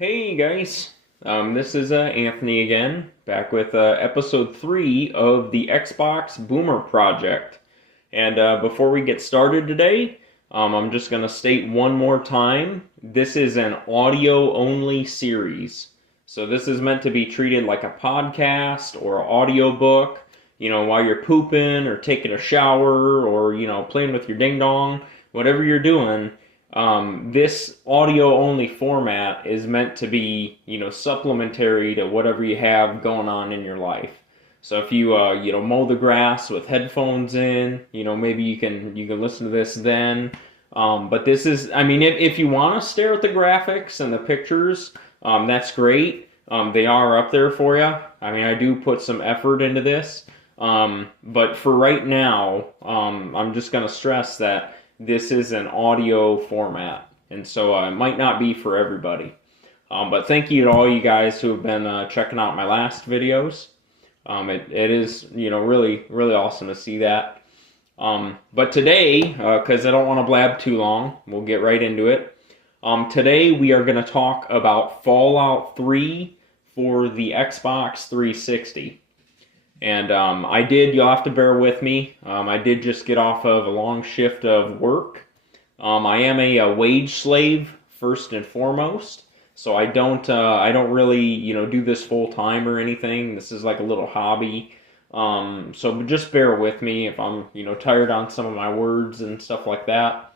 Hey guys, this is Anthony again, back with episode 3 of the Xbox Boomer Project. And before we get started today, I'm just going to state one more time, this is an audio-only series. So this is meant to be treated like a podcast or an audiobook, while you're pooping or taking a shower or, playing with your ding-dong, whatever you're doing. This audio only format is meant to be, supplementary to whatever you have going on in your life. So if you, mow the grass with headphones in, maybe you can listen to this then. But this is, if you want to stare at the graphics and the pictures, that's great. They are up there for you. I do put some effort into this. But for right now, I'm just going to stress that this is an audio format, and so it might not be for everybody. But thank you to all you guys who have been checking out my last videos. It is, really, really awesome to see that. But today, because I don't want to blab too long, we'll get right into it. Today we are going to talk about Fallout 3 for the Xbox 360. And you'll have to bear with me, I did just get off of a long shift of work. I am a wage slave, first and foremost, so I don't really, do this full time or anything. This is like a little hobby. So just bear with me if I'm, tired on some of my words and stuff like that.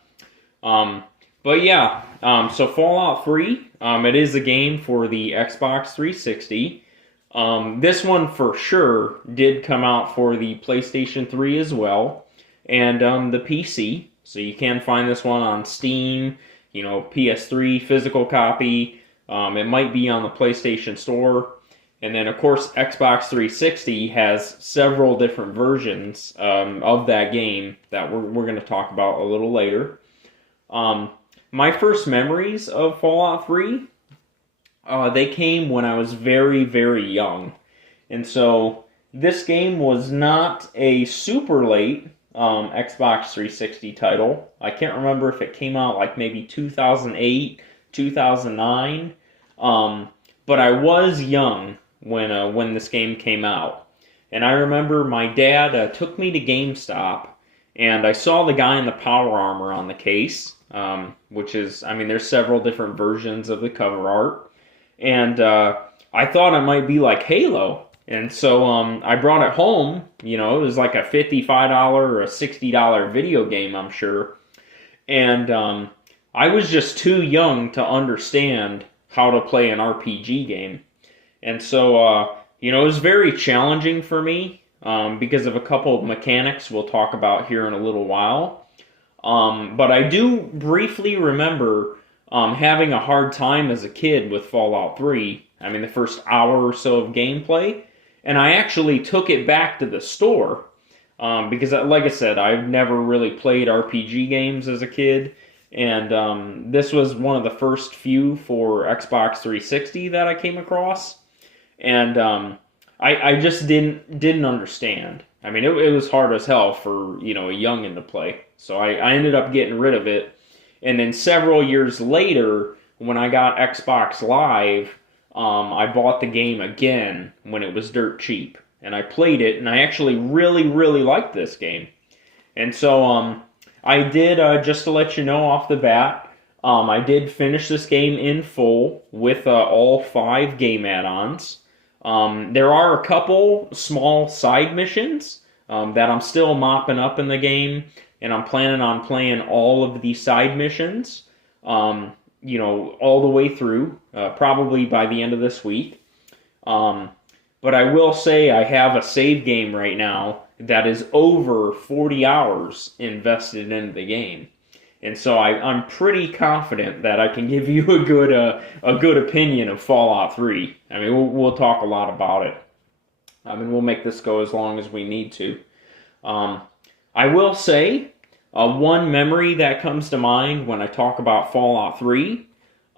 But yeah, so Fallout 3, it is a game for the Xbox 360. This one for sure did come out for the PlayStation 3 as well, and the PC. So you can find this one on Steam, PS3 physical copy. It might be on the PlayStation Store. And then, of course, Xbox 360 has several different versions of that game that we're going to talk about a little later. My first memories of Fallout 3, they came when I was very, very young. And so this game was not a super late Xbox 360 title. I can't remember if it came out like maybe 2008, 2009. But I was young when this game came out. And I remember my dad took me to GameStop, and I saw the guy in the power armor on the case, which is, there's several different versions of the cover art. And I thought it might be like Halo. And so I brought it home. It was like a $55 or a $60 video game, I'm sure. And I was just too young to understand how to play an RPG game. And so, it was very challenging for me because of a couple of mechanics we'll talk about here in a little while. But I do briefly remember having a hard time as a kid with Fallout 3. The first hour or so of gameplay. And I actually took it back to the store. Because, like I said, I've never really played RPG games as a kid. And this was one of the first few for Xbox 360 that I came across. And I just didn't understand. It was hard as hell for, a youngin' to play. So I ended up getting rid of it. And then several years later, when I got Xbox Live, I bought the game again when it was dirt cheap. And I played it, and I actually really, really liked this game. And so I did, just to let you know off the bat, I did finish this game in full with all 5 game add-ons. There are a couple small side missions that I'm still mopping up in the game. And I'm planning on playing all of the side missions, all the way through, probably by the end of this week. But I will say I have a save game right now that is over 40 hours invested in the game. And so I'm pretty confident that I can give you a good opinion of Fallout 3. We'll talk a lot about it. We'll make this go as long as we need to. I will say, one memory that comes to mind when I talk about Fallout 3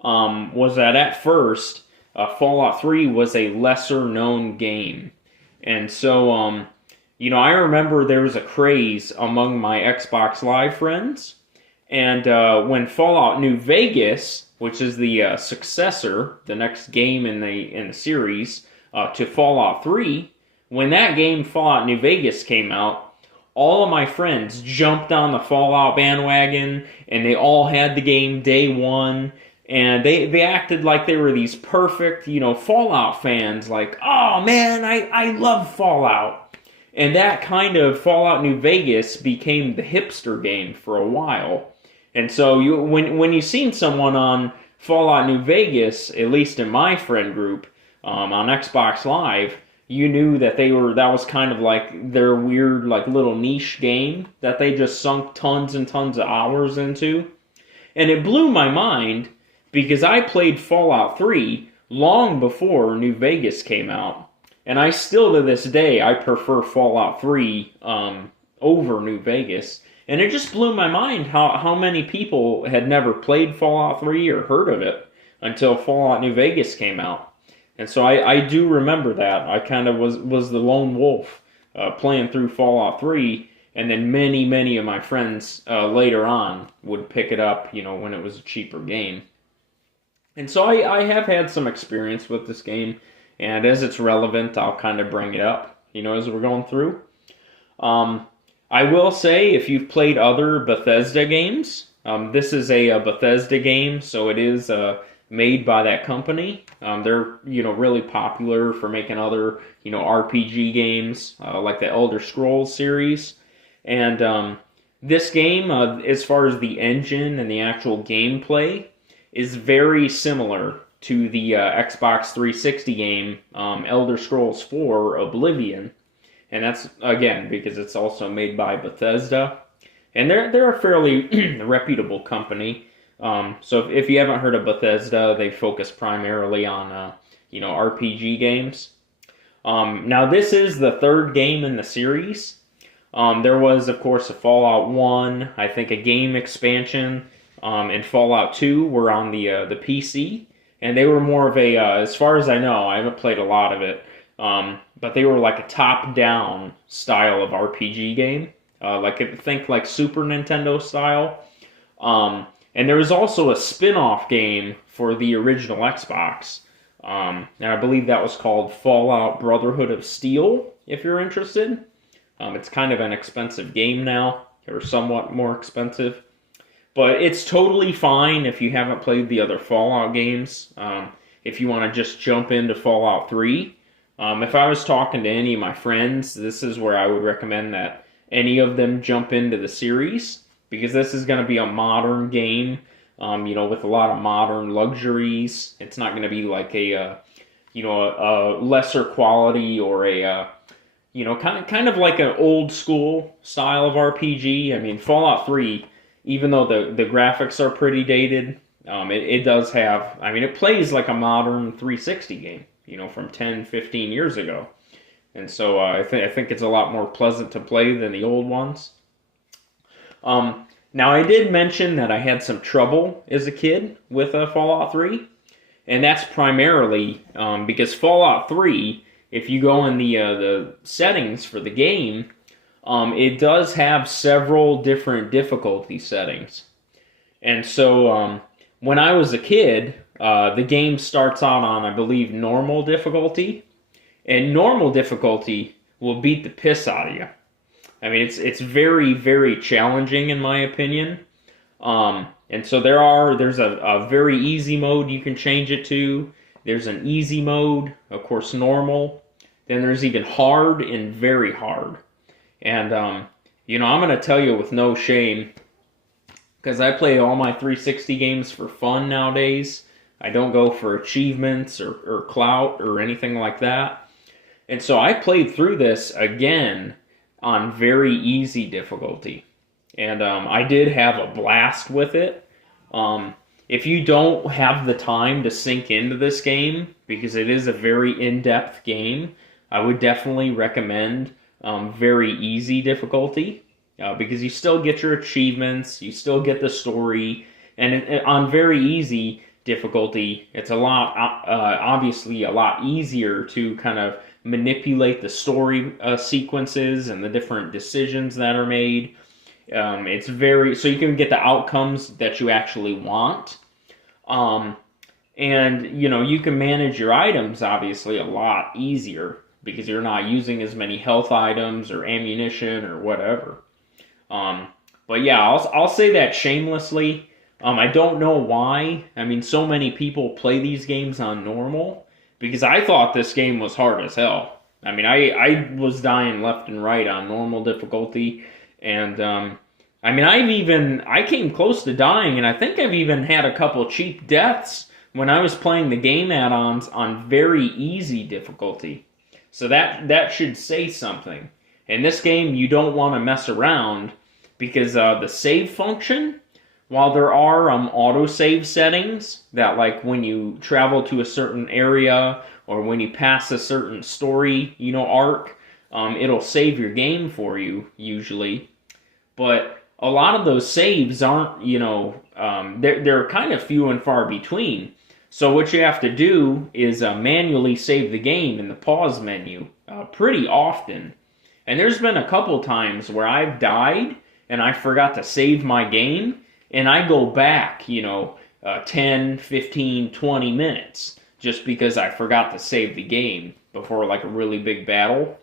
was that at first, Fallout 3 was a lesser-known game. And so, I remember there was a craze among my Xbox Live friends, And when Fallout New Vegas, which is the successor, the next game in the series to Fallout 3, when that game Fallout New Vegas came out, all of my friends jumped on the Fallout bandwagon, and they all had the game day one, and they acted like they were these perfect, Fallout fans, like, oh man, I love Fallout. And that kind of Fallout New Vegas became the hipster game for a while. And so when you seen someone on Fallout New Vegas, at least in my friend group, on Xbox Live, you knew that that was kind of like their weird, like, little niche game that they just sunk tons and tons of hours into. And it blew my mind because I played Fallout 3 long before New Vegas came out. And I still, to this day, I prefer Fallout 3 over New Vegas. And it just blew my mind how many people had never played Fallout 3 or heard of it until Fallout New Vegas came out. And so I do remember that. I kind of was the lone wolf playing through Fallout 3, and then many of my friends later on would pick it up, when it was a cheaper game. And so I have had some experience with this game, and as it's relevant, I'll kind of bring it up, as we're going through. I will say, if you've played other Bethesda games, this is a Bethesda game, so it is made by that company. They're, really popular for making other, RPG games, like the Elder Scrolls series. And this game, as far as the engine and the actual gameplay, is very similar to the Xbox 360 game, Elder Scrolls 4 Oblivion. And that's, again, because it's also made by Bethesda. And they're a fairly reputable company. So if you haven't heard of Bethesda, they focus primarily on, RPG games. Now, this is the third game in the series. There was, of course, a Fallout 1, I think a game expansion, and Fallout 2 were on the PC. And they were more of a, as far as I know, I haven't played a lot of it, but they were like a top-down style of RPG game. Think like Super Nintendo style. And there was also a spin-off game for the original Xbox. And I believe that was called Fallout Brotherhood of Steel, if you're interested. It's kind of an expensive game now, or somewhat more expensive. But it's totally fine if you haven't played the other Fallout games. If you want to just jump into Fallout 3. If I was talking to any of my friends, this is where I would recommend that any of them jump into the series. Because this is going to be a modern game, with a lot of modern luxuries. It's not going to be like a lesser quality or a, kind of like an old school style of RPG. I mean, Fallout 3, even though the graphics are pretty dated, it does have, it plays like a modern 360 game, from 10, 15 years ago. And so I think it's a lot more pleasant to play than the old ones. Now, I did mention that I had some trouble as a kid with Fallout 3, and that's primarily because Fallout 3, if you go in the settings for the game, it does have several different difficulty settings. And so when I was a kid, the game starts out on, I believe, normal difficulty, and normal difficulty will beat the piss out of you. It's very, very challenging in my opinion. And so there's a very easy mode you can change it to. There's an easy mode, of course, normal. Then there's even hard and very hard. And, I'm going to tell you with no shame, because I play all my 360 games for fun nowadays. I don't go for achievements or clout or anything like that. And so I played through this again on very easy difficulty. And I did have a blast with it. If you don't have the time to sink into this game, because it is a very in-depth game, I would definitely recommend very easy difficulty. Because you still get your achievements, you still get the story, and on very easy difficulty, it's obviously a lot easier to kind of manipulate the story sequences and the different decisions that are made. It's very so you can get the outcomes that you actually want. Um, and you can manage your items obviously a lot easier because you're not using as many health items or ammunition or whatever. Um, but yeah, I'll say that shamelessly. I don't know why. I mean, so many people play these games on normal because I thought this game was hard as hell. I mean, I was dying left and right on normal difficulty, and I mean, I came close to dying, and I think I've even had a couple cheap deaths when I was playing the game add-ons on very easy difficulty. So that should say something. In this game, you don't want to mess around because the save function, while there are autosave settings that, like, when you travel to a certain area or when you pass a certain story, arc, it'll save your game for you usually. But a lot of those saves aren't, they're kind of few and far between. So what you have to do is manually save the game in the pause menu pretty often. And there's been a couple times where I've died and I forgot to save my game, and I go back, 10, 15, 20 minutes just because I forgot to save the game before like a really big battle.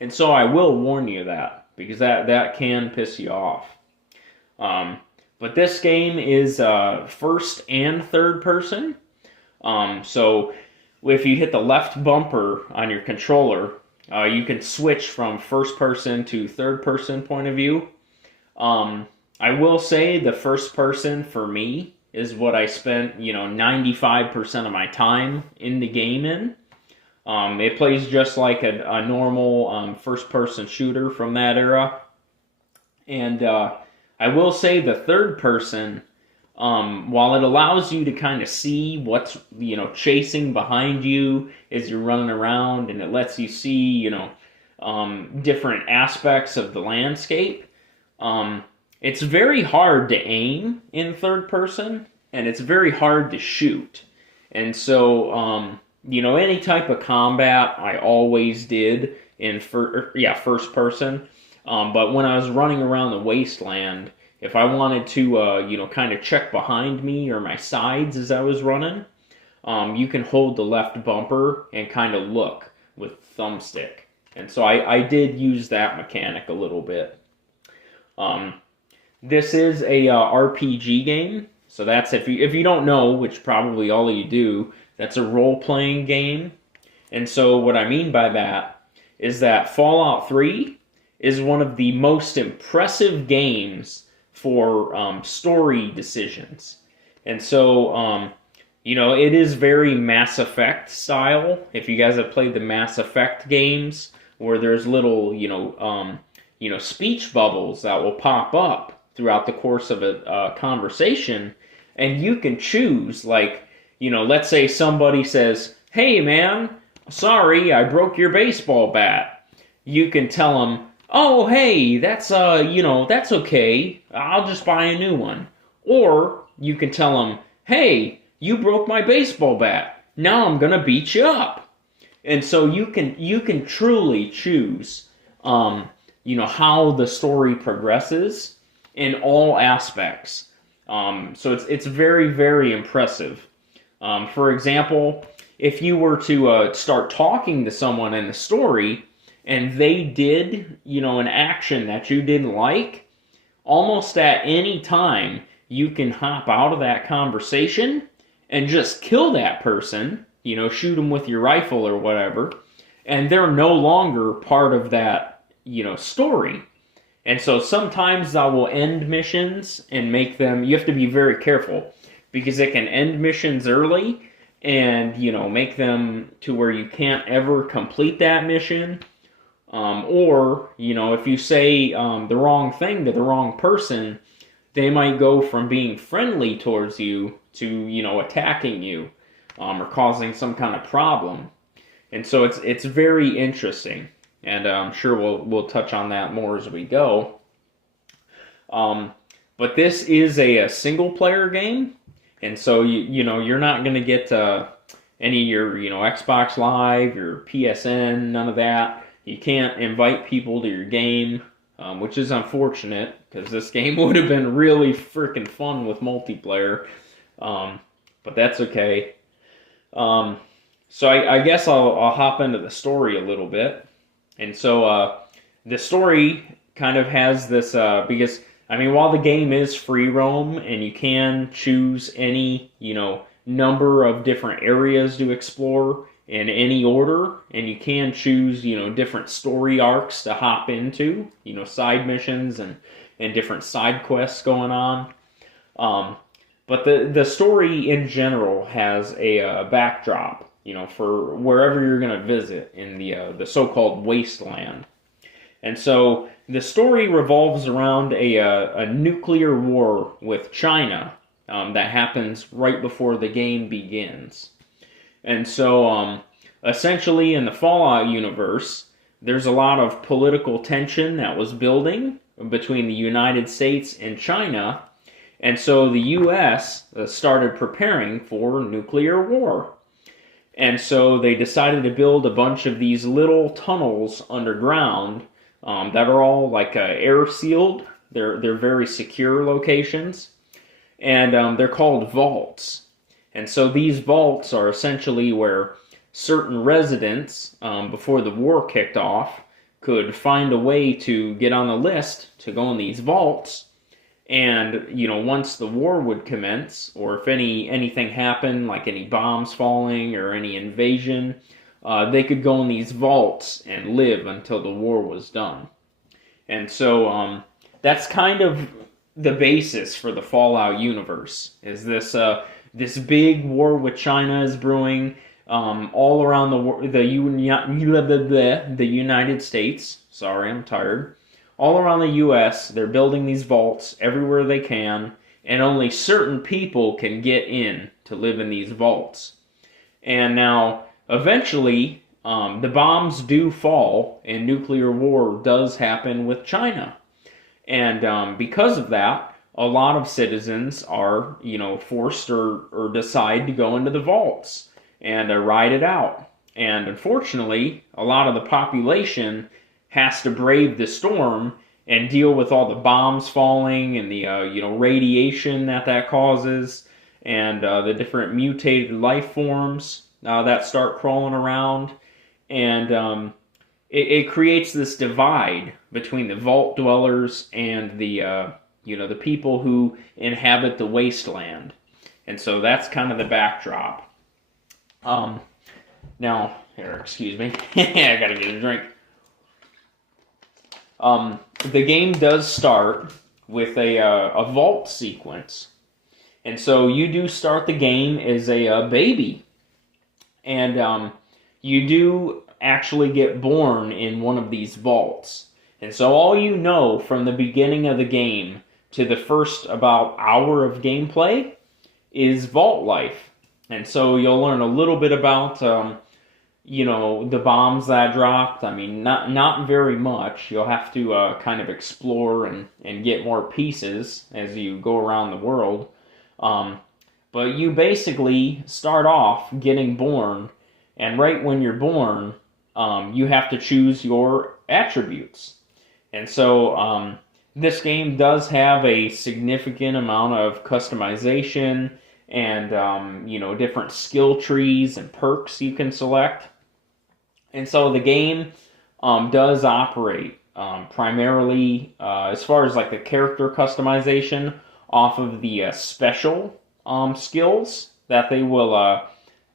And so I will warn you that because that can piss you off. But this game is first and third person. So if you hit the left bumper on your controller, you can switch from first person to third person point of view. I will say the first person for me is what I spent 95% of my time in the game in. It plays just like a normal first person shooter from that era. And I will say the third person, while it allows you to kind of see what's chasing behind you as you're running around, and it lets you see different aspects of the landscape, it's very hard to aim in third person, and it's very hard to shoot. And so any type of combat I always did in first person. But when I was running around the wasteland, if I wanted to, kind of check behind me or my sides as I was running, you can hold the left bumper and kind of look with thumbstick. And so I did use that mechanic a little bit. This is a RPG game, so that's if you don't know, which probably all of you do, that's a role-playing game. And so what I mean by that is that Fallout 3 is one of the most impressive games for story decisions. And so, it is very Mass Effect style. If you guys have played the Mass Effect games, where there's little, speech bubbles that will pop up throughout the course of a conversation, and you can choose, like, let's say somebody says, "Hey man, sorry, I broke your baseball bat." You can tell them, "Oh, hey, that's okay. I'll just buy a new one." Or you can tell them, "Hey, you broke my baseball bat. Now I'm gonna beat you up." And so you can truly choose, how the story progresses in all aspects. So it's very, very impressive. For example, if you were to start talking to someone in the story, and they did, an action that you didn't like, almost at any time, you can hop out of that conversation and just kill that person, shoot them with your rifle or whatever, and they're no longer part of that, story. And so sometimes I will end missions and make them, you have to be very careful, because it can end missions early and, make them to where you can't ever complete that mission. Or, if you say the wrong thing to the wrong person, they might go from being friendly towards you to, attacking you or causing some kind of problem. And so it's very interesting. And I'm sure we'll touch on that more as we go. But this is a single player game. And so, you're not going to get any of your, Xbox Live, your PSN, none of that. You can't invite people to your game. which is unfortunate because this game would have been really freaking fun with multiplayer. But that's okay. So I guess I'll hop into the story a little bit. And so the story kind of has this, because, I mean, while the game is free roam and you can choose any, number of different areas to explore in any order, and you can choose, different story arcs to hop into, side missions and different side quests going on. But the story in general has a backdrop, for wherever you're going to visit in the so-called wasteland. And so the story revolves around a nuclear war with China that happens right before the game begins. And so essentially in the Fallout universe, there's a lot of political tension that was building between the United States and China. And so the U.S. started preparing for nuclear war. And so they decided to build a bunch of these little tunnels underground that are all like air sealed. They're very secure locations. And they're called vaults. And so these vaults are essentially where certain residents, before the war kicked off, could find a way to get on the list to go in these vaults. And, once the war would commence, or if anything happened, like any bombs falling or any invasion, they could go in these vaults and live until the war was done. And so that's kind of the basis for the Fallout universe, is this big war with China is brewing all around the United States. Sorry, I'm tired. All around the U.S., they're building these vaults everywhere they can, and only certain people can get in to live in these vaults. And now, eventually, the bombs do fall, and nuclear war does happen with China. And because of that, a lot of citizens are, forced or decide to go into the vaults and ride it out. And unfortunately, a lot of the population has to brave the storm and deal with all the bombs falling and the radiation that causes, and the different mutated life forms that start crawling around, and it creates this divide between the vault dwellers and the the people who inhabit the wasteland. And so that's kind of the backdrop. Now, here, excuse me, I gotta get a drink. The game does start with a vault sequence. And so you do start the game as a baby. And you do actually get born in one of these vaults. And so all you know from the beginning of the game to the first about hour of gameplay is vault life. And so you'll learn a little bit about the bombs that dropped. I mean, not very much. You'll have to kind of explore and get more pieces as you go around the world. But you basically start off getting born, and right when you're born, you have to choose your attributes. And so this game does have a significant amount of customization and different skill trees and perks you can select. And so the game does operate primarily, as far as like the character customization, off of the special skills that they will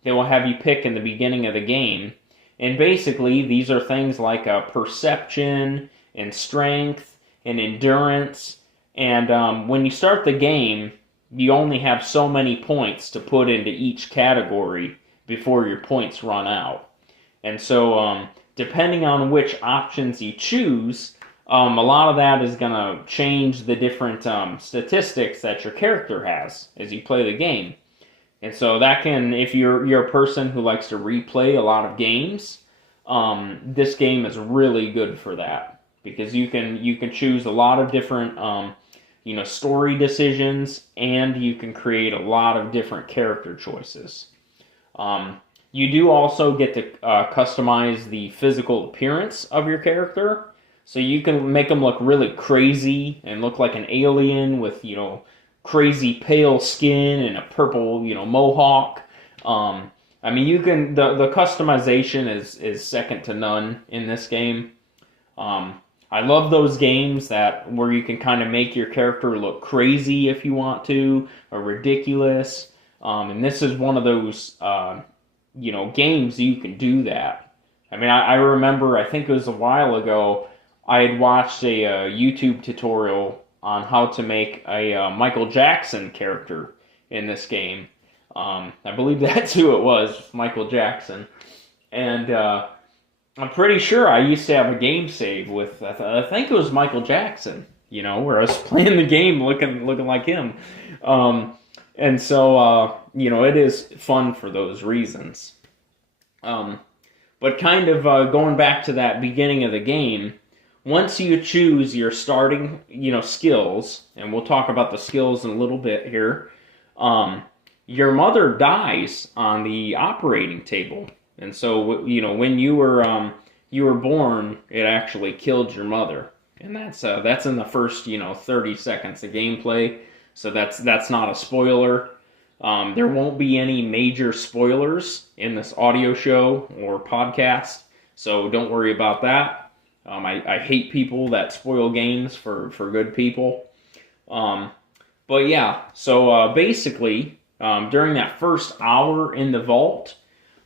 have you pick in the beginning of the game. And basically, these are things like perception and strength and endurance. And when you start the game, you only have so many points to put into each category before your points run out. And so, depending on which options you choose, a lot of that is going to change the different statistics that your character has as you play the game. And so that can, if you're a person who likes to replay a lot of games, this game is really good for that, because you can choose a lot of different story decisions, and you can create a lot of different character choices. You do also get to customize the physical appearance of your character. So you can make them look really crazy and look like an alien with, crazy pale skin and a purple, mohawk. I mean, you can the customization is second to none in this game. I love those games where you can kind of make your character look crazy if you want to, or ridiculous. And this is one of those, games you can do that. I mean, I remember, I think it was a while ago, I had watched a YouTube tutorial on how to make a Michael Jackson character in this game. I believe that's who it was, Michael Jackson. And I'm pretty sure I used to have a game save with, I think it was Michael Jackson, where I was playing the game looking like him. And so, it is fun for those reasons. But kind of going back to that beginning of the game, once you choose your starting, skills, and we'll talk about the skills in a little bit here, your mother dies on the operating table. And so, when you were born, it actually killed your mother. And that's in the first, 30 seconds of gameplay. So that's not a spoiler. There won't be any major spoilers in this audio show or podcast, so don't worry about that. I hate people that spoil games for good people. But yeah, so basically, during that first hour in the vault,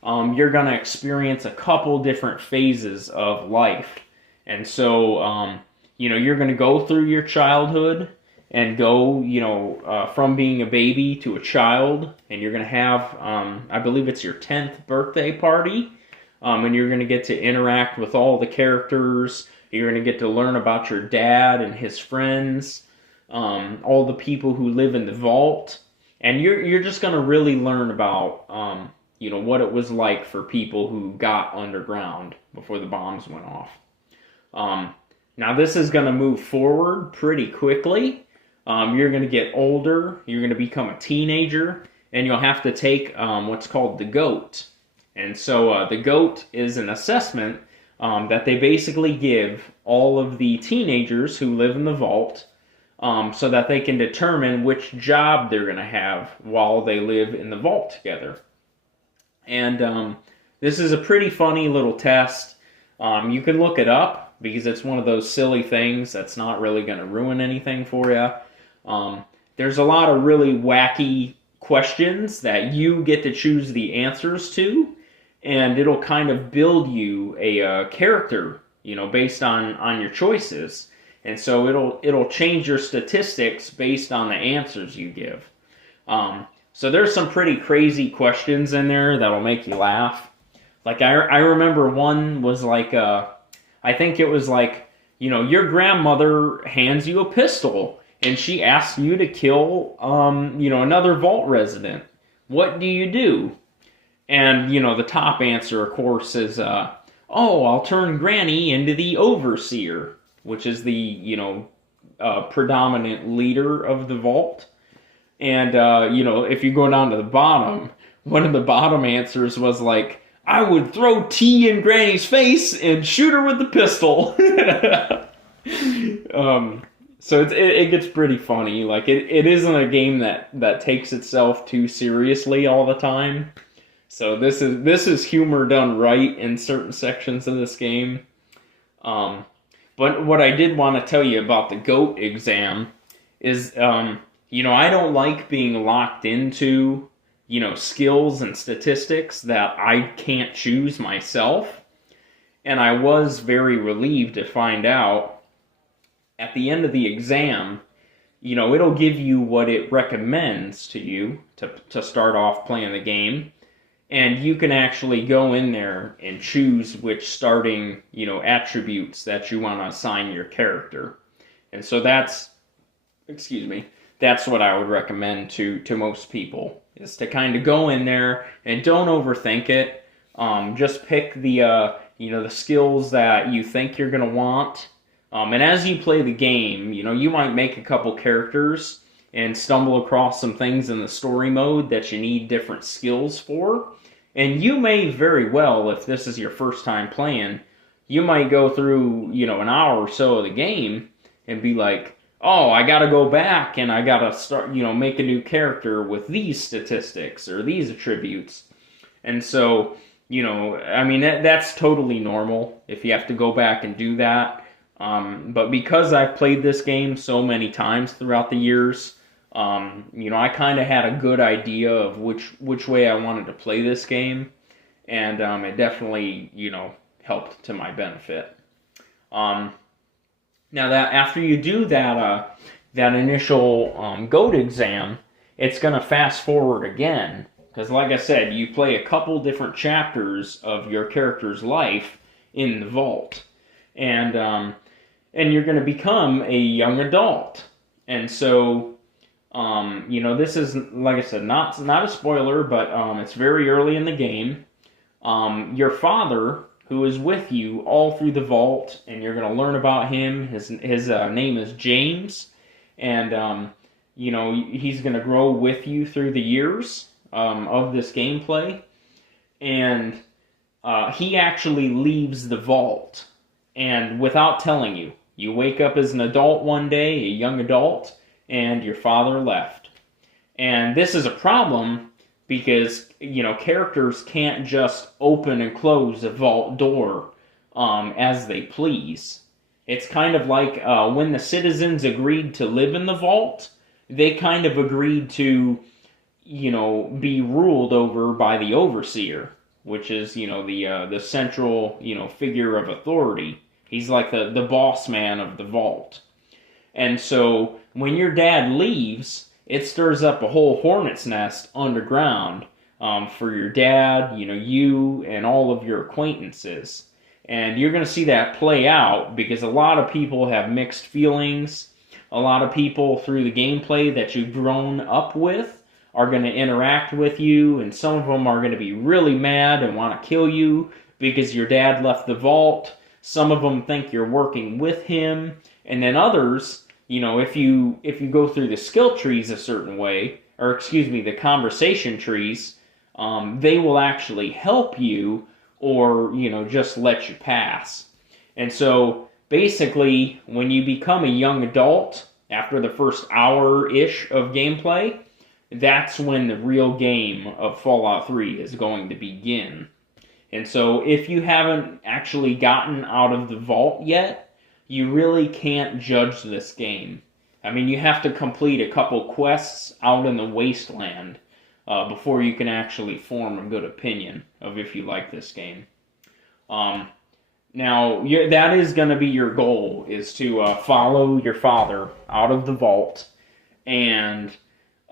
you're going to experience a couple different phases of life. And so, you're going to go through your childhood and go, from being a baby to a child, and you're going to have, I believe it's your 10th birthday party, and you're going to get to interact with all the characters. You're going to get to learn about your dad and his friends, all the people who live in the vault, and you're just going to really learn about, what it was like for people who got underground before the bombs went off. Now this is going to move forward pretty quickly. You're going to get older, you're going to become a teenager, and you'll have to take what's called the GOAT. And so the GOAT is an assessment that they basically give all of the teenagers who live in the vault so that they can determine which job they're going to have while they live in the vault together. And this is a pretty funny little test. You can look it up because it's one of those silly things that's not really going to ruin anything for you. There's a lot of really wacky questions that you get to choose the answers to, and it'll kind of build you a character, based on your choices. And so it'll change your statistics based on the answers you give. So there's some pretty crazy questions in there that'll make you laugh. Like I remember one was like, I think it was like, your grandmother hands you a pistol and she asks you to kill, another vault resident. What do you do? And, the top answer, of course, is, I'll turn Granny into the Overseer, which is the, predominant leader of the vault. And, if you go down to the bottom, one of the bottom answers was like, I would throw tea in Granny's face and shoot her with the pistol. So it gets pretty funny. Like, it isn't a game that takes itself too seriously all the time. So this is humor done right in certain sections of this game. But what I did want to tell you about the GOAT exam is, I don't like being locked into, skills and statistics that I can't choose myself. And I was very relieved to find out at the end of the exam, it'll give you what it recommends to you to start off playing the game. And you can actually go in there and choose which starting, attributes that you want to assign your character. And so that's what I would recommend to most people, is to kind of go in there and don't overthink it. Just pick the skills that you think you're going to want. And as you play the game, you might make a couple characters and stumble across some things in the story mode that you need different skills for. And you may very well, if this is your first time playing, you might go through, an hour or so of the game and be like, oh, I gotta go back and I gotta start, make a new character with these statistics or these attributes. And so, I mean, that's totally normal if you have to go back and do that. But because I've played this game so many times throughout the years, I kind of had a good idea of which way I wanted to play this game, and it definitely, helped to my benefit. Now that after you do that initial GOAT exam, it's gonna fast forward again. Because like I said, you play a couple different chapters of your character's life in the vault. And you're going to become a young adult. And so, this is, like I said, not a spoiler, but it's very early in the game. Your father, who is with you all through the vault, and you're going to learn about him. His name is James. And, he's going to grow with you through the years of this gameplay, and he actually leaves the vault, and without telling you. You wake up as an adult one day, a young adult, and your father left. And this is a problem because, characters can't just open and close a vault door as they please. It's kind of like when the citizens agreed to live in the vault, they kind of agreed to be ruled over by the overseer, which is, the central, figure of authority. He's like the boss man of the vault. And so when your dad leaves, it stirs up a whole hornet's nest underground for your dad, you, and all of your acquaintances. And you're going to see that play out because a lot of people have mixed feelings. A lot of people through the gameplay that you've grown up with are going to interact with you, and some of them are going to be really mad and want to kill you because your dad left the vault. Some of them think you're working with him, and then others, if you go through the skill trees a certain way, or excuse me, the conversation trees, they will actually help you or, just let you pass. And so basically, when you become a young adult after the first hour-ish of gameplay, that's when the real game of Fallout 3 is going to begin. And so if you haven't actually gotten out of the vault yet, you really can't judge this game. I mean, you have to complete a couple quests out in the wasteland before you can actually form a good opinion of if you like this game. Now, that is going to be your goal, is to follow your father out of the vault and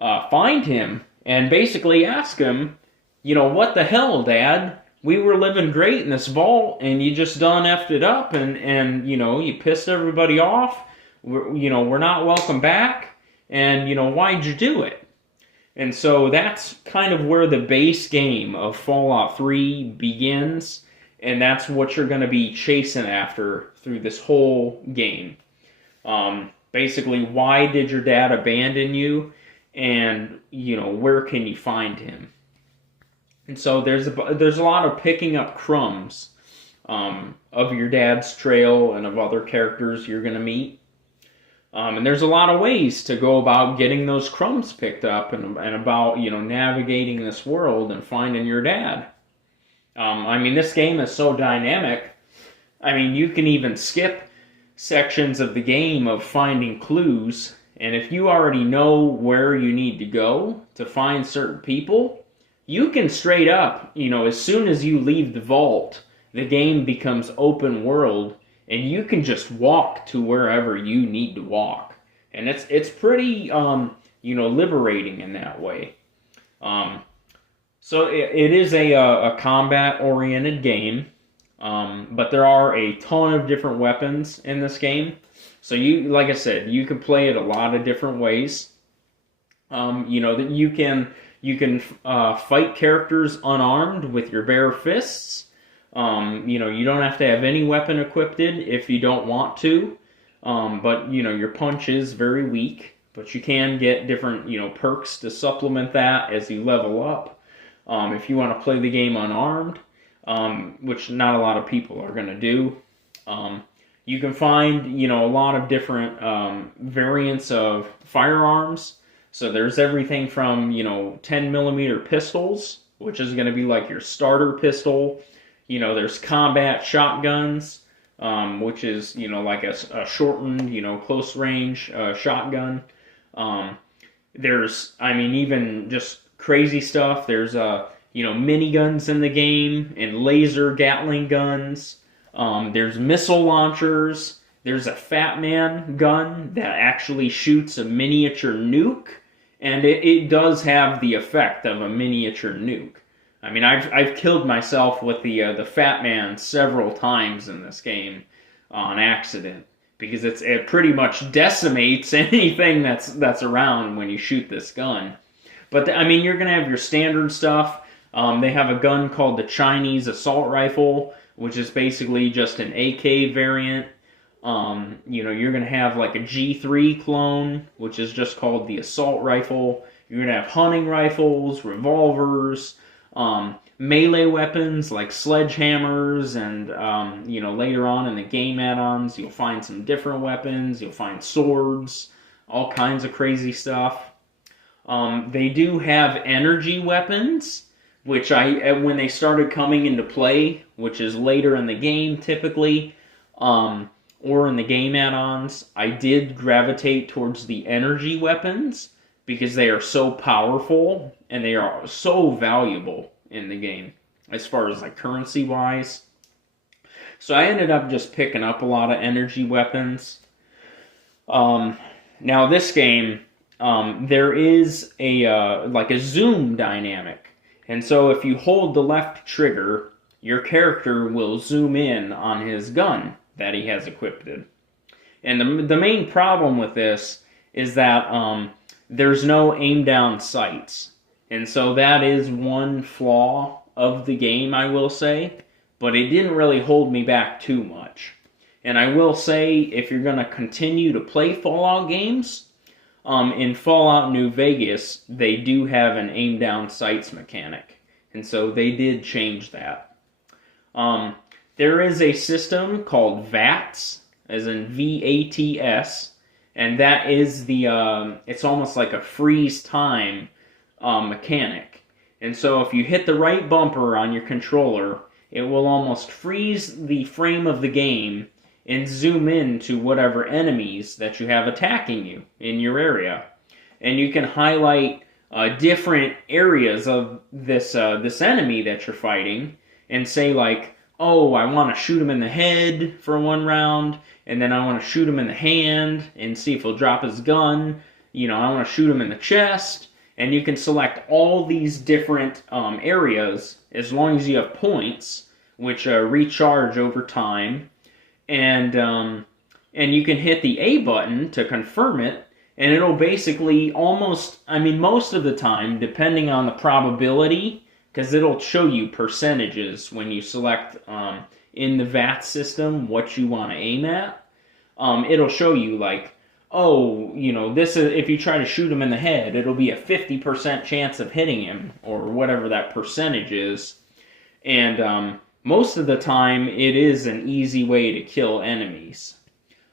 find him and basically ask him, what the hell, Dad? We were living great in this vault, and you just done effed it up, and you pissed everybody off. We're not welcome back, and why'd you do it? And so that's kind of where the base game of Fallout 3 begins, and that's what you're going to be chasing after through this whole game. Basically, why did your dad abandon you? And, where can you find him? And so there's a lot of picking up crumbs of your dad's trail and of other characters you're going to meet. And there's a lot of ways to go about getting those crumbs picked up and about, navigating this world and finding your dad. This game is so dynamic. You can even skip sections of the game of finding clues. And if you already know where you need to go to find certain people, you can straight up, as soon as you leave the vault, the game becomes open world, and you can just walk to wherever you need to walk. And it's pretty, liberating in that way. So it is a combat-oriented game, but there are a ton of different weapons in this game. So like I said, you can play it a lot of different ways. That you can fight characters unarmed with your bare fists. You don't have to have any weapon equipped if you don't want to. But your punch is very weak. But you can get different perks to supplement that as you level up. If you want to play the game unarmed, which not a lot of people are going to do. You can find, a lot of different variants of firearms. So there's everything from, 10 millimeter pistols, which is going to be like your starter pistol. There's combat shotguns, which is, like a shortened, close range shotgun. Even just crazy stuff. There's, miniguns in the game and laser Gatling guns. There's missile launchers. There's a Fat Man gun that actually shoots a miniature nuke, and it does have the effect of a miniature nuke. I've killed myself with the Fat Man several times in this game on accident because it pretty much decimates anything that's around when you shoot this gun. But you're gonna have your standard stuff. They have a gun called the Chinese assault rifle, which is basically just an AK variant. You're going to have like a G3 clone, which is just called the assault rifle. You're going to have hunting rifles, revolvers, melee weapons like sledgehammers, and, later on in the game add-ons, you'll find some different weapons. You'll find swords, all kinds of crazy stuff. They do have energy weapons, which when they started coming into play, which is later in the game typically, or in the game add-ons, I did gravitate towards the energy weapons because they are so powerful and they are so valuable in the game as far as like currency wise. So I ended up just picking up a lot of energy weapons. Now this game, there is a zoom dynamic. And so if you hold the left trigger, your character will zoom in on his gun that he has equipped. And the main problem with this is that there's no aim down sights. And so that is one flaw of the game, I will say. But it didn't really hold me back too much. And I will say, if you're going to continue to play Fallout games, in Fallout New Vegas, they do have an aim down sights mechanic. And so they did change that. There is a system called VATS, as in VATS, and that is it's almost like a freeze time mechanic. And so if you hit the right bumper on your controller, it will almost freeze the frame of the game and zoom in to whatever enemies that you have attacking you in your area. And you can highlight different areas of this enemy that you're fighting and say like, oh, I want to shoot him in the head for one round, and then I want to shoot him in the hand and see if he'll drop his gun. I want to shoot him in the chest. And you can select all these different areas as long as you have points, which recharge over time. And you can hit the A button to confirm it, and it'll basically most of the time, depending on the probability, because it'll show you percentages when you select in the VAT system what you want to aim at. It'll show you like, this is, if you try to shoot him in the head, it'll be a 50% chance of hitting him, or whatever that percentage is. And most of the time, it is an easy way to kill enemies.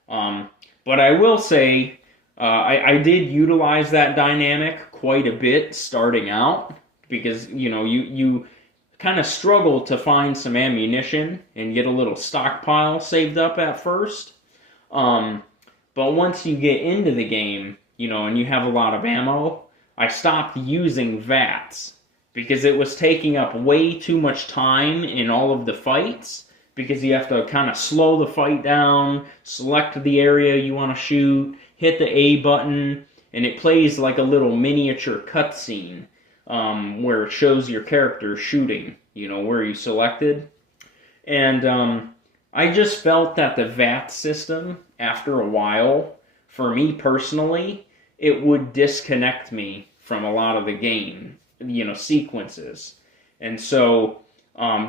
But I will say, I did utilize that dynamic quite a bit starting out, because, you kind of struggle to find some ammunition and get a little stockpile saved up at first. But once you get into the game, and you have a lot of ammo, I stopped using VATS because it was taking up way too much time in all of the fights, because you have to kind of slow the fight down, select the area you want to shoot, hit the A button, and it plays like a little miniature cutscene where it shows your character shooting, where you selected. And I just felt that the VAT system, after a while, for me personally, it would disconnect me from a lot of the game, sequences. And so,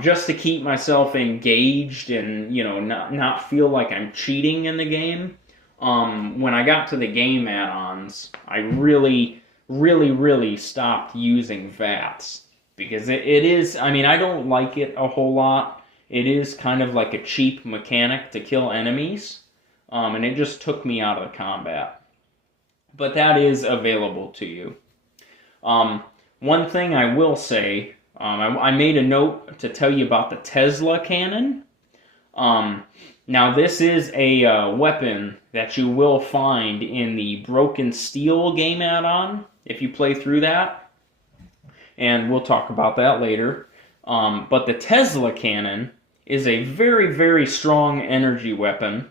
just to keep myself engaged and, not feel like I'm cheating in the game, when I got to the game add-ons, I really, really, really stopped using VATS. Because it is, I don't like it a whole lot. it is kind of like a cheap mechanic to kill enemies, and it just took me out of the combat. But that is available to you. One thing I will say, I made a note to tell you about the Tesla cannon. Now this is a weapon that you will find in the Broken Steel game add-on, if you play through that. And we'll talk about that later. But the Tesla cannon is a very, very strong energy weapon.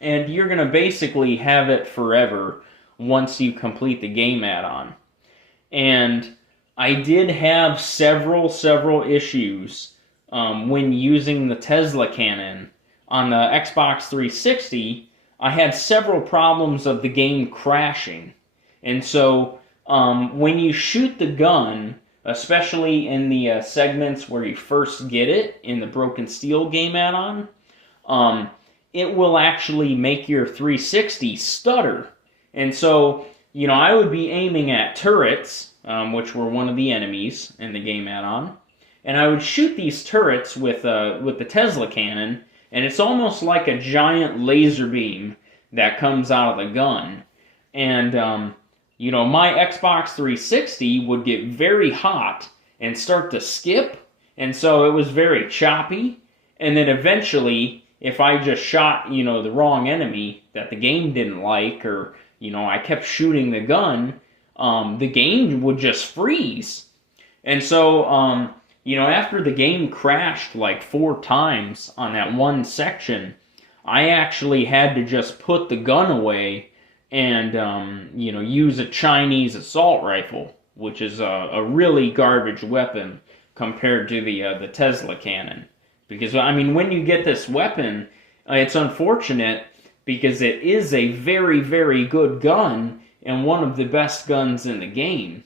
And you're going to basically have it forever once you complete the game add-on. And I did have several issues when using the Tesla cannon. On the Xbox 360, I had several problems of the game crashing. And so when you shoot the gun, especially in the segments where you first get it in the Broken Steel game add-on, it will actually make your 360 stutter. And so, I would be aiming at turrets, which were one of the enemies in the game add-on, and I would shoot these turrets with the Tesla cannon, and it's almost like a giant laser beam that comes out of the gun. And, my Xbox 360 would get very hot and start to skip, and so it was very choppy, and then eventually, if I just shot, the wrong enemy that the game didn't like, or, I kept shooting the gun, the game would just freeze. And so, after the game crashed like 4 times on that one section, I actually had to just put the gun away and, use a Chinese assault rifle, which is a really garbage weapon compared to the Tesla cannon. Because, when you get this weapon, it's unfortunate because it is a very, very good gun and one of the best guns in the game.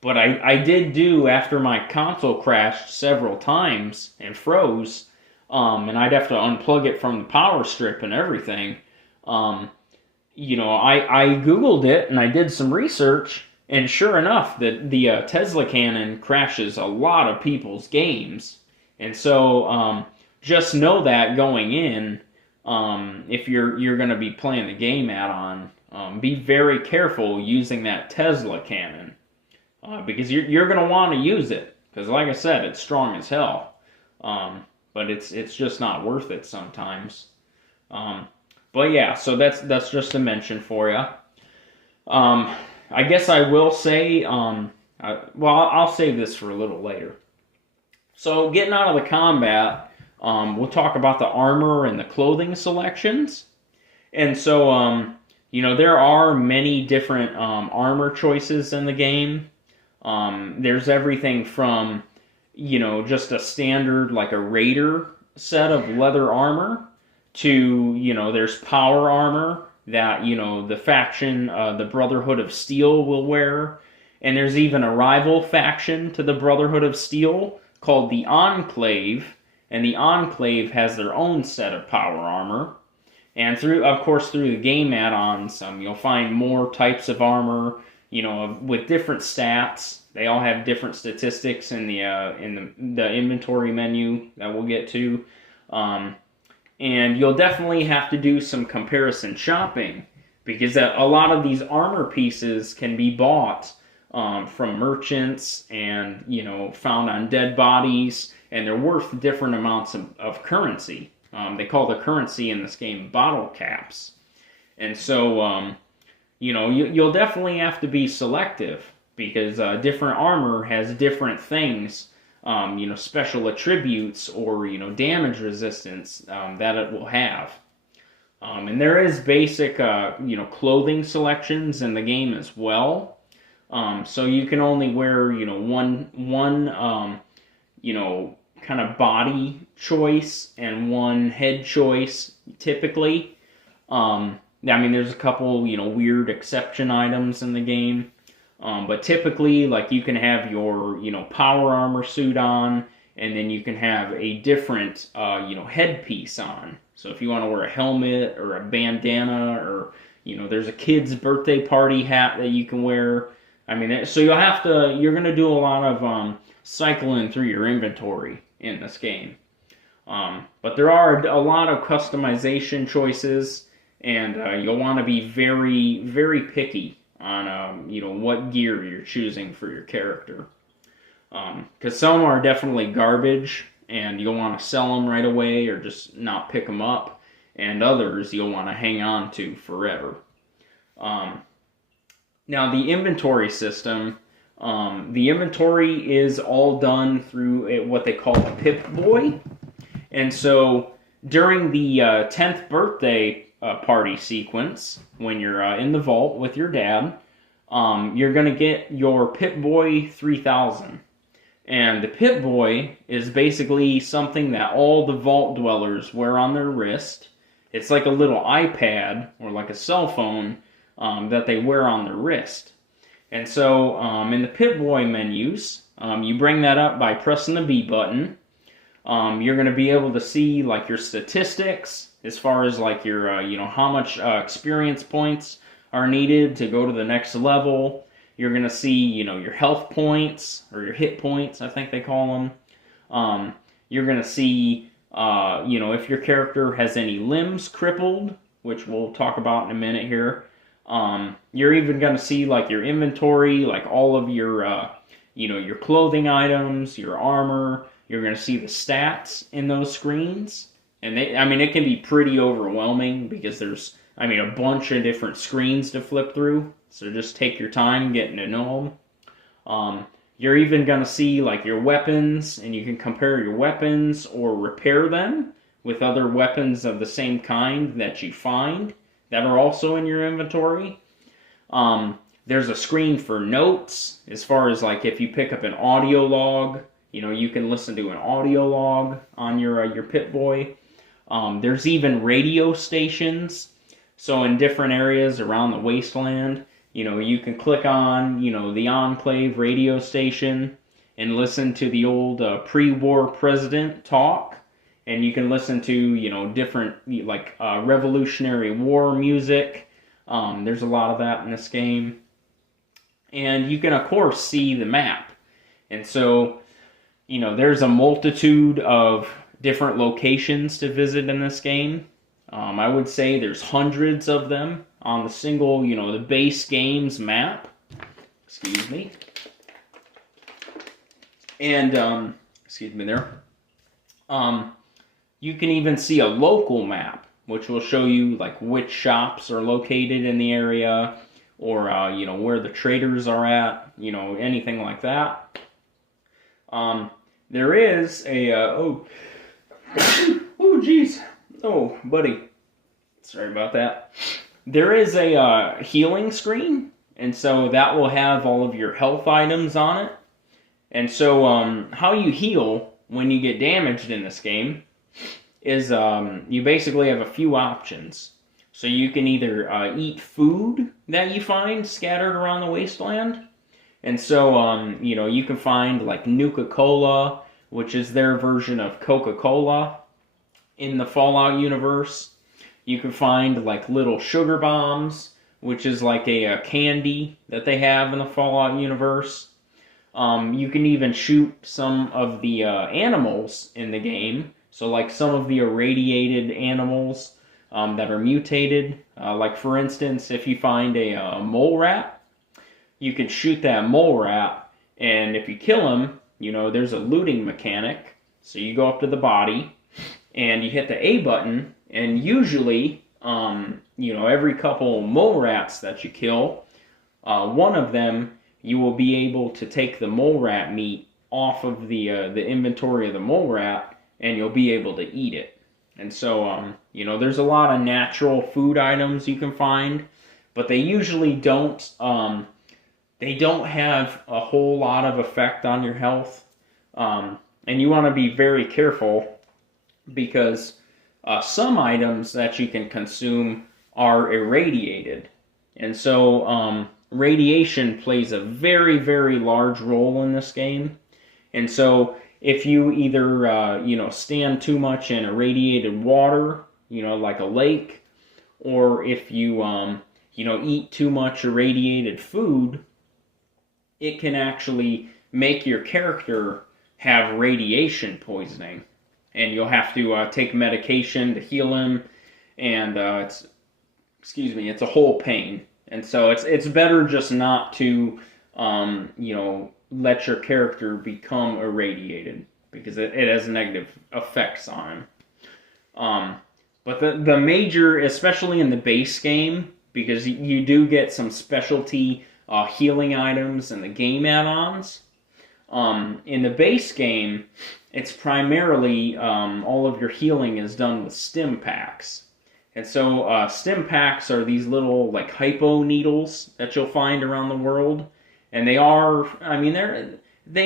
But I did do, after my console crashed several times and froze, and I'd have to unplug it from the power strip and everything, I Googled it and I did some research, and sure enough, the Tesla cannon crashes a lot of people's games. And so, just know that going in, if you're going to be playing the game add-on, be very careful using that Tesla cannon, because you're going to want to use it, because like I said, it's strong as hell, but it's just not worth it sometimes. But yeah, so that's just a mention for you. I guess I will say, I'll save this for a little later. So getting out of the combat, we'll talk about the armor and the clothing selections. And so, there are many different armor choices in the game. There's everything from, just a standard, like a raider set of leather armor, to, there's power armor that, the faction, the Brotherhood of Steel will wear. And there's even a rival faction to the Brotherhood of Steel called the Enclave. And the Enclave has their own set of power armor. And through the game add-ons, you'll find more types of armor, with different stats. They all have different statistics in the inventory menu that we'll get to. And you'll definitely have to do some comparison shopping, because a lot of these armor pieces can be bought from merchants and, found on dead bodies, and they're worth different amounts of currency. They call the currency in this game bottle caps. And so, you'll definitely have to be selective, because different armor has different things, special attributes or, damage resistance that it will have. And there is basic, clothing selections in the game as well. So you can only wear, one kind of body choice and one head choice, typically. There's a couple, weird exception items in the game. But typically, like, you can have your, power armor suit on, and then you can have a different, headpiece on. So if you want to wear a helmet or a bandana, or, there's a kid's birthday party hat that you can wear. So you're going to do a lot of cycling through your inventory in this game. But there are a lot of customization choices, and you'll want to be very, very picky on what gear you're choosing for your character. Because some are definitely garbage, and you'll want to sell them right away or just not pick them up, and others you'll want to hang on to forever. Now the inventory system, the inventory is all done through what they call a Pip-Boy. And so during the 10th birthday party sequence, when you're in the vault with your dad, you're going to get your Pip-Boy 3000. And the Pip-Boy is basically something that all the vault dwellers wear on their wrist. It's like a little iPad or like a cell phone that they wear on their wrist. And so in the Pip-Boy menus, you bring that up by pressing the B button. You're going to be able to see like your statistics as far as like your how much experience points are needed to go to the next level. You're going to see your health points, or your hit points, I think they call them. You're going to see if your character has any limbs crippled, which we'll talk about in a minute here. You're even going to see like your inventory, like all of your your clothing items, your armor. You're going to see the stats in those screens. And it can be pretty overwhelming because there's a bunch of different screens to flip through. So just take your time getting to know them. You're even going to see like your weapons, and you can compare your weapons or repair them with other weapons of the same kind that you find that are also in your inventory. There's a screen for notes, as far as like if you pick up an audio log, you can listen to an audio log on your Pip-Boy. There's even radio stations. So in different areas around the wasteland, you can click on, the Enclave radio station and listen to the old pre-war president talk. And you can listen to, different, like, Revolutionary War music. There's a lot of that in this game. And you can, of course, see the map. And so, there's a multitude of different locations to visit in this game. I would say there's hundreds of them on the single, the base game's map. Excuse me. And, excuse me there. You can even see a local map, which will show you like which shops are located in the area, or where the traders are at, anything like that. There is a oh jeez, oh buddy, sorry about that. There is a healing screen, and so that will have all of your health items on it. And so how you heal when you get damaged in this game is you basically have a few options. So you can either eat food that you find scattered around the wasteland. And so, you can find like Nuka-Cola, which is their version of Coca-Cola in the Fallout universe. You can find like little sugar bombs, which is like a candy that they have in the Fallout universe. You can even shoot some of the animals in the game. So like some of the irradiated animals that are mutated. Like for instance, if you find a mole rat, you can shoot that mole rat, and if you kill him, there's a looting mechanic. So you go up to the body, and you hit the A button, and usually, every couple mole rats that you kill, one of them, you will be able to take the mole rat meat off of the inventory of the mole rat, and you'll be able to eat it. And so, there's a lot of natural food items you can find, but they usually don't have a whole lot of effect on your health. And you want to be very careful, because some items that you can consume are irradiated. And so radiation plays a very, very large role in this game. And so if you either, stand too much in irradiated water, like a lake, or if you, eat too much irradiated food, it can actually make your character have radiation poisoning. and you'll have to take medication to heal him, and it's a whole pain. And so it's better just not to, let your character become irradiated, because it has negative effects on him. But the major, especially in the base game, because you do get some specialty healing items in the game add-ons. In the base game, it's primarily all of your healing is done with stim packs. And so stim packs are these little like hypo needles that you'll find around the world. And they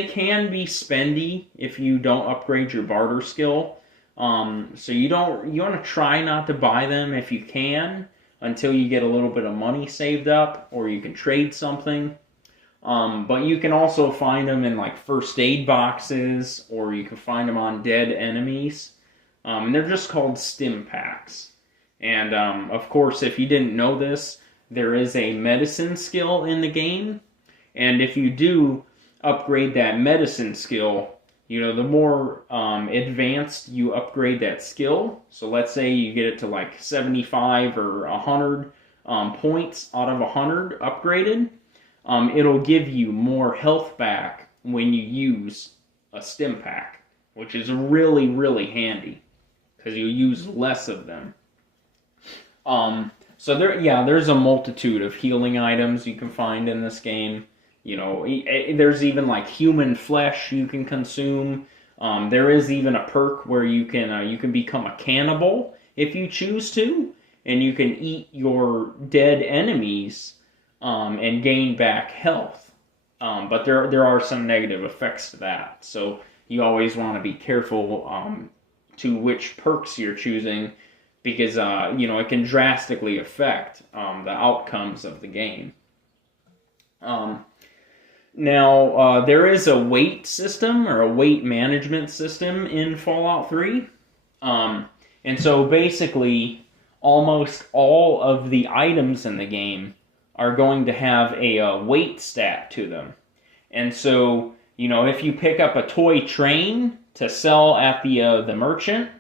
can be spendy if you don't upgrade your barter skill. So you want to try not to buy them if you can until you get a little bit of money saved up, or you can trade something. But you can also find them in like first aid boxes, or you can find them on dead enemies. And they're just called stim packs. And of course, if you didn't know this, there is a medicine skill in the game. And if you do upgrade that medicine skill, the more advanced you upgrade that skill. So let's say you get it to like 75 or 100 points out of 100 upgraded. It'll give you more health back when you use a stim pack, which is really, really handy because you use less of them. So there's a multitude of healing items you can find in this game. There's even like human flesh you can consume. There is even a perk where you can become a cannibal if you choose to, and you can eat your dead enemies and gain back health. But there are some negative effects to that, so you always want to be careful to which perks you're choosing, because it can drastically affect the outcomes of the game. Now, there is a weight system, or a weight management system in Fallout 3. And so basically, almost all of the items in the game are going to have a weight stat to them. And so, if you pick up a toy train to sell at the merchant,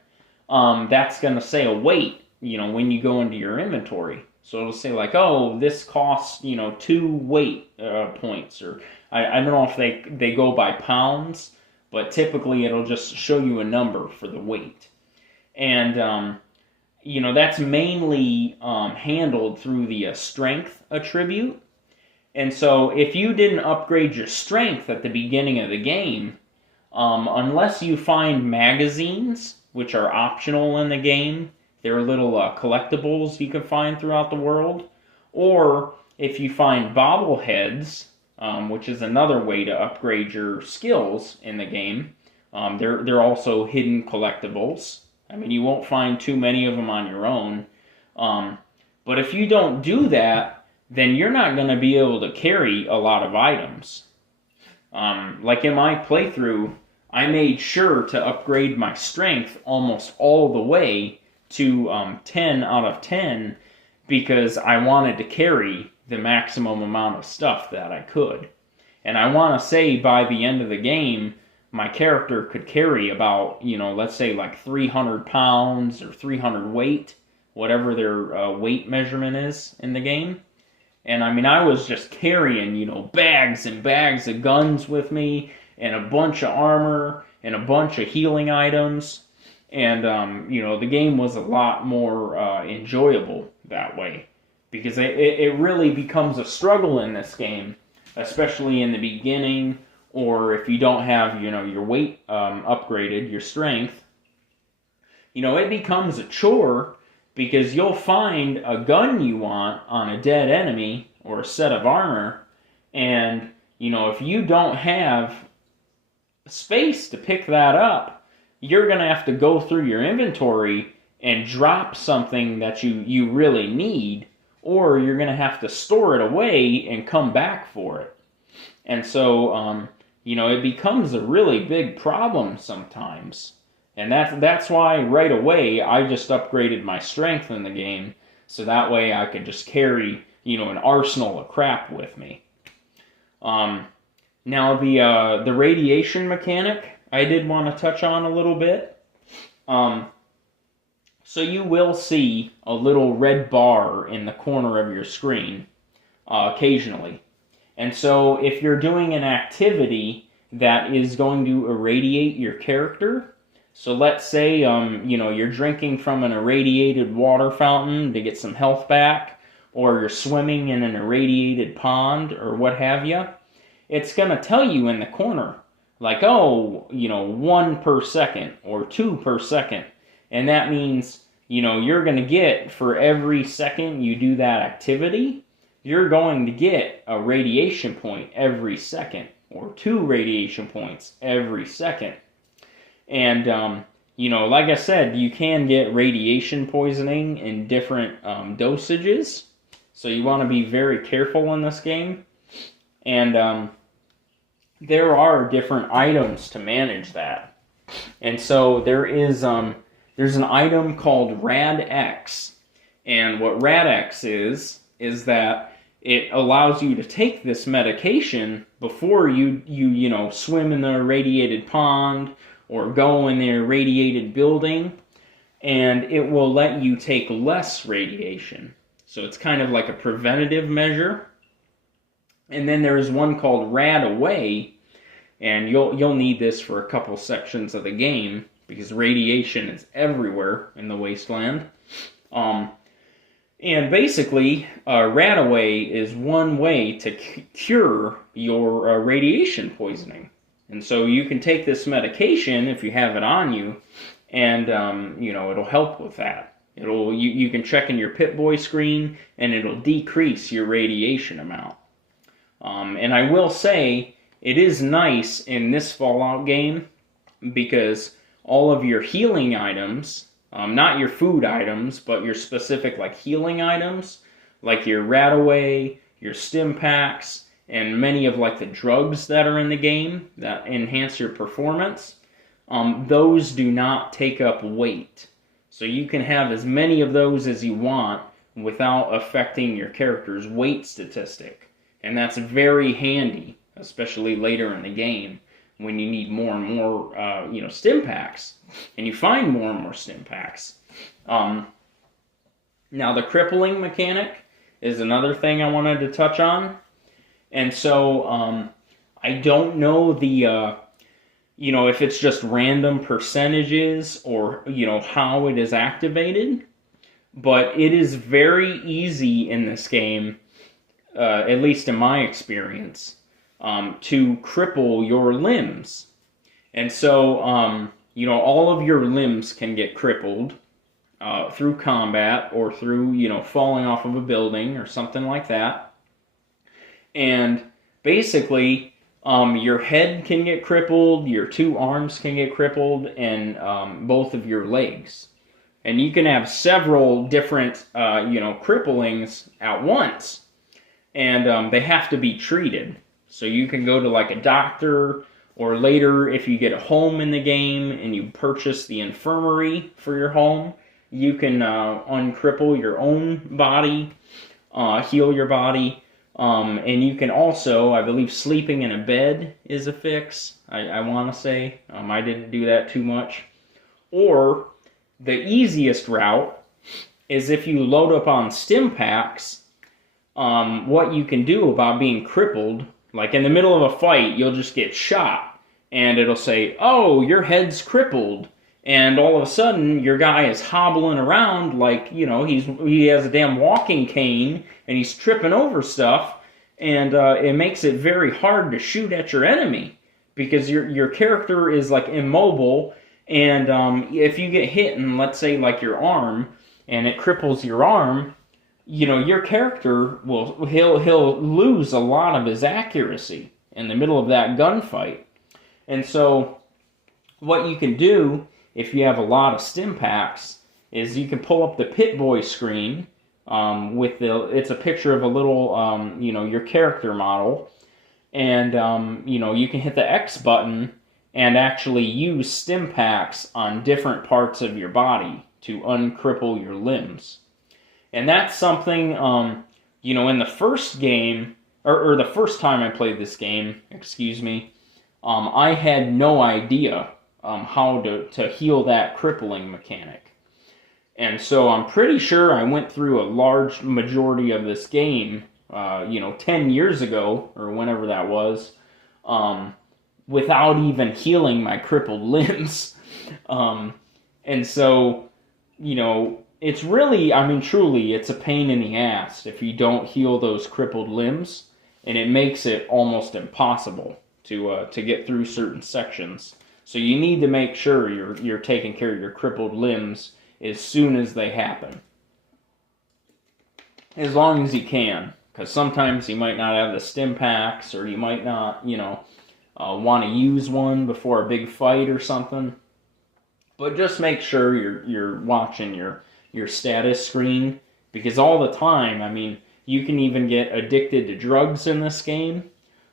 that's going to say a weight, when you go into your inventory. So it'll say like, oh, this costs, 2 weight points, or I don't know if they go by pounds, but typically it'll just show you a number for the weight. And, that's mainly handled through the strength attribute. And so if you didn't upgrade your strength at the beginning of the game, unless you find magazines, which are optional in the game, they're little collectibles you can find throughout the world, or if you find bobbleheads, which is another way to upgrade your skills in the game. They're also hidden collectibles. You won't find too many of them on your own. But if you don't do that, then you're not going to be able to carry a lot of items. Like in my playthrough, I made sure to upgrade my strength almost all the way to 10 out of 10, because I wanted to carry the maximum amount of stuff that I could. And I want to say by the end of the game, my character could carry about, let's say like 300 pounds or 300 weight, whatever their weight measurement is in the game. And I was just carrying, bags and bags of guns with me, and a bunch of armor, and a bunch of healing items. And, the game was a lot more enjoyable that way. Because it really becomes a struggle in this game, especially in the beginning, or if you don't have, your weight upgraded, your strength. It becomes a chore, because you'll find a gun you want on a dead enemy, or a set of armor, and, if you don't have space to pick that up, you're going to have to go through your inventory and drop something that you really need, or you're going to have to store it away and come back for it. And so, it becomes a really big problem sometimes. And that's why right away I just upgraded my strength in the game, so that way I could just carry, an arsenal of crap with me. Now the radiation mechanic I did want to touch on a little bit. So you will see a little red bar in the corner of your screen occasionally. And so if you're doing an activity that is going to irradiate your character, so let's say you're drinking from an irradiated water fountain to get some health back, or you're swimming in an irradiated pond or what have you, it's going to tell you in the corner, like, 1 per second or 2 per second. And that means, you're going to get, for every second you do that activity, you're going to get a radiation point every second, or 2 radiation points every second. And, like I said, you can get radiation poisoning in different dosages. So you want to be very careful in this game. And there are different items to manage that. And so there's an item called Rad-X. And what Rad-X is that it allows you to take this medication before you swim in the irradiated pond or go in the irradiated building, and it will let you take less radiation. So it's kind of like a preventative measure. And then there is one called Rad-Away, and you'll need this for a couple sections of the game because radiation is everywhere in the wasteland. And basically, Rad-Away is one way to cure your radiation poisoning. And so you can take this medication if you have it on you, and it'll help with that. You can check in your Pip-Boy screen, and it'll decrease your radiation amount. And I will say, it is nice in this Fallout game because all of your healing items, not your food items, but your specific healing items, like your Rad-Away, your stim packs, and many of the drugs that are in the game that enhance your performance, those do not take up weight. So you can have as many of those as you want without affecting your character's weight statistic. And that's very handy, especially later in the game when you need more and more stim packs. And you find more and more stim packs. Now the crippling mechanic is another thing I wanted to touch on. And so I don't know if it's just random percentages or, how it is activated. But it is very easy in this game, at least in my experience, to cripple your limbs. And so, all of your limbs can get crippled through combat or through, falling off of a building or something like that. And basically, your head can get crippled, your 2 arms can get crippled, and both of your legs. And you can have several different, cripplings at once. And they have to be treated. So you can go to a doctor, or later if you get a home in the game and you purchase the infirmary for your home, you can uncripple your own body, heal your body. And you can also, I believe sleeping in a bed is a fix, I want to say. I didn't do that too much. Or the easiest route is if you load up on stim packs, what you can do about being crippled, in the middle of a fight, you'll just get shot, and it'll say, oh, your head's crippled, and all of a sudden, your guy is hobbling around he has a damn walking cane, and he's tripping over stuff, and it makes it very hard to shoot at your enemy, because your character is, immobile, and if you get hit in, let's say, your arm, and it cripples your arm, your character he'll lose a lot of his accuracy in the middle of that gunfight. And so what you can do if you have a lot of stim packs is you can pull up the Pip-Boy screen it's a picture of a little your character model, and you can hit the X button and actually use stim packs on different parts of your body to uncripple your limbs. And that's something, in the first game, or the first time I played this game, I had no idea how to heal that crippling mechanic. And so I'm pretty sure I went through a large majority of this game, 10 years ago, or whenever that was, without even healing my crippled limbs. And so, it's really, truly, it's a pain in the ass if you don't heal those crippled limbs, and it makes it almost impossible to get through certain sections. So you need to make sure you're taking care of your crippled limbs as soon as they happen. As long as you can, because sometimes you might not have the stim packs, or you might not, want to use one before a big fight or something. But just make sure you're watching your status screen, because all the time, you can even get addicted to drugs in this game.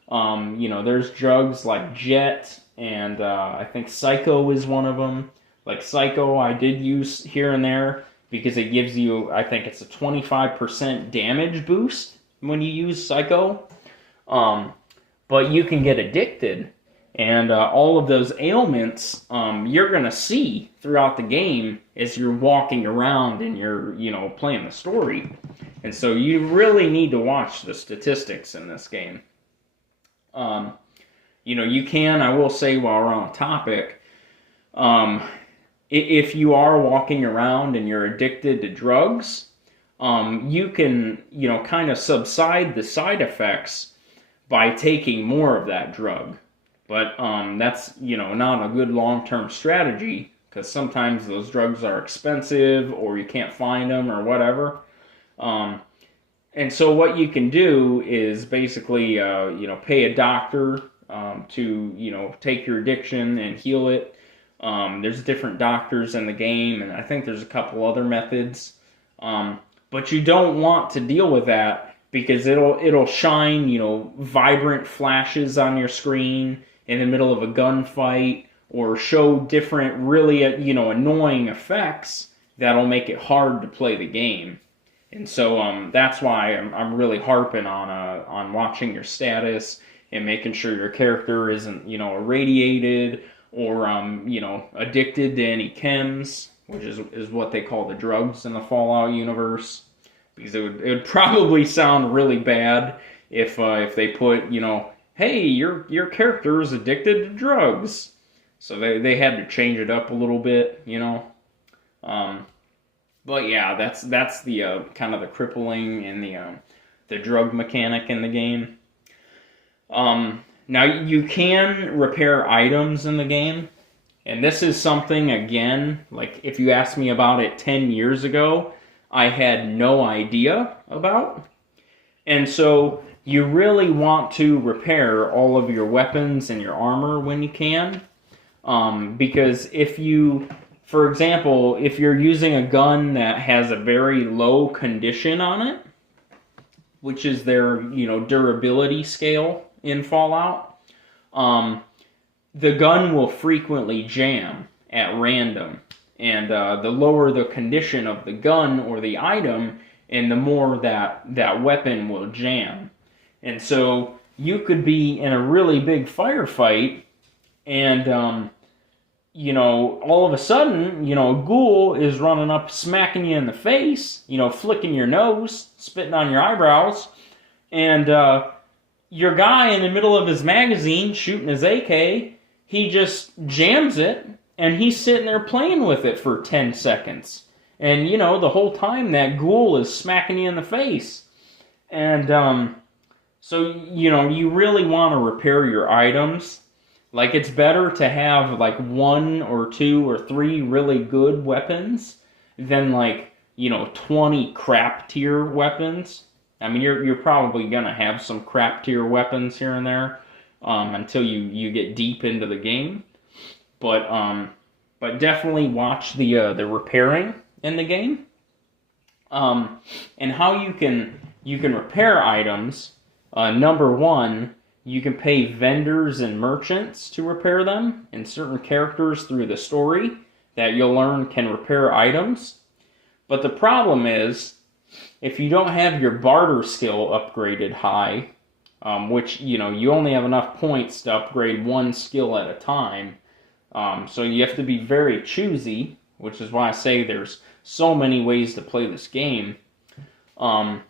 There's drugs like Jet, and I think Psycho is one of them. Like Psycho, I did use here and there because it gives you, I think it's a 25% damage boost when you use Psycho. But you can get addicted, and all of those ailments you're going to see throughout the game as you're walking around and you're, playing the story. And so you really need to watch the statistics in this game. You can, I will say while we're on the topic, if you are walking around and you're addicted to drugs, you can, kind of subside the side effects by taking more of that drug. But that's, not a good long-term strategy, because sometimes those drugs are expensive, or you can't find them, or whatever. And so what you can do is basically, pay a doctor to, take your addiction and heal it. There's different doctors in the game, and I think there's a couple other methods. But you don't want to deal with that, because it'll shine, vibrant flashes on your screen in the middle of a gunfight, or show different really, annoying effects that'll make it hard to play the game. And so that's why I'm really harping on watching your status and making sure your character isn't, irradiated or addicted to any chems, which is what they call the drugs in the Fallout universe. Because it would probably sound really bad if they put, hey, your character is addicted to drugs. So they had to change it up a little bit, But yeah, that's the kind of the crippling and the drug mechanic in the game. Now you can repair items in the game, and this is something, again, like if you asked me about it 10 years ago, I had no idea about. And so you really want to repair all of your weapons and your armor when you can, because for example, if you're using a gun that has a very low condition on it, which is their, durability scale in Fallout, the gun will frequently jam at random. And the lower the condition of the gun or the item, and the more that weapon will jam. And so you could be in a really big firefight, and all of a sudden, a ghoul is running up, smacking you in the face, flicking your nose, spitting on your eyebrows, and your guy in the middle of his magazine shooting his AK, he just jams it, and he's sitting there playing with it for 10 seconds. And, the whole time that ghoul is smacking you in the face. And so, you really want to repair your items. Like, it's better to have, like, 1 or 2 or 3 really good weapons than, like, 20 crap tier weapons. You're probably going to have some crap tier weapons here and there until you get deep into the game. But definitely watch the repairing in the game. And how you can repair items. Number 1, you can pay vendors and merchants to repair them, and certain characters through the story that you'll learn can repair items. But the problem is, if you don't have your barter skill upgraded high, which, you only have enough points to upgrade one skill at a time, So you have to be very choosy, which is why I say there's so many ways to play this game. Um,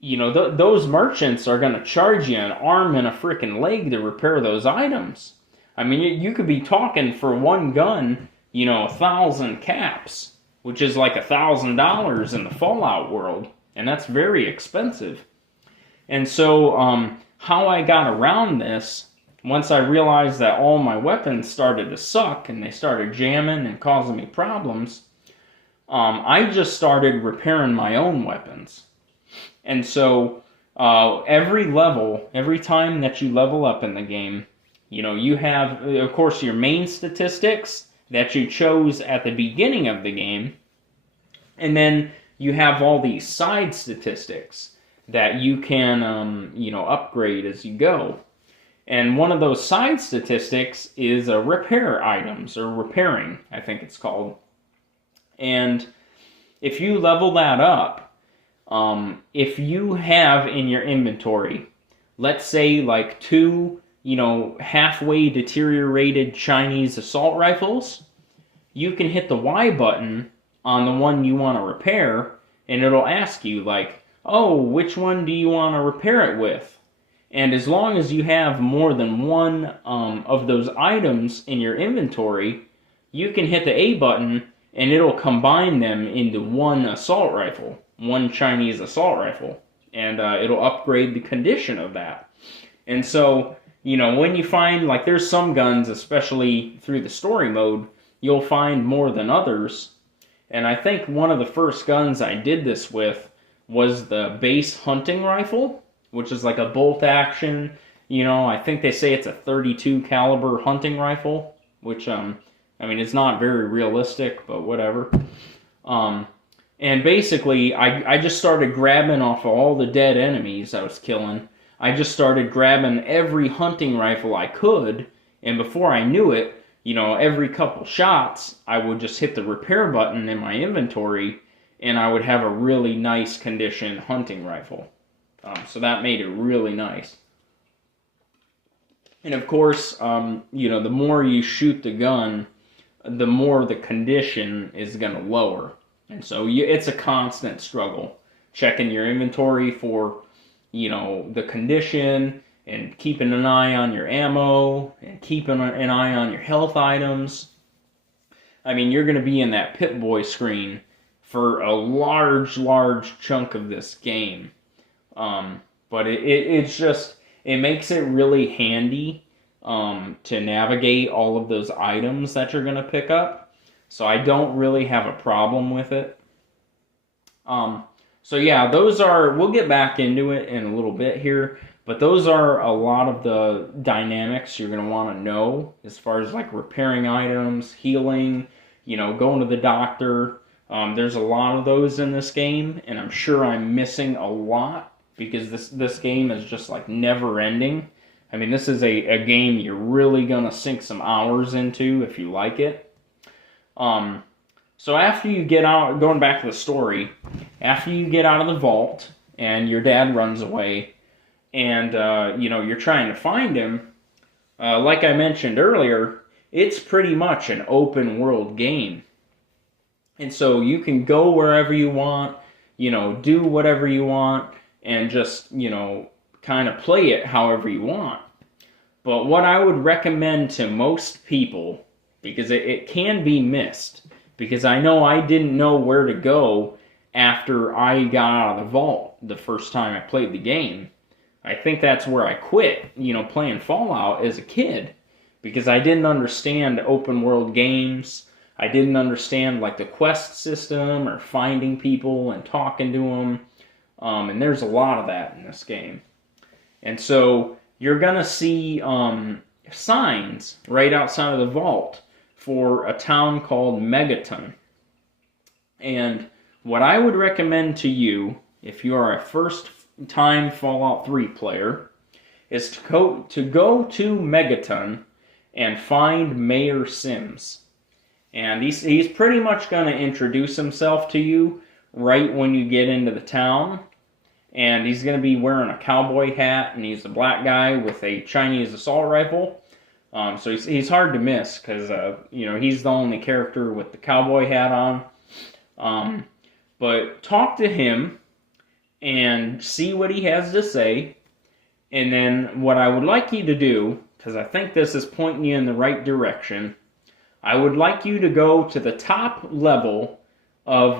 those merchants are going to charge you an arm and a freaking leg to repair those items. I mean, you could be talking for one gun, 1,000 caps, which is like $1,000 in the Fallout world, and that's very expensive. And so, how I got around this, once I realized that all my weapons started to suck and they started jamming and causing me problems, I just started repairing my own weapons. And so, every time that you level up in the game, you have, of course, your main statistics that you chose at the beginning of the game, and then you have all these side statistics that you can, upgrade as you go. And one of those side statistics is repair items, or repairing, I think it's called. And if you level that up, if you have in your inventory, let's say like two, halfway deteriorated Chinese assault rifles, you can hit the Y button on the one you want to repair, and it'll ask you like, oh, which one do you want to repair it with? And as long as you have more than one of those items in your inventory, you can hit the A button and it'll combine them into one assault rifle, one Chinese assault rifle, and it'll upgrade the condition of that. And so, when you find, like, there's some guns, especially through the story mode, you'll find more than others. And I think one of the first guns I did this with was the base hunting rifle, which is like a bolt action, I think they say it's a 32 caliber hunting rifle, which, it's not very realistic, but whatever. And basically, I just started grabbing off of all the dead enemies I was killing. I just started grabbing every hunting rifle I could, and before I knew it, every couple shots, I would just hit the repair button in my inventory, and I would have a really nice condition hunting rifle. So that made it really nice. And of course, the more you shoot the gun, the more the condition is going to lower. And so it's a constant struggle. Checking your inventory for, the condition, and keeping an eye on your ammo, and keeping an eye on your health items. I mean, you're going to be in that Pip-Boy screen for a large chunk of this game. But it's just, it makes it really handy to navigate all of those items that you're going to pick up. So I don't really have a problem with it. So yeah, we'll get back into it in a little bit here, but those are a lot of the dynamics you're going to want to know as far as like repairing items, healing, going to the doctor. There's a lot of those in this game, and I'm sure I'm missing a lot because this game is just like never ending. I mean, this is a game you're really going to sink some hours into if you like it. So after you get out, going back to the story, after you get out of the vault and your dad runs away and, you're trying to find him, like I mentioned earlier, it's pretty much an open world game. And so you can go wherever you want, do whatever you want, and just, kind of play it however you want. But what I would recommend to most people, because it can be missed, because I know I didn't know where to go after I got out of the vault the first time I played the game. I think that's where I quit, playing Fallout as a kid, because I didn't understand open world games. I didn't understand like the quest system or finding people and talking to them. And there's a lot of that in this game. And so you're going to see signs right outside of the vault for a town called Megaton. And what I would recommend to you, if you are a first-time Fallout 3 player, is to go to Megaton and find Mayor Sims. And he's pretty much going to introduce himself to you right when you get into the town. And he's going to be wearing a cowboy hat, and he's a black guy with a Chinese assault rifle. So he's hard to miss because, he's the only character with the cowboy hat on. But talk to him and see what he has to say. And then what I would like you to do, because I think this is pointing you in the right direction, I would like you to go to the top level of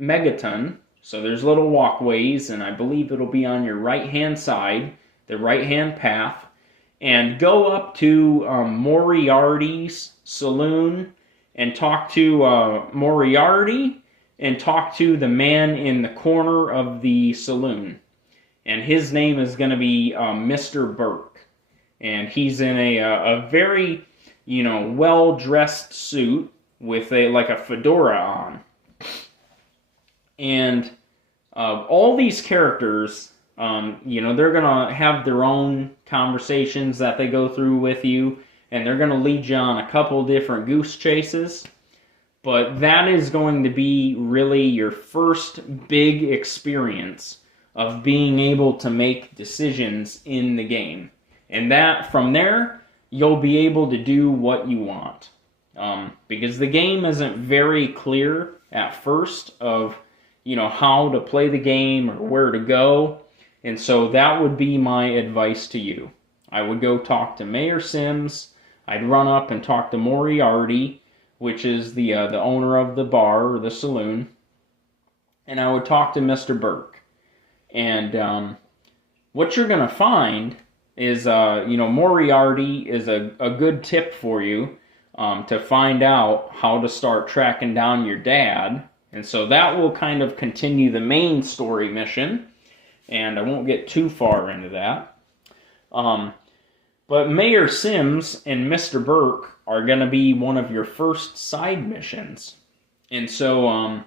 Megaton. So there's little walkways, and I believe it'll be on your right-hand side, the right-hand path, and go up to Moriarty's saloon and talk to Moriarty and talk to the man in the corner of the saloon. And his name is going to be Mr. Burke. And he's in a very, well-dressed suit with a fedora on. And all these characters, they're going to have their own conversations that they go through with you, and they're going to lead you on a couple different goose chases. But that is going to be really your first big experience of being able to make decisions in the game. And that, from there, you'll be able to do what you want. Because the game isn't very clear at first of, how to play the game or where to go. And so that would be my advice to you. I would go talk to Mayor Sims. I'd run up and talk to Moriarty, which is the owner of the bar or the saloon. And I would talk to Mr. Burke. And what you're going to find is, Moriarty is a good tip for you to find out how to start tracking down your dad. And so that will kind of continue the main story mission. And I won't get too far into that. But Mayor Sims and Mr. Burke are going to be one of your first side missions. And so,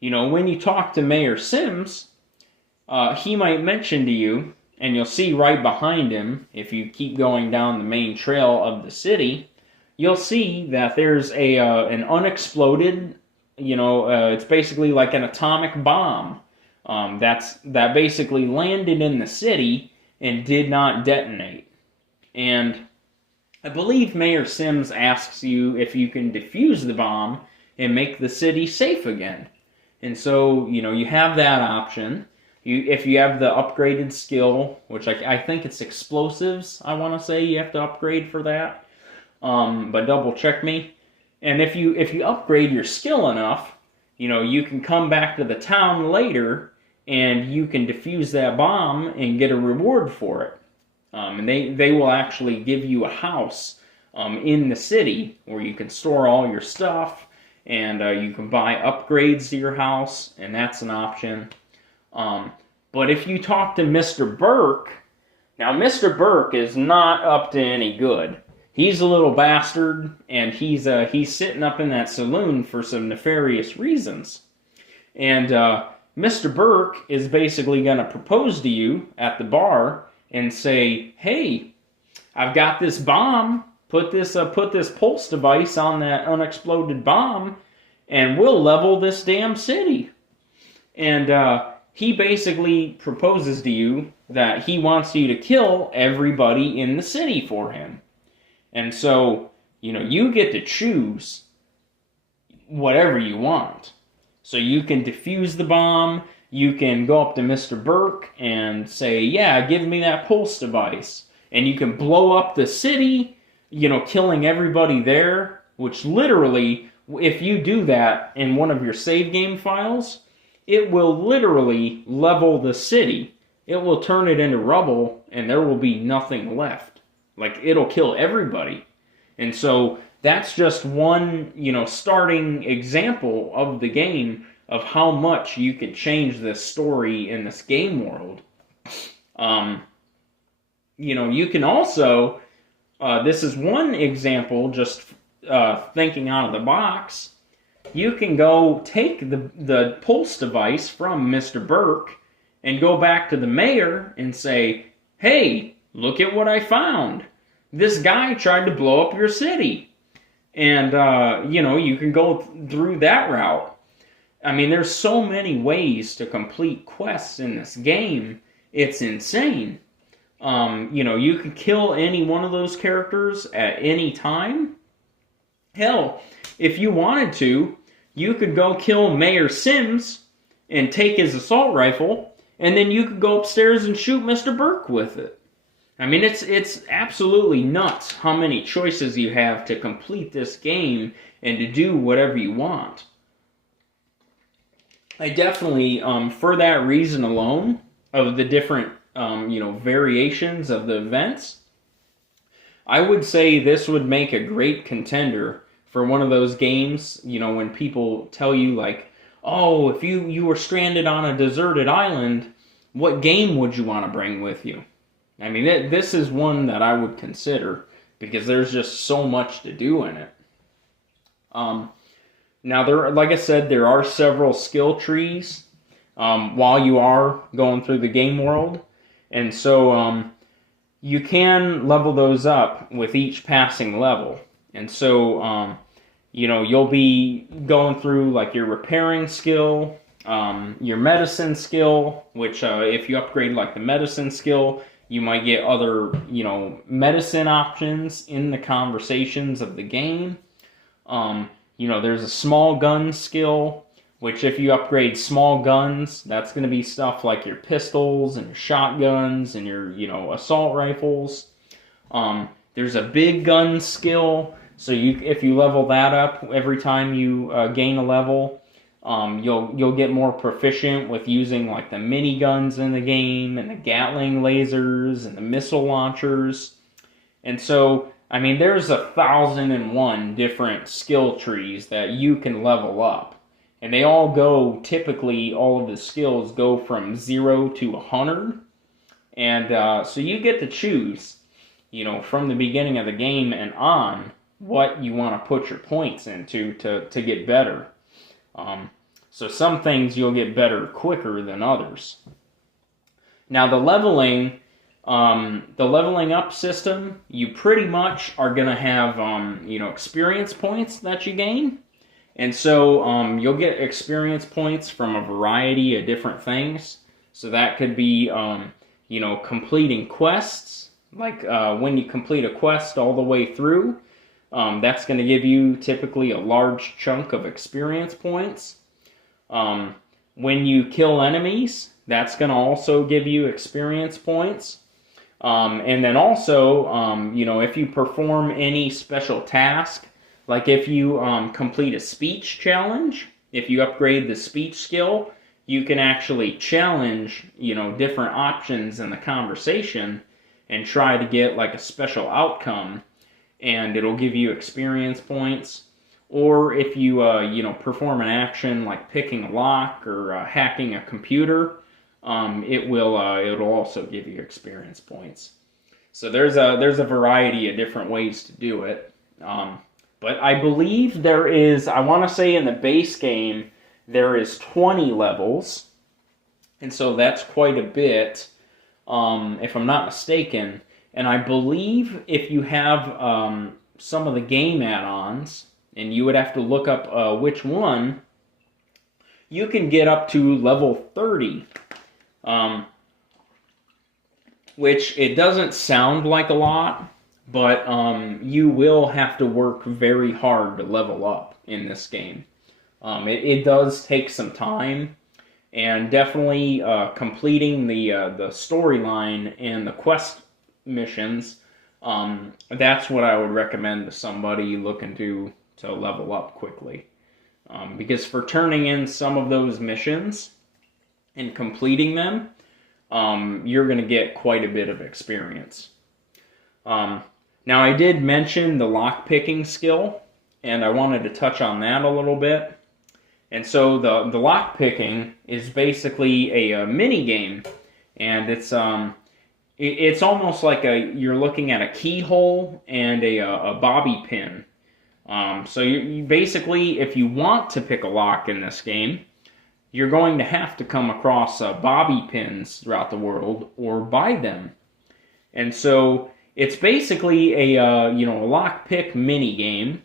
when you talk to Mayor Sims, he might mention to you, and you'll see right behind him, if you keep going down the main trail of the city, you'll see that there's an unexploded, it's basically like an atomic bomb that basically landed in the city and did not detonate. And I believe Mayor Sims asks you if you can defuse the bomb and make the city safe again. And so, you have that option. If you have the upgraded skill, which I think it's explosives, I want to say you have to upgrade for that. But double check me. And if you upgrade your skill enough, you can come back to the town later and you can defuse that bomb and get a reward for it. And they will actually give you a house in the city where you can store all your stuff, and you can buy upgrades to your house, and that's an option. But if you talk to Mr. Burke, now Mr. Burke is not up to any good. He's a little bastard, and he's sitting up in that saloon for some nefarious reasons. And Mr. Burke is basically going to propose to you at the bar and say, "Hey, I've got this bomb. Put this pulse device on that unexploded bomb, and we'll level this damn city." And he basically proposes to you that he wants you to kill everybody in the city for him. And so, you get to choose whatever you want. So you can defuse the bomb, you can go up to Mr. Burke and say, "Yeah, give me that pulse device." And you can blow up the city, killing everybody there, which literally, if you do that in one of your save game files, it will literally level the city. It will turn it into rubble, and there will be nothing left. Like, it'll kill everybody. And so that's just one, starting example of the game of how much you can change this story in this game world. You can also, this is one example, just thinking out of the box, you can go take the pulse device from Mr. Burke and go back to the mayor and say, "Hey, look at what I found. This guy tried to blow up your city." And, you can go through that route. I mean, there's so many ways to complete quests in this game, it's insane. You can kill any one of those characters at any time. Hell, if you wanted to, you could go kill Mayor Sims and take his assault rifle, and then you could go upstairs and shoot Mr. Burke with it. I mean, it's absolutely nuts how many choices you have to complete this game and to do whatever you want. I definitely, for that reason alone, of the different, variations of the events, I would say this would make a great contender for one of those games, when people tell you, like, oh, if you were stranded on a deserted island, what game would you want to bring with you? I mean, this is one that I would consider, because there's just so much to do in it. Now, like I said, there are several skill trees while you are going through the game world, and so you can level those up with each passing level. And so, you'll be going through like your repairing skill, your medicine skill, which if you upgrade like the medicine skill, you might get other, medicine options in the conversations of the game. There's a small gun skill, which if you upgrade small guns, that's going to be stuff like your pistols and your shotguns and your, assault rifles. There's a big gun skill, so if you level that up every time you gain a level, you'll get more proficient with using like the miniguns in the game and the Gatling lasers and the missile launchers. And so, I mean, there's 1,001 different skill trees that you can level up. And they all go, typically, all of the skills go from 0 to 100. And so you get to choose, from the beginning of the game and on, what you want to put your points into to get better. So some things you'll get better quicker than others. Now the leveling up system, you pretty much are going to have, experience points that you gain. And so you'll get experience points from a variety of different things. So that could be, completing quests. Like when you complete a quest all the way through, that's going to give you typically a large chunk of experience points. When you kill enemies, that's going to also give you experience points. And then also, if you perform any special task, like if you complete a speech challenge, if you upgrade the speech skill, you can actually challenge, different options in the conversation and try to get like a special outcome, and it'll give you experience points. Or if you, perform an action like picking a lock or hacking a computer, it'll also give you experience points. So there's a variety of different ways to do it. But I believe I want to say in the base game, there is 20 levels. And so that's quite a bit, if I'm not mistaken. And I believe if you have some of the game add-ons, and you would have to look up which one, you can get up to level 30. Which it doesn't sound like a lot, but you will have to work very hard to level up in this game. It does take some time, and definitely completing the storyline and the quest missions, that's what I would recommend to somebody looking to level up quickly. Because for turning in some of those missions and completing them, you're going to get quite a bit of experience. Now, I did mention the lock-picking skill, and I wanted to touch on that a little bit. And so the lock-picking is basically a mini-game, and it's almost like you're looking at a keyhole and a bobby pin. So you basically, if you want to pick a lock in this game, you're going to have to come across bobby pins throughout the world or buy them. And so it's basically a lockpick mini game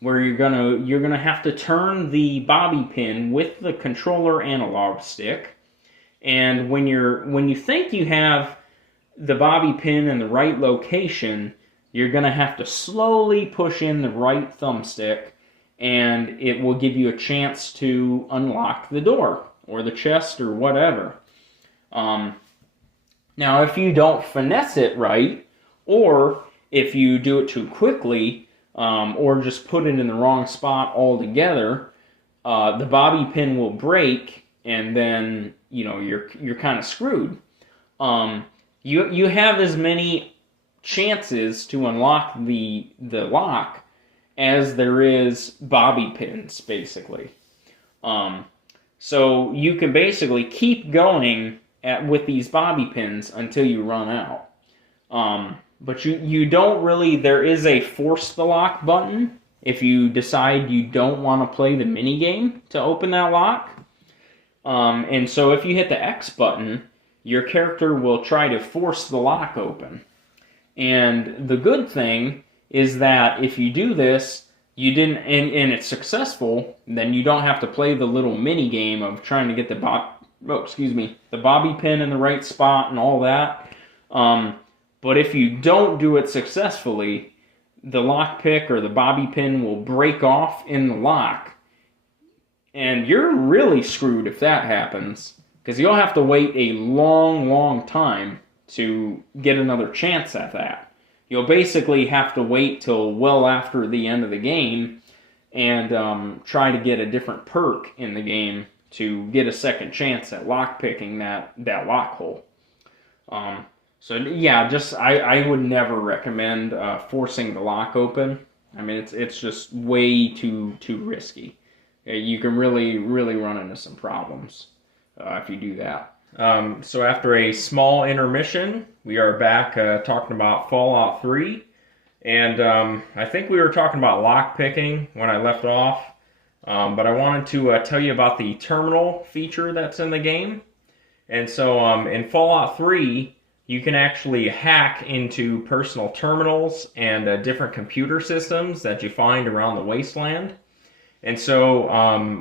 where you're gonna have to turn the bobby pin with the controller analog stick, and when you think you have the bobby pin in the right location, you're going to have to slowly push in the right thumbstick, and it will give you a chance to unlock the door or the chest or whatever. Now, if you don't finesse it right, or if you do it too quickly, or just put it in the wrong spot altogether, the bobby pin will break, and then you're kind of screwed. You have as many chances to unlock the lock as there is bobby pins, basically. So you can basically keep going with these bobby pins until you run out. But you don't really, there is a force the lock button if you decide you don't want to play the mini game to open that lock. And so if you hit the X button, your character will try to force the lock open. And the good thing is that if you do this, you didn't, and it's successful, then you don't have to play the little mini game of trying to get the bobby pin in the right spot and all that. But if you don't do it successfully, the lockpick or the bobby pin will break off in the lock. And you're really screwed if that happens, because you'll have to wait a long, long time to get another chance at that. You'll basically have to wait till well after the end of the game and try to get a different perk in the game to get a second chance at lockpicking that lock hole. So yeah, I would never recommend forcing the lock open. I mean, it's just way too risky. You can really run into some problems if you do that. So after a small intermission, we are back talking about Fallout 3. And I think we were talking about lockpicking when I left off. But I wanted to tell you about the terminal feature that's in the game. And so in Fallout 3, you can actually hack into personal terminals and different computer systems that you find around the wasteland. And so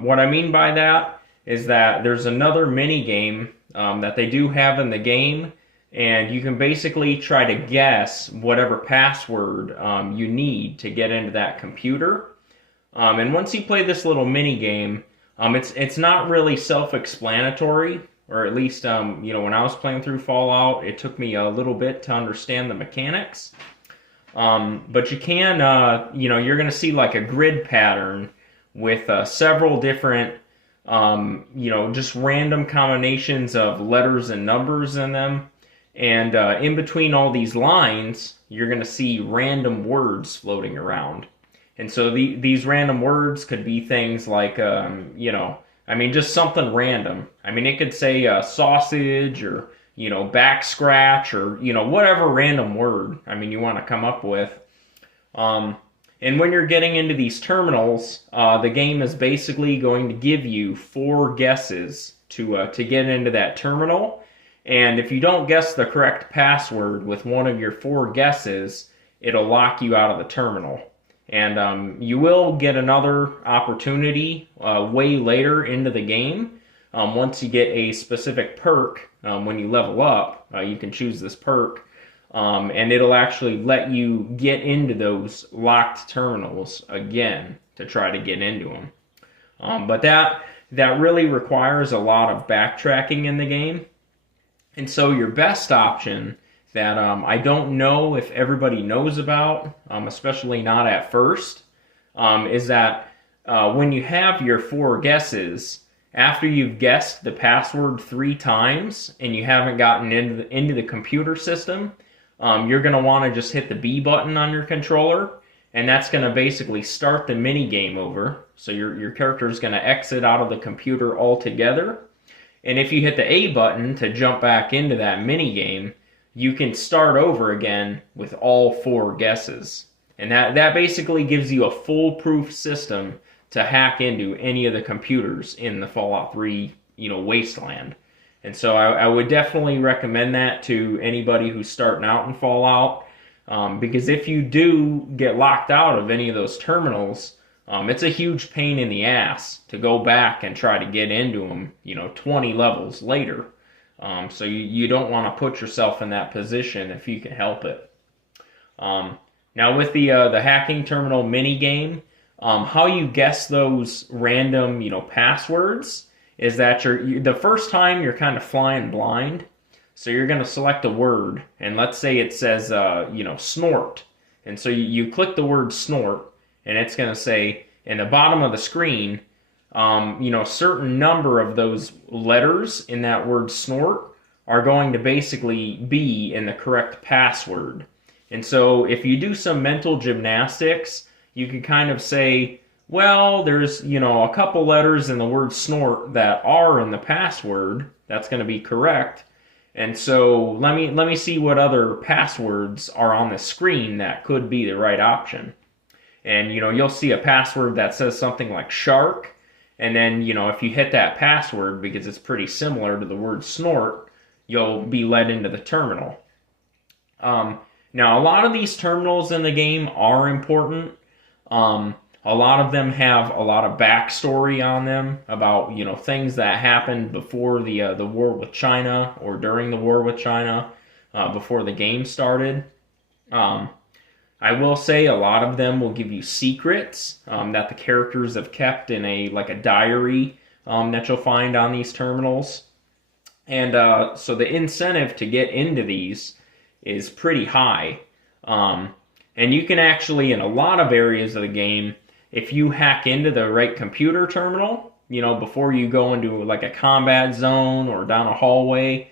what I mean by that is that there's another mini game that they do have in the game, and you can basically try to guess whatever password you need to get into that computer. And once you play this little mini game, it's not really self-explanatory, or at least when I was playing through Fallout, it took me a little bit to understand the mechanics. But you can, you're going to see like a grid pattern with several different, just random combinations of letters and numbers in them. And in between all these lines, you're going to see random words floating around. And so these random words could be things like, just something random. I mean, it could say sausage or, back scratch or, whatever random word, you want to come up with. And when you're getting into these terminals, the game is basically going to give you 4 guesses to get into that terminal. And if you don't guess the correct password with one of your 4 guesses, it'll lock you out of the terminal. And you will get another opportunity way later into the game. Once you get a specific perk, when you level up, you can choose this perk. And it'll actually let you get into those locked terminals again to try to get into them. But that really requires a lot of backtracking in the game. And so your best option that I don't know if everybody knows about, especially not at first, is that when you have your 4 guesses, after you've guessed the password 3 times and you haven't gotten into the computer system, you're going to want to just hit the B button on your controller, and that's going to basically start the mini game over. So your character is going to exit out of the computer altogether. And if you hit the A button to jump back into that mini game, you can start over again with all 4 guesses. And that basically gives you a foolproof system to hack into any of the computers in the Fallout 3, wasteland. And so I would definitely recommend that to anybody who's starting out in Fallout, because if you do get locked out of any of those terminals, it's a huge pain in the ass to go back and try to get into them, 20 levels later. So you don't want to put yourself in that position if you can help it. Now with the hacking terminal mini game, how you guess those random passwords is that the first time you're kind of flying blind, so you're going to select a word, and let's say it says snort, and so you click the word snort, and it's going to say in the bottom of the screen, certain number of those letters in that word snort are going to basically be in the correct password. And so if you do some mental gymnastics, you can kind of say, well, there's, a couple letters in the word snort that are in the password. That's going to be correct. And so let me see what other passwords are on the screen that could be the right option. And, you'll see a password that says something like shark. And then, if you hit that password, because it's pretty similar to the word snort, you'll be led into the terminal. Now, a lot of these terminals in the game are important. A lot of them have a lot of backstory on them about, things that happened before the war with China or during the war with China, before the game started. I will say a lot of them will give you secrets that the characters have kept in a diary that you'll find on these terminals. And so the incentive to get into these is pretty high. And you can actually, in a lot of areas of the game, if you hack into the right computer terminal, before you go into a combat zone or down a hallway,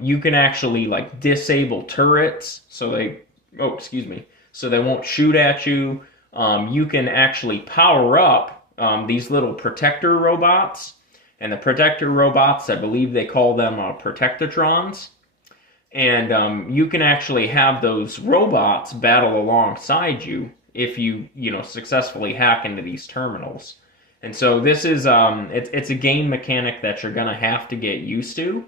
you can actually disable turrets so they won't shoot at you. You can actually power up these little protector robots, and the protector robots, I believe they call them Protectatrons. And you can actually have those robots battle alongside you if you successfully hack into these terminals. And so this is it's a game mechanic that you're gonna have to get used to.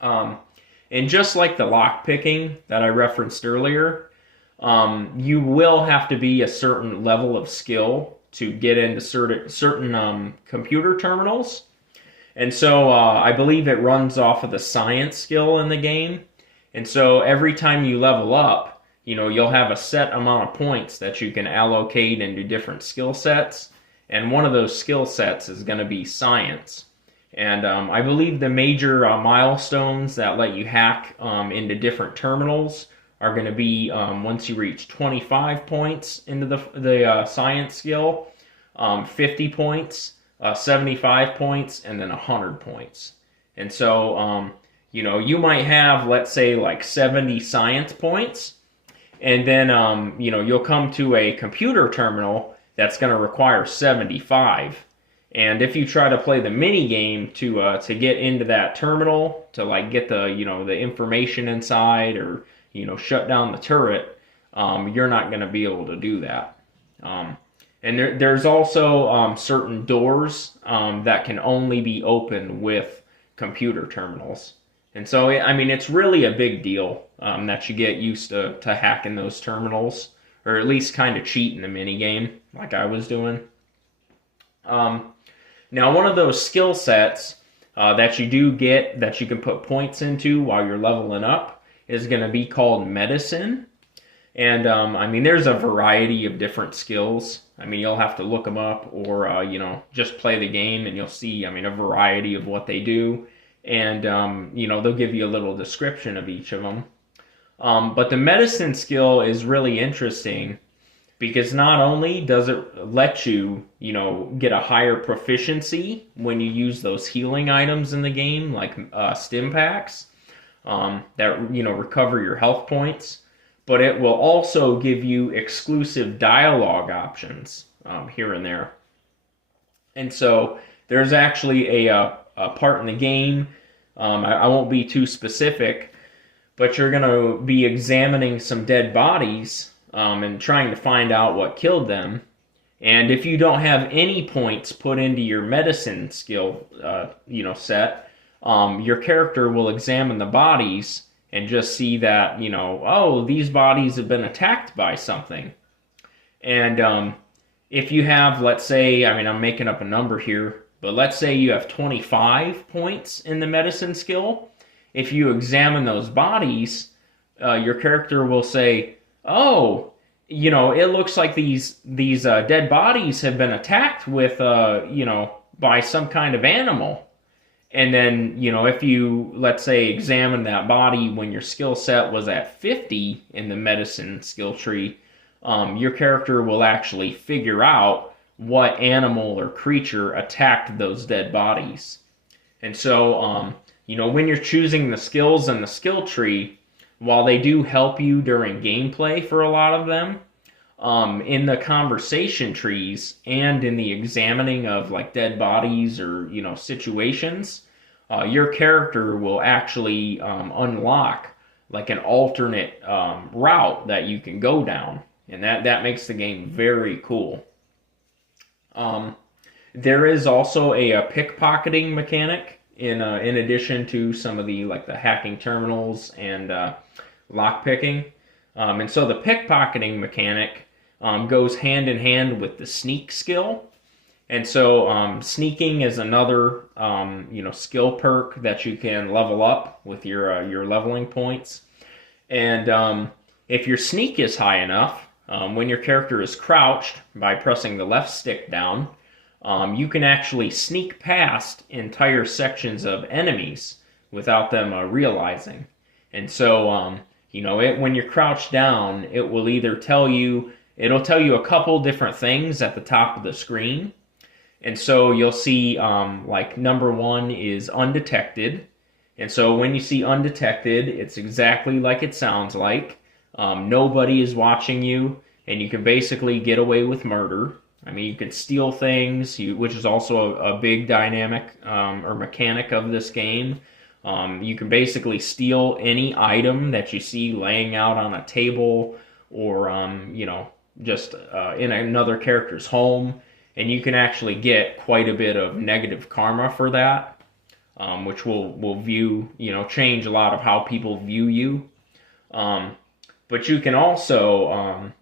And just like the lock picking that I referenced earlier, you will have to be a certain level of skill to get into certain computer terminals. And so I believe it runs off of the science skill in the game. And so every time you level up, you'll have a set amount of points that you can allocate into different skill sets. And one of those skill sets is going to be science. And I believe the major milestones that let you hack into different terminals are going to be once you reach 25 points into the science skill, 50 points, 75 points, and then 100 points. And so, you might have, let's say, 70 science points, and then, you'll come to a computer terminal that's going to require 75. And if you try to play the mini game to get into that terminal, to get the the information inside, or shut down the turret, you're not going to be able to do that. And there's also certain doors that can only be opened with computer terminals. And so, it's really a big deal that you get used to hacking those terminals, or at least kind of cheating the minigame like I was doing. Now, one of those skill sets that you do get that you can put points into while you're leveling up is going to be called medicine. And, there's a variety of different skills. You'll have to look them up, or, just play the game and you'll see, a variety of what they do. And, they'll give you a little description of each of them. But the medicine skill is really interesting because not only does it let you, get a higher proficiency when you use those healing items in the game, like stim packs, that, recover your health points, but it will also give you exclusive dialogue options here and there. And so there's actually a part in the game, I won't be too specific, but you're going to be examining some dead bodies and trying to find out what killed them. And if you don't have any points put into your medicine skill, set, your character will examine the bodies and just see that, these bodies have been attacked by something. And if you have, let's say, I'm making up a number here, But let's say you have 25 points in the medicine skill. If you examine those bodies, your character will say, "Oh, it looks like these dead bodies have been attacked with, by some kind of animal." And then, if you, let's say, examine that body when your skill set was at 50 in the medicine skill tree, your character will actually figure out what animal or creature attacked those dead bodies. And so, when you're choosing the skills in the skill tree, while they do help you during gameplay for a lot of them, in the conversation trees and in the examining of like dead bodies or situations, your character will actually unlock like an alternate route that you can go down, and that makes the game very cool. There is also a pickpocketing mechanic in addition to some of the hacking terminals and lock picking. And so the pickpocketing mechanic goes hand in hand with the sneak skill. And so sneaking is another skill perk that you can level up with your leveling points. And if your sneak is high enough, when your character is crouched by pressing the left stick down, you can actually sneak past entire sections of enemies without them realizing. And so, when you're crouched down, it will either it'll tell you a couple different things at the top of the screen. And so you'll see, number one is undetected. And so when you see undetected, it's exactly like it sounds like. Nobody is watching you, and you can basically get away with murder. I mean, you can steal things, which is also a big dynamic or mechanic of this game. You can basically steal any item that you see laying out on a table or, just in another character's home. And you can actually get quite a bit of negative karma for that, which will change a lot of how people view you. But you can also,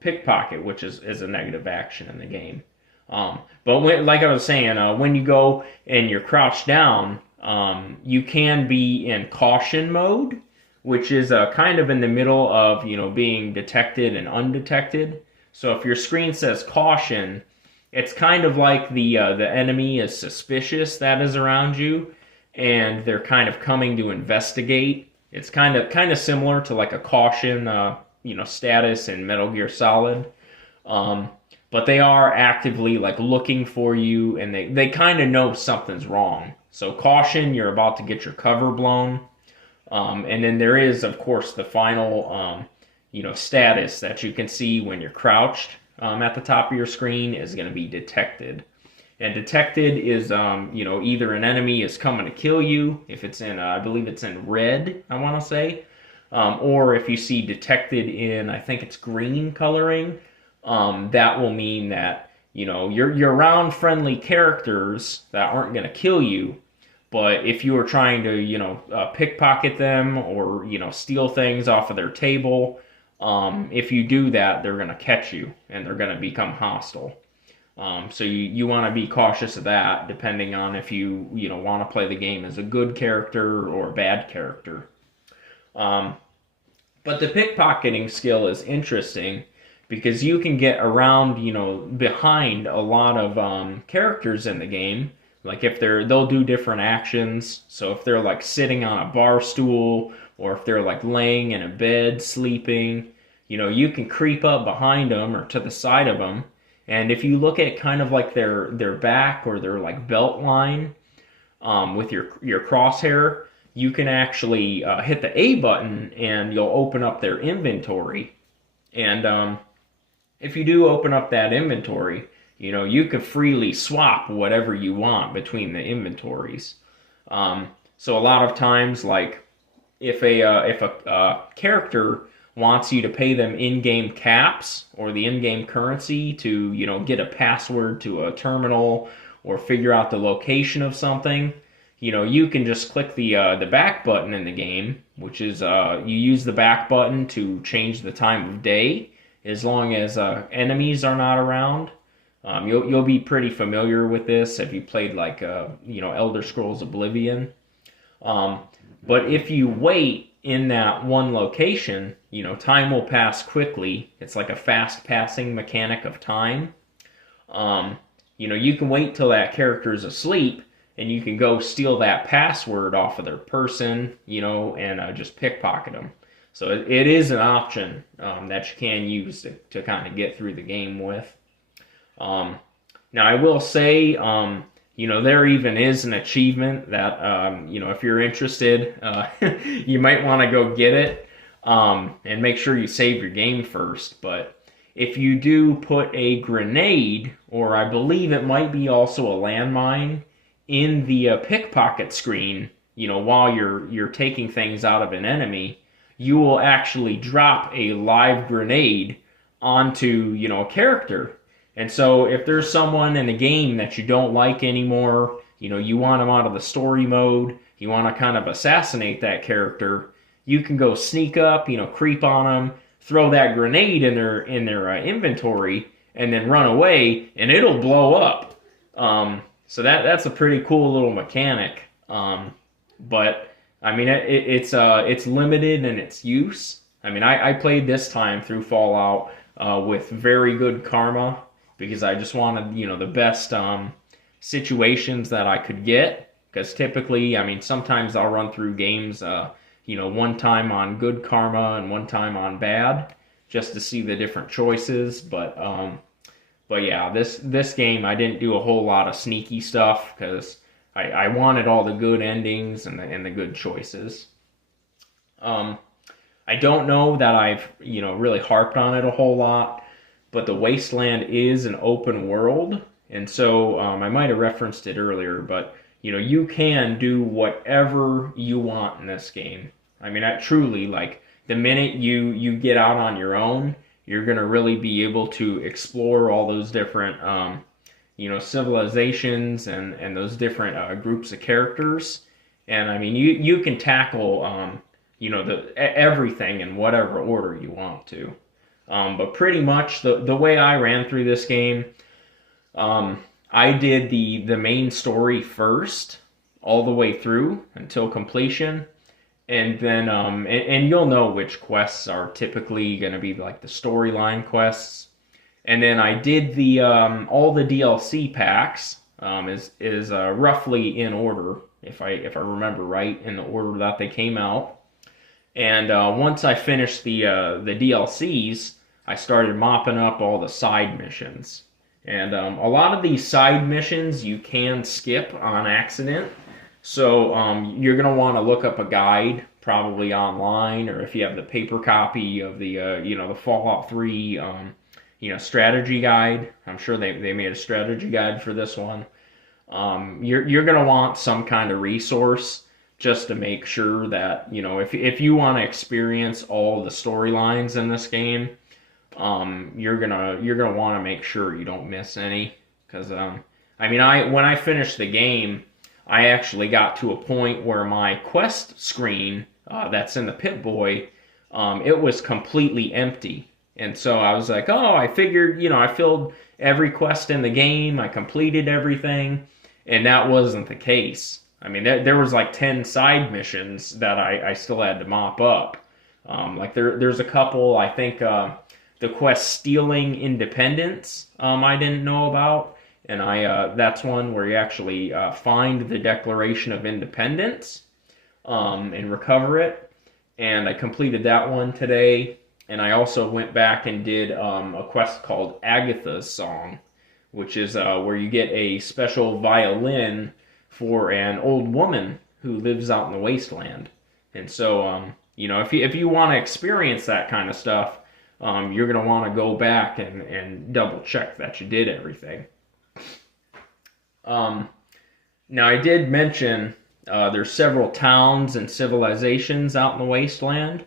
pickpocket, which is a negative action in the game. But like I was saying, when you go and you're crouched down, you can be in caution mode, which is kind of in the middle of being detected and undetected. So if your screen says caution, it's kind of like the enemy is suspicious that is around you, and they're kind of coming to investigate. It's kind of similar to like a caution, status in Metal Gear Solid. But they are actively like looking for you, and they kind of know something's wrong. So caution, you're about to get your cover blown. And then there is, of course, the final, status that you can see when you're crouched at the top of your screen is going to be detected. And detected is, either an enemy is coming to kill you, if it's in, I believe it's in red, I want to say. Or if you see detected in, I think it's green coloring, that will mean that, you're around friendly characters that aren't going to kill you. But if you are trying to, pickpocket them or, steal things off of their table, if you do that, they're going to catch you and they're going to become hostile. So you want to be cautious of that, depending on if you want to play the game as a good character or a bad character. But the pickpocketing skill is interesting because you can get around, behind a lot of characters in the game. Like if they'll do different actions. So if they're like sitting on a bar stool, or if they're like laying in a bed sleeping, you can creep up behind them or to the side of them. And if you look at kind of like their back or their like belt line with your crosshair, you can actually hit the A button and you'll open up their inventory. And if you do open up that inventory, you can freely swap whatever you want between the inventories. So a lot of times, like if a character wants you to pay them in-game caps or the in-game currency to, get a password to a terminal or figure out the location of something, you can just click the back button in the game, which is you use the back button to change the time of day as long as enemies are not around. You'll be pretty familiar with this if you played like Elder Scrolls Oblivion. Um, but if you wait in that one location, time will pass quickly. It's like a fast passing mechanic of time. You can wait till that character's asleep and you can go steal that password off of their person, and just pickpocket them. So it is an option that you can use to kind of get through the game with. Now, I will say, there even is an achievement that, if you're interested, you might want to go get it and make sure you save your game first. But if you do put a grenade, or I believe it might be also a landmine, in the pickpocket screen, while you're taking things out of an enemy, you will actually drop a live grenade onto, a character. And so if there's someone in the game that you don't like anymore, you want them out of the story mode, you want to kind of assassinate that character, you can go sneak up, creep on them, throw that grenade in their inventory, and then run away, and it'll blow up. So that's a pretty cool little mechanic. But I mean, it's limited in its use. I mean, I played this time through Fallout with very good karma because I just wanted, the best situations that I could get. Because typically, I mean, sometimes I'll run through games, one time on good karma and one time on bad, just to see the different choices. But yeah, this game I didn't do a whole lot of sneaky stuff because I wanted all the good endings and the good choices. I don't know that I've really harped on it a whole lot, but the Wasteland is an open world, and so I might have referenced it earlier, but you can do whatever you want in this game. I mean, truly, like the minute you get out on your own, you're gonna really be able to explore all those different civilizations and those different groups of characters. And I mean, you can tackle everything in whatever order you want to. But pretty much the way I ran through this game, I did the main story first, all the way through until completion. And then, and you'll know which quests are typically going to be like the storyline quests. And then I did the all the DLC packs is roughly in order, if I remember right, in the order that they came out. And once I finished the DLCs, I started mopping up all the side missions. And a lot of these side missions you can skip on accident. So you're going to want to look up a guide, probably online, or if you have the paper copy of the the Fallout 3 strategy guide. I'm sure they made a strategy guide for this one. You're going to want some kind of resource just to make sure that if you want to experience all the storylines in this game, you're gonna want to make sure you don't miss any. Because when I finished the game, I actually got to a point where my quest screen that's in the Pip-Boy, it was completely empty. And so I was like, oh, I figured, I filled every quest in the game, I completed everything, and that wasn't the case. I mean, there was like 10 side missions that I still had to mop up. There's a couple, I think, the quest Stealing Independence, I didn't know about. And that's one where you actually find the Declaration of Independence and recover it. And I completed that one today. And I also went back and did a quest called Agatha's Song, which is where you get a special violin for an old woman who lives out in the wasteland. And so, if you want to experience that kind of stuff, you're going to want to go back and double check that you did everything. Now, I did mention there's several towns and civilizations out in the wasteland.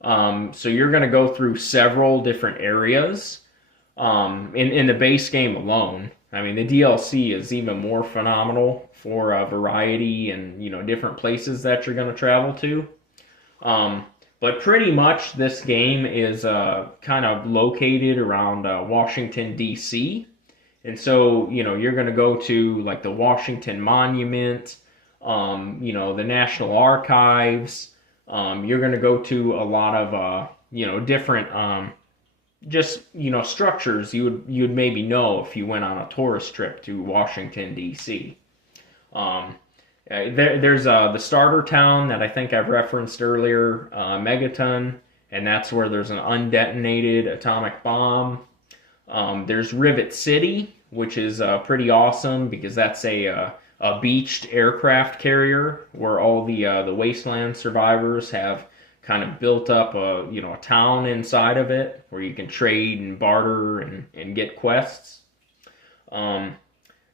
So you're going to go through several different areas in the base game alone. I mean, the DLC is even more phenomenal for variety and different places that you're going to travel to. But pretty much this game is kind of located around Washington, D.C., And so, you're going to go to like the Washington Monument, the National Archives. You're going to go to a lot of, different, just, structures you'd maybe know if you went on a tourist trip to Washington, D.C. There's the starter town that I think I've referenced earlier, Megaton, and that's where there's an undetonated atomic bomb. There's Rivet City, which is pretty awesome because that's a beached aircraft carrier where all the wasteland survivors have kind of built up a town inside of it where you can trade and barter and get quests.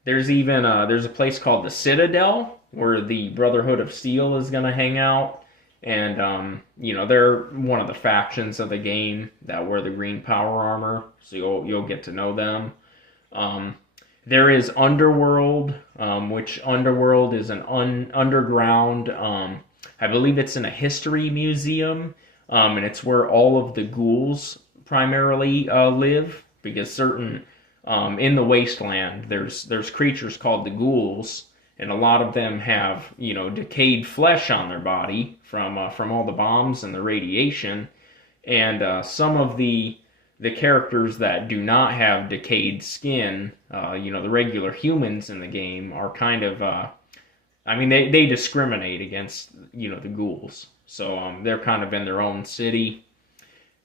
There's even there's a place called the Citadel where the Brotherhood of Steel is going to hang out, and they're one of the factions of the game that wear the green power armor, so you'll get to know them. There is Underworld, which Underworld is an underground. I believe it's in a history museum, and it's where all of the ghouls primarily live, because certain in the wasteland there's creatures called the ghouls, and a lot of them have decayed flesh on their body from all the bombs and the radiation, and some of the characters that do not have decayed skin, the regular humans in the game are kind of, they discriminate against the ghouls, so they're kind of in their own city,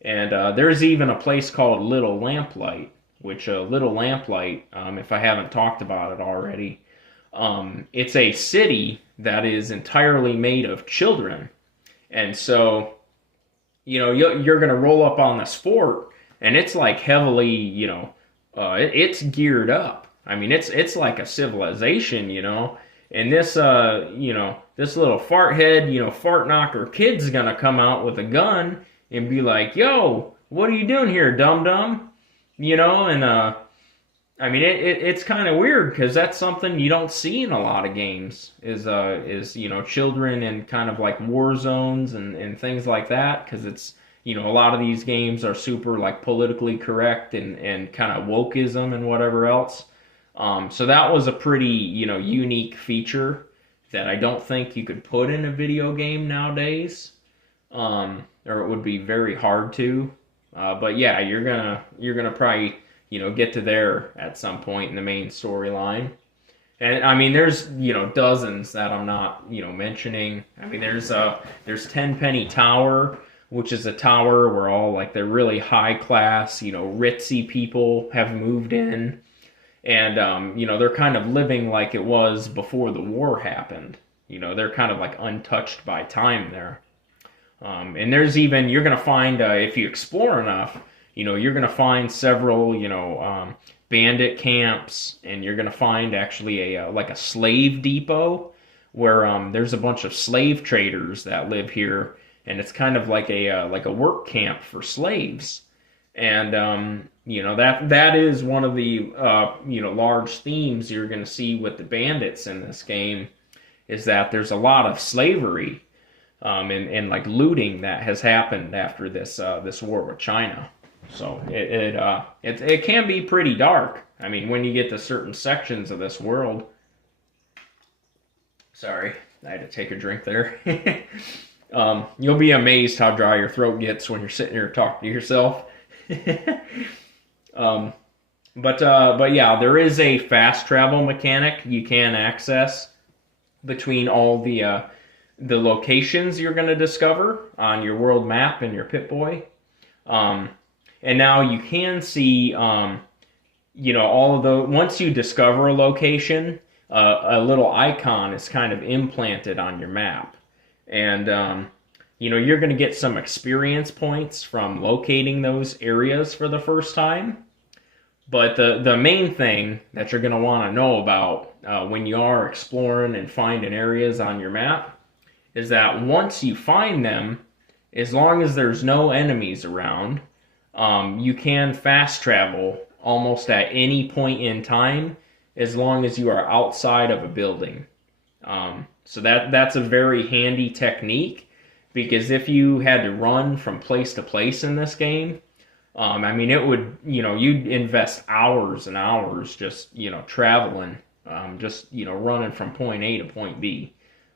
and there's even a place called Little Lamplight, which Little Lamplight, if I haven't talked about it already. It's a city that is entirely made of children. And so, you're going to roll up on this fort, and it's like heavily, it's geared up. I mean, it's like a civilization, and this, this little fart head, fart knocker kid's going to come out with a gun and be like, yo, what are you doing here, dum-dum? It's kind of weird because that's something you don't see in a lot of games is children in kind of like war zones and things like that, because it's a lot of these games are super like politically correct and kind of wokeism and whatever else. So that was a pretty unique feature that I don't think you could put in a video game nowadays, or it would be very hard to. But yeah, you're gonna probably get to there at some point in the main storyline. And there's dozens that I'm not mentioning. There's Tenpenny Tower, which is a tower where all like the really high class ritzy people have moved in, and they're kind of living like it was before the war happened. They're kind of like untouched by time there. And there's even, you're going to find, if you explore enough, you're going to find several, bandit camps, and you're going to find actually a slave depot where there's a bunch of slave traders that live here, and it's kind of like a work camp for slaves. And, that is one of the, large themes you're going to see with the bandits in this game, is that there's a lot of slavery and like looting that has happened after this war with China. So it can be pretty dark. When you get to certain sections of this world. Sorry, I had to take a drink there. You'll be amazed how dry your throat gets when you're sitting here talking to yourself. But yeah, there is a fast travel mechanic you can access between all the locations you're going to discover on your world map and your Pip-Boy. And now you can see, all of the, once you discover a location, a little icon is kind of implanted on your map. And, you're going to get some experience points from locating those areas for the first time. But the main thing that you're going to want to know about when you are exploring and finding areas on your map is that once you find them, as long as there's no enemies around, you can fast travel almost at any point in time as long as you are outside of a building. So that's a very handy technique, because if you had to run from place to place in this game, I mean, it would, you'd invest hours and hours just, traveling, just, running from point A to point B.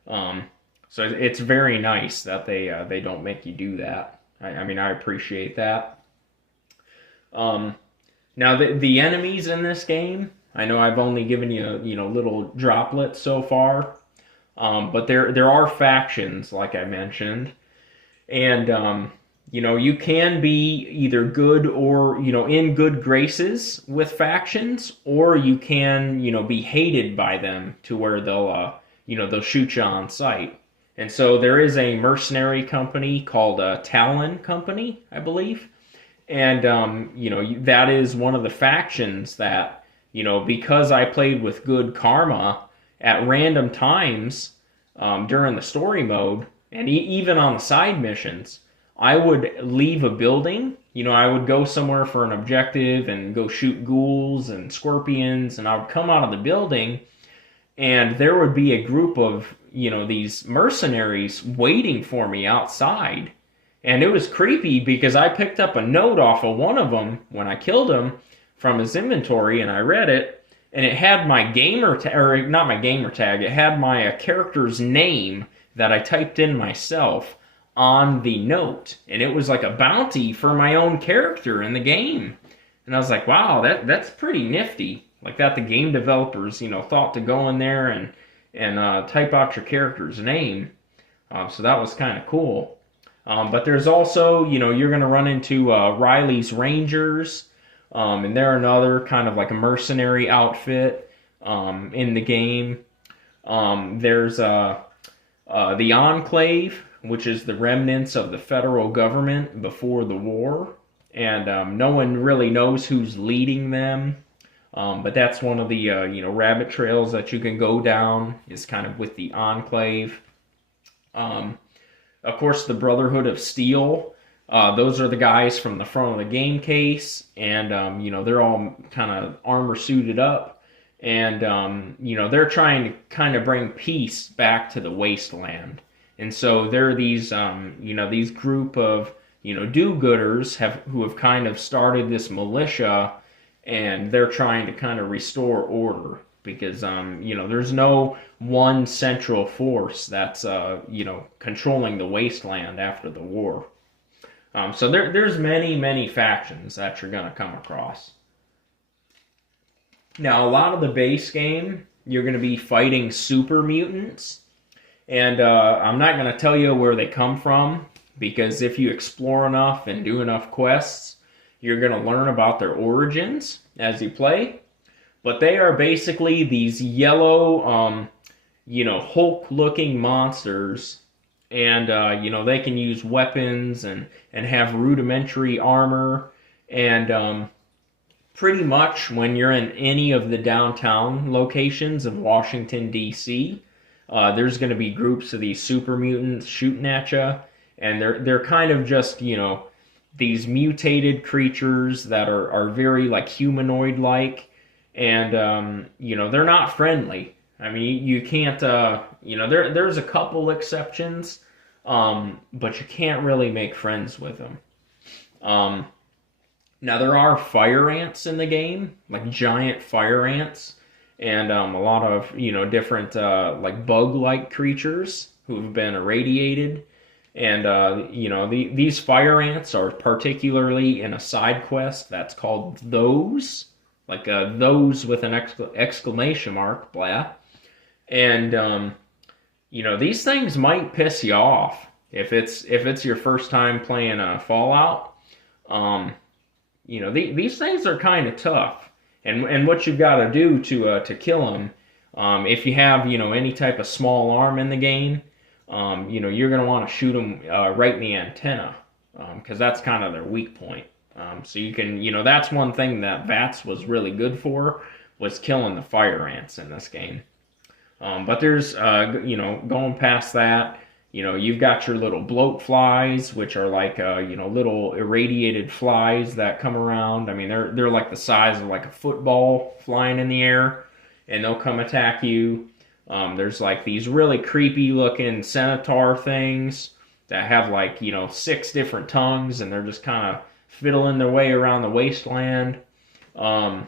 Um, so it's very nice that they don't make you do that. I mean, I appreciate that. Um, Now the enemies in this game, I know I've only given you little droplets so far, but there are factions like I mentioned, and you can be either good or in good graces with factions, or you can be hated by them to where they'll shoot you on sight. And so there is a mercenary company called Talon Company, I believe, and that is one of the factions that because I played with good karma at random times during the story mode and even on the side missions, I would leave a building. I would go somewhere for an objective and go shoot ghouls and scorpions, and I would come out of the building, and there would be a group of these mercenaries waiting for me outside. And it was creepy because I picked up a note off of one of them when I killed him from his inventory, and I read it, and it had my gamer tag, or not my gamer tag, it had my character's name that I typed in myself on the note, and it was like a bounty for my own character in the game. And I was like, wow, that's pretty nifty. Like that the game developers, thought to go in there and type out your character's name. So that was kind of cool. But there's also, you're going to run into Riley's Rangers, and they're another kind of like a mercenary outfit in the game. There's the Enclave, which is the remnants of the federal government before the war, and no one really knows who's leading them. But that's one of the rabbit trails that you can go down, is kind of with the Enclave. Of course, the Brotherhood of Steel. Those are the guys from the front of the game case, and they're all kind of armor suited up, and they're trying to kind of bring peace back to the wasteland. And so there are these these group of do-gooders who have kind of started this militia, and they're trying to kind of restore order, because there's no one central force that's controlling the wasteland after the war. So there's many factions that you're going to come across. Now, a lot of the base game, you're going to be fighting super mutants, and I'm not going to tell you where they come from, because if you explore enough and do enough quests, you're going to learn about their origins as you play. But they are basically these yellow, Hulk-looking monsters, and they can use weapons and have rudimentary armor, and pretty much when you're in any of the downtown locations of Washington, D.C., there's going to be groups of these super mutants shooting at you, and they're kind of just these mutated creatures that are very like humanoid-like, and they're not friendly. I mean, you can't there's a couple exceptions, but you can't really make friends with them. Now there are fire ants in the game, like giant fire ants, and a lot of different like bug-like creatures who have been irradiated. And these fire ants are particularly in a side quest that's called Those, like those with an exclamation mark, blah. And these things might piss you off if it's your first time playing Fallout. These things are kind of tough, and what you've got to do to kill them, if you have any type of small arm in the game, you're going to want to shoot them right in the antenna, because that's kind of their weak point. So you can, that's one thing that VATS was really good for, was killing the fire ants in this game. But there's, going past that, you've got your little bloat flies, which are like, little irradiated flies that come around. I mean, they're like the size of like a football flying in the air, and they'll come attack you. There's like these really creepy looking centaur things that have like, 6 different tongues, and they're just kind of fiddling their way around the wasteland. Um,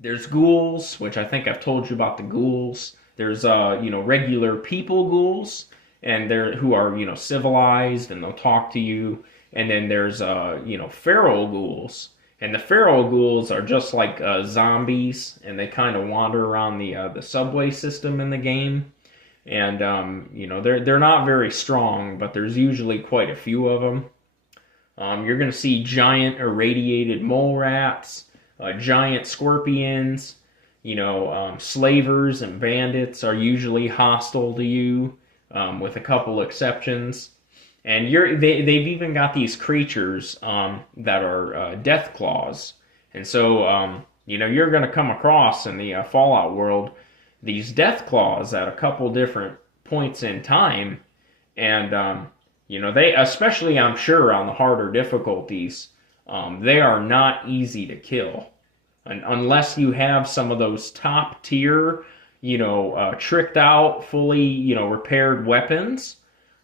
there's ghouls, which I think I've told you about the ghouls. There's regular people ghouls, and they're who are civilized and they'll talk to you. And then there's feral ghouls, and the feral ghouls are just like zombies, and they kind of wander around the subway system in the game. And they're not very strong, but there's usually quite a few of them. You're going to see giant irradiated mole rats, giant scorpions. Slavers and bandits are usually hostile to you, with a couple exceptions. And they've even got these creatures that are death claws. And so, you're going to come across in the Fallout world these death claws at a couple different points in time. And, they, especially I'm sure on the harder difficulties, they are not easy to kill. And unless you have some of those top tier, tricked out, fully, repaired weapons,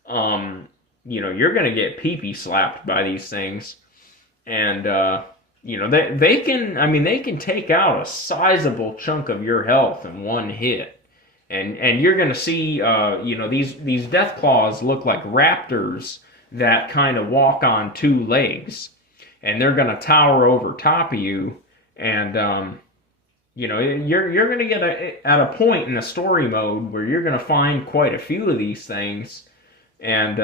you're going to get pee-pee slapped by these things. And, they can take out a sizable chunk of your health in one hit. And you're going to see, these death claws look like raptors that kind of walk on two legs. And they're going to tower over top of you. And, you're going to get at a point in the story mode where you're going to find quite a few of these things. And,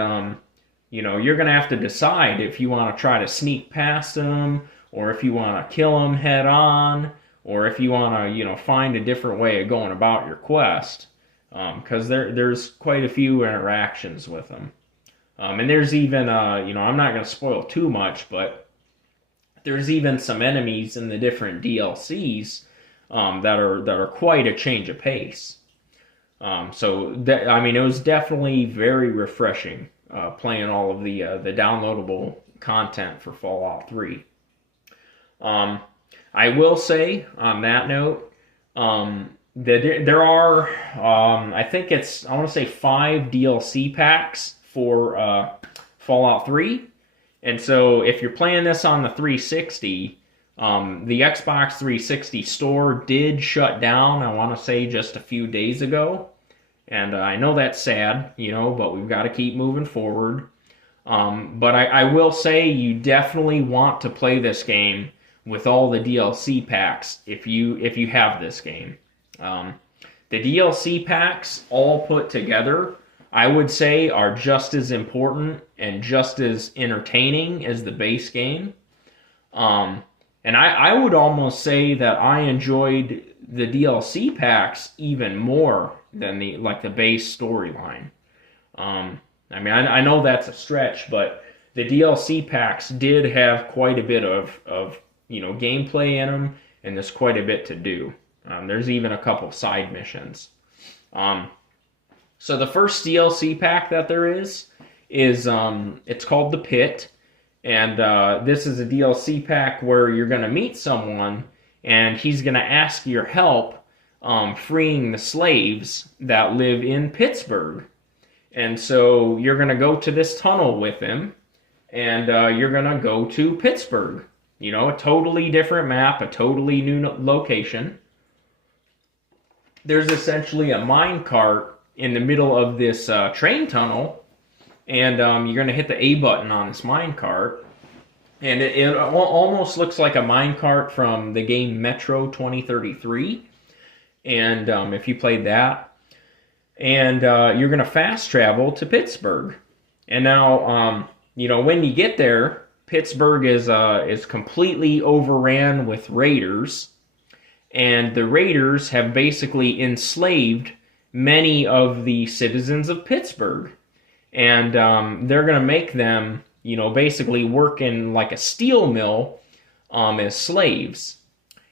you're going to have to decide if you want to try to sneak past them, or if you want to kill them head on, or if you want to, find a different way of going about your quest. Because there's quite a few interactions with them. And there's even, I'm not going to spoil too much, but there's even some enemies in the different DLCs that are quite a change of pace. It was definitely very refreshing playing all of the downloadable content for Fallout 3. I will say on that note that there are I want to say 5 DLC packs for Fallout 3. And so if you're playing this on the 360, the Xbox 360 store did shut down, I want to say just a few days ago. And I know that's sad, but we've got to keep moving forward. But I will say you definitely want to play this game with all the DLC packs if you have this game. The DLC packs all put together, I would say, are just as important and just as entertaining as the base game. And I would almost say that I enjoyed the DLC packs even more than the base storyline. I know that's a stretch, but the DLC packs did have quite a bit of gameplay in them, and there's quite a bit to do. There's even a couple side missions. So the first DLC pack that there is it's called The Pit, and this is a DLC pack where you're going to meet someone, and he's going to ask your help freeing the slaves that live in Pittsburgh. And so you're going to go to this tunnel with him, and you're going to go to Pittsburgh. A totally different map, a totally new location. There's essentially a mine cart in the middle of this train tunnel, and you're going to hit the A button on this mine cart. And it almost looks like a mine cart from the game Metro 2033. And if you played that, and you're going to fast travel to Pittsburgh. And now, when you get there, Pittsburgh is completely overran with raiders, and the raiders have basically enslaved many of the citizens of Pittsburgh, and they're going to make them, basically work in like a steel mill as slaves.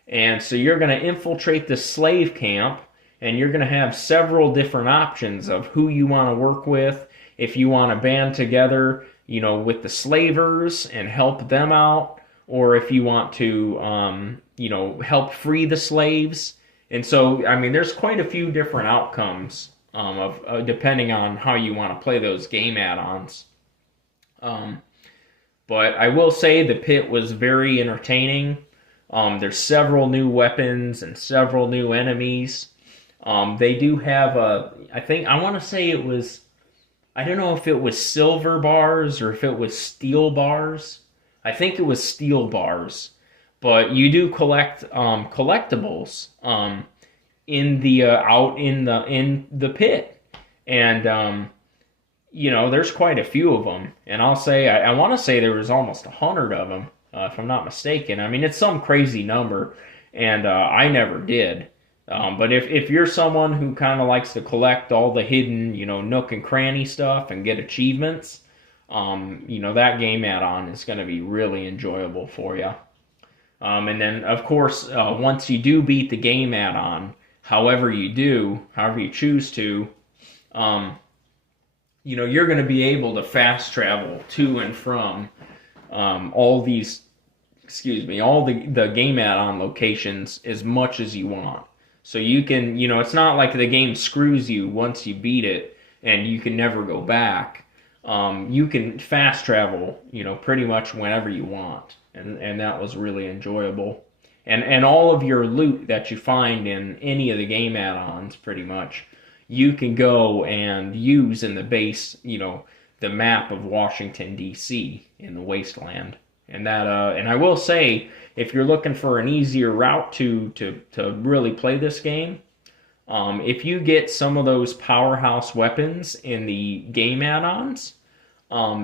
And so you're going to infiltrate the slave camp, and you're going to have several different options of who you want to work with. If you want to band together, with the slavers and help them out, or if you want to, help free the slaves. And so, there's quite a few different outcomes depending on how you want to play those game add-ons. But I will say the pit was very entertaining. There's several new weapons and several new enemies. They do have I want to say it was, I don't know if it was silver bars or if it was steel bars. I think it was steel bars. But you do collect collectibles in the out in the pit, and there's quite a few of them. And I'll say I want to say there was almost 100 of them, if I'm not mistaken. I mean, it's some crazy number, and I never did. But if you're someone who kind of likes to collect all the hidden, nook and cranny stuff and get achievements, that game add-on is going to be really enjoyable for you. And then, of course, once you do beat the game add-on, however you choose to, you're going to be able to fast travel to and from all the game add-on locations as much as you want. So you can, it's not like the game screws you once you beat it and you can never go back. You can fast travel, pretty much whenever you want. And that was really enjoyable. And all of your loot that you find in any of the game add-ons, pretty much, you can go and use in the base, the map of Washington, D.C. in the Wasteland. And I will say, if you're looking for an easier route to really play this game, if you get some of those powerhouse weapons in the game add-ons,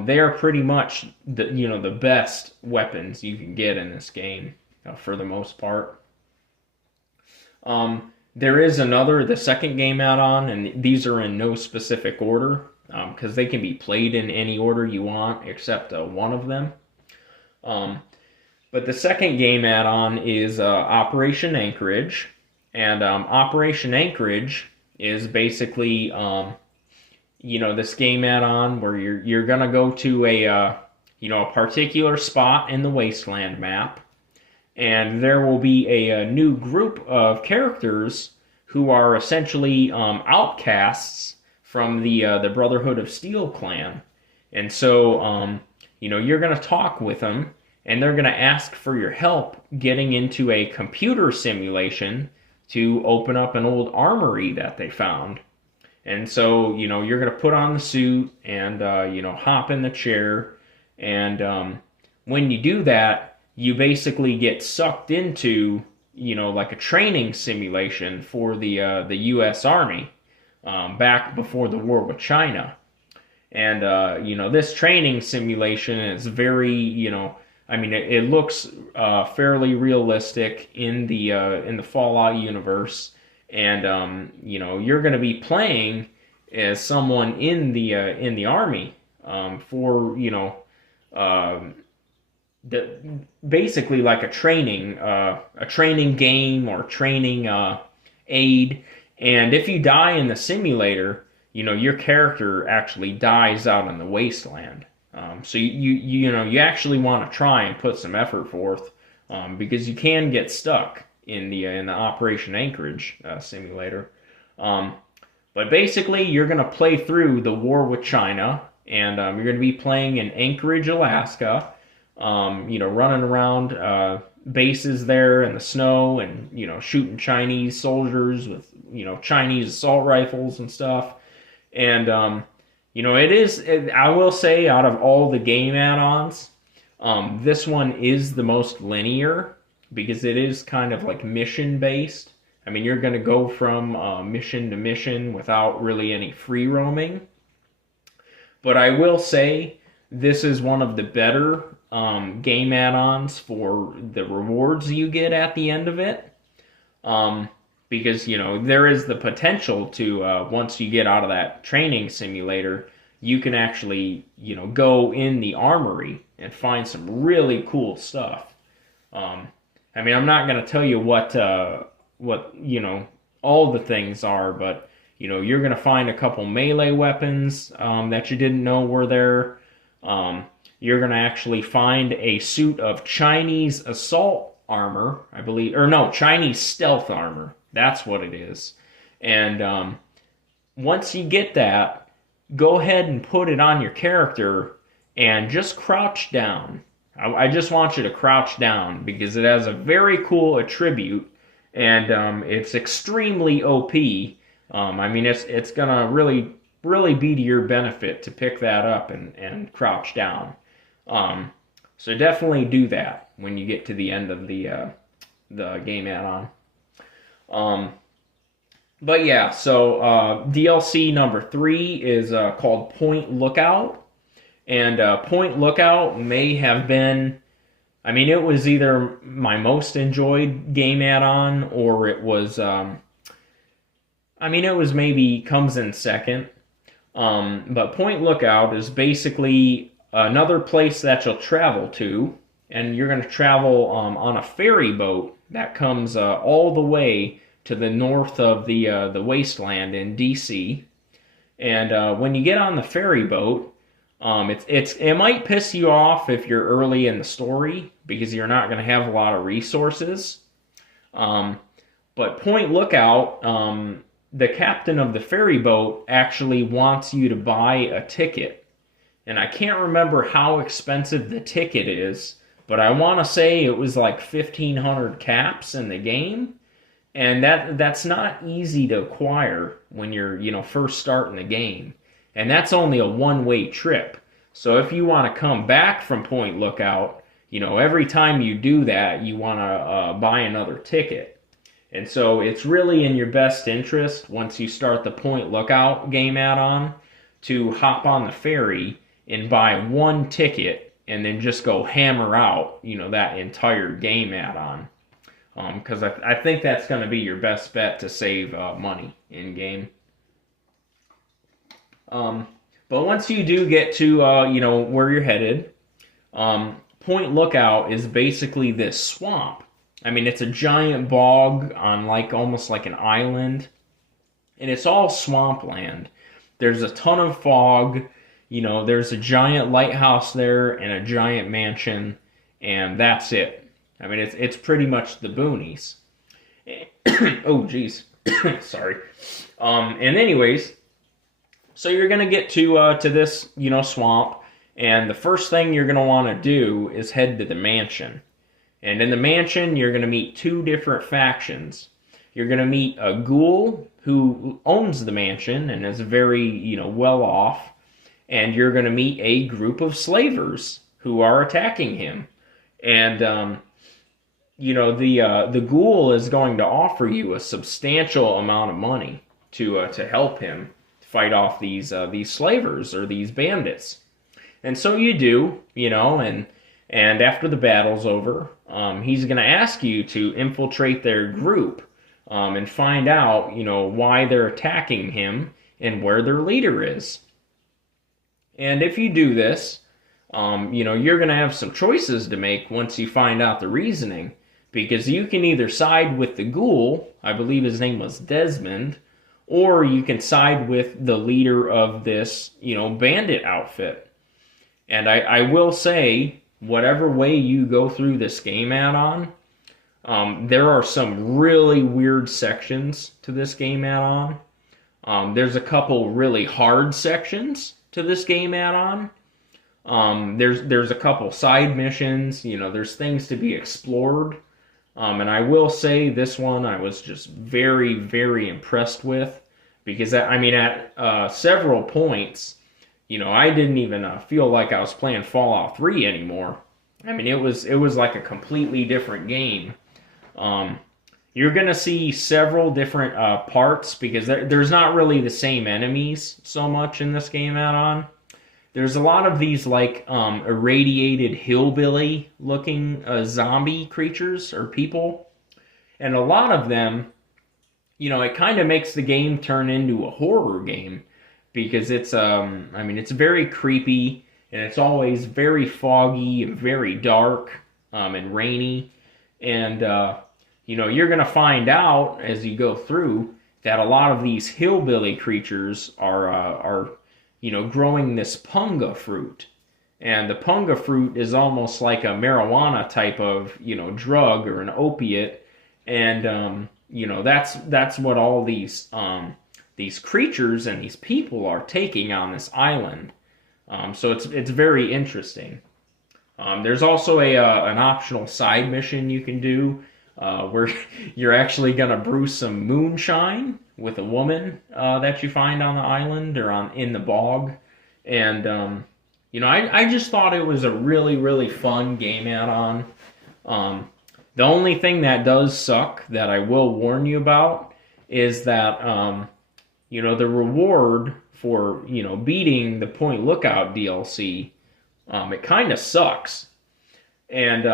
they are pretty much the best weapons you can get in this game for the most part. There is the second game add-on, and these are in no specific order because they can be played in any order you want except one of them. But the second game add-on is Operation Anchorage, and Operation Anchorage is basically this game add-on where you're gonna go to a particular spot in the Wasteland map, and there will be a new group of characters who are essentially outcasts from the Brotherhood of Steel clan, and so you're gonna talk with them, and they're gonna ask for your help getting into a computer simulation to open up an old armory that they found. And so, you're going to put on the suit and, hop in the chair. And when you do that, you basically get sucked into, like a training simulation for the U.S. Army back before the war with China. And, this training simulation is very, it looks fairly realistic in the Fallout universe. And you're going to be playing as someone in the army for basically like a training game or training aid. And if you die in the simulator, your character actually dies out in the wasteland. So you actually want to try and put some effort forth because you can get stuck in the Operation Anchorage simulator. But basically, you're going to play through the war with China, and you're going to be playing in Anchorage, Alaska, running around bases there in the snow and, shooting Chinese soldiers with, Chinese assault rifles and stuff. And, I will say, out of all the game add-ons, this one is the most linear, because it is kind of like mission-based. I mean, you're going to go from mission to mission without really any free roaming. But I will say, this is one of the better game add-ons for the rewards you get at the end of it. Because, there is the potential to, once you get out of that training simulator, you can actually, go in the armory and find some really cool stuff. I'm not going to tell you what all the things are, but, you're going to find a couple melee weapons that you didn't know were there. You're going to actually find a suit of Chinese assault armor, I believe, or no, Chinese stealth armor. That's what it is. And once you get that, go ahead and put it on your character and just crouch down. I just want you to crouch down because it has a very cool attribute, and it's extremely OP. I mean, it's gonna really be to your benefit to pick that up and crouch down. Um, so definitely do that when you get to the end of the game add-on. Um, but yeah, so DLC number 3 is called Point Lookout, and Point Lookout may have been. I mean, it was either my most enjoyed game add-on, or it was. I mean, it was maybe comes in second. But Point Lookout is basically another place that you'll travel to, and you're going to travel on a ferry boat that comes all the way to the north of the wasteland in DC. And when you get on the ferry boat, it might piss you off if you're early in the story because you're not going to have a lot of resources. But Point Lookout, the captain of the ferry boat actually wants you to buy a ticket. And I can't remember how expensive the ticket is, but I want to say it was like 1,500 caps in the game. And that's not easy to acquire when you're, first starting the game. And that's only a one-way trip. So if you want to come back from Point Lookout, every time you do that, you want to buy another ticket. And so it's really in your best interest, once you start the Point Lookout game add-on, to hop on the ferry and buy one ticket and then just go hammer out, that entire game add-on. Because I think that's going to be your best bet to save money in-game. But once you do get to, where you're headed, Point Lookout is basically this swamp. I mean, it's a giant bog on almost like an island, and it's all swampland. There's a ton of fog, there's a giant lighthouse there and a giant mansion, and that's it. I mean, it's pretty much the boonies. Oh, geez. Sorry. And anyways, so you're going to get to this, swamp, and the first thing you're going to want to do is head to the mansion. And in the mansion, you're going to meet 2 different factions. You're going to meet a ghoul who owns the mansion and is very, well off. And you're going to meet a group of slavers who are attacking him. And, the ghoul is going to offer you a substantial amount of money to help him fight off these slavers or these bandits. And so you do, and after the battle's over, he's going to ask you to infiltrate their group and find out, why they're attacking him and where their leader is. And if you do this, you're going to have some choices to make once you find out the reasoning. Because you can either side with the ghoul, I believe his name was Desmond, or you can side with the leader of this, bandit outfit. And I will say, whatever way you go through this game add-on, there are some really weird sections to this game add-on. There's a couple really hard sections to this game add-on. There's a couple side missions, there's things to be explored. And I will say this one I was just very, very impressed with. Because, at several points, I didn't even feel like I was playing Fallout 3 anymore. I mean, it was like a completely different game. You're going to see several different parts because there's not really the same enemies so much in this game add-on. There's a lot of these irradiated hillbilly looking zombie creatures or people. And a lot of them, it kind of makes the game turn into a horror game because it's very creepy and it's always very foggy and very dark and rainy. And, you're going to find out as you go through that a lot of these hillbilly creatures are growing this punga fruit. And the punga fruit is almost like a marijuana type of, drug or an opiate. And, that's what all these creatures and these people are taking on this island. So it's very interesting. There's also an optional side mission you can do where you're actually gonna brew some moonshine with a woman that you find on the island or in the bog, and I just thought it was a really really fun game add-on. The only thing that does suck that I will warn you about is that the reward for beating the Point Lookout DLC, it kind of sucks. And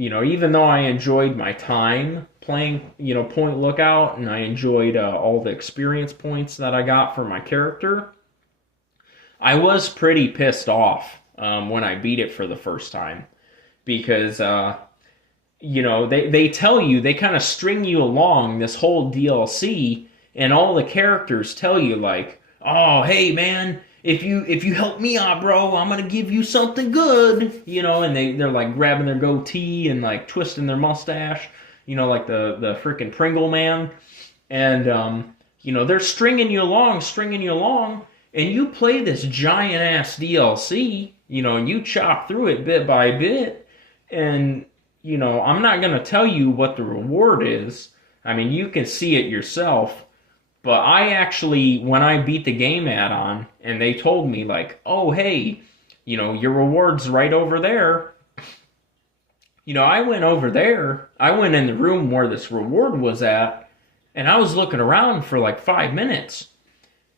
even though I enjoyed my time playing Point Lookout, and I enjoyed all the experience points that I got for my character, I was pretty pissed off when I beat it for the first time because they tell you, they kind of string you along this whole DLC, and all the characters tell you like, oh hey man, if you help me out, bro, I'm gonna give you something good, and they're like grabbing their goatee and like twisting their mustache, like the freaking Pringle man, and they're stringing you along, and you play this giant ass DLC, and you chop through it bit by bit, and I'm not gonna tell you what the reward is. I mean, you can see it yourself. But I actually, when I beat the game add-on, and they told me like, oh hey, your reward's right over there. I went over there. I went in the room where this reward was at, and I was looking around for like 5 minutes.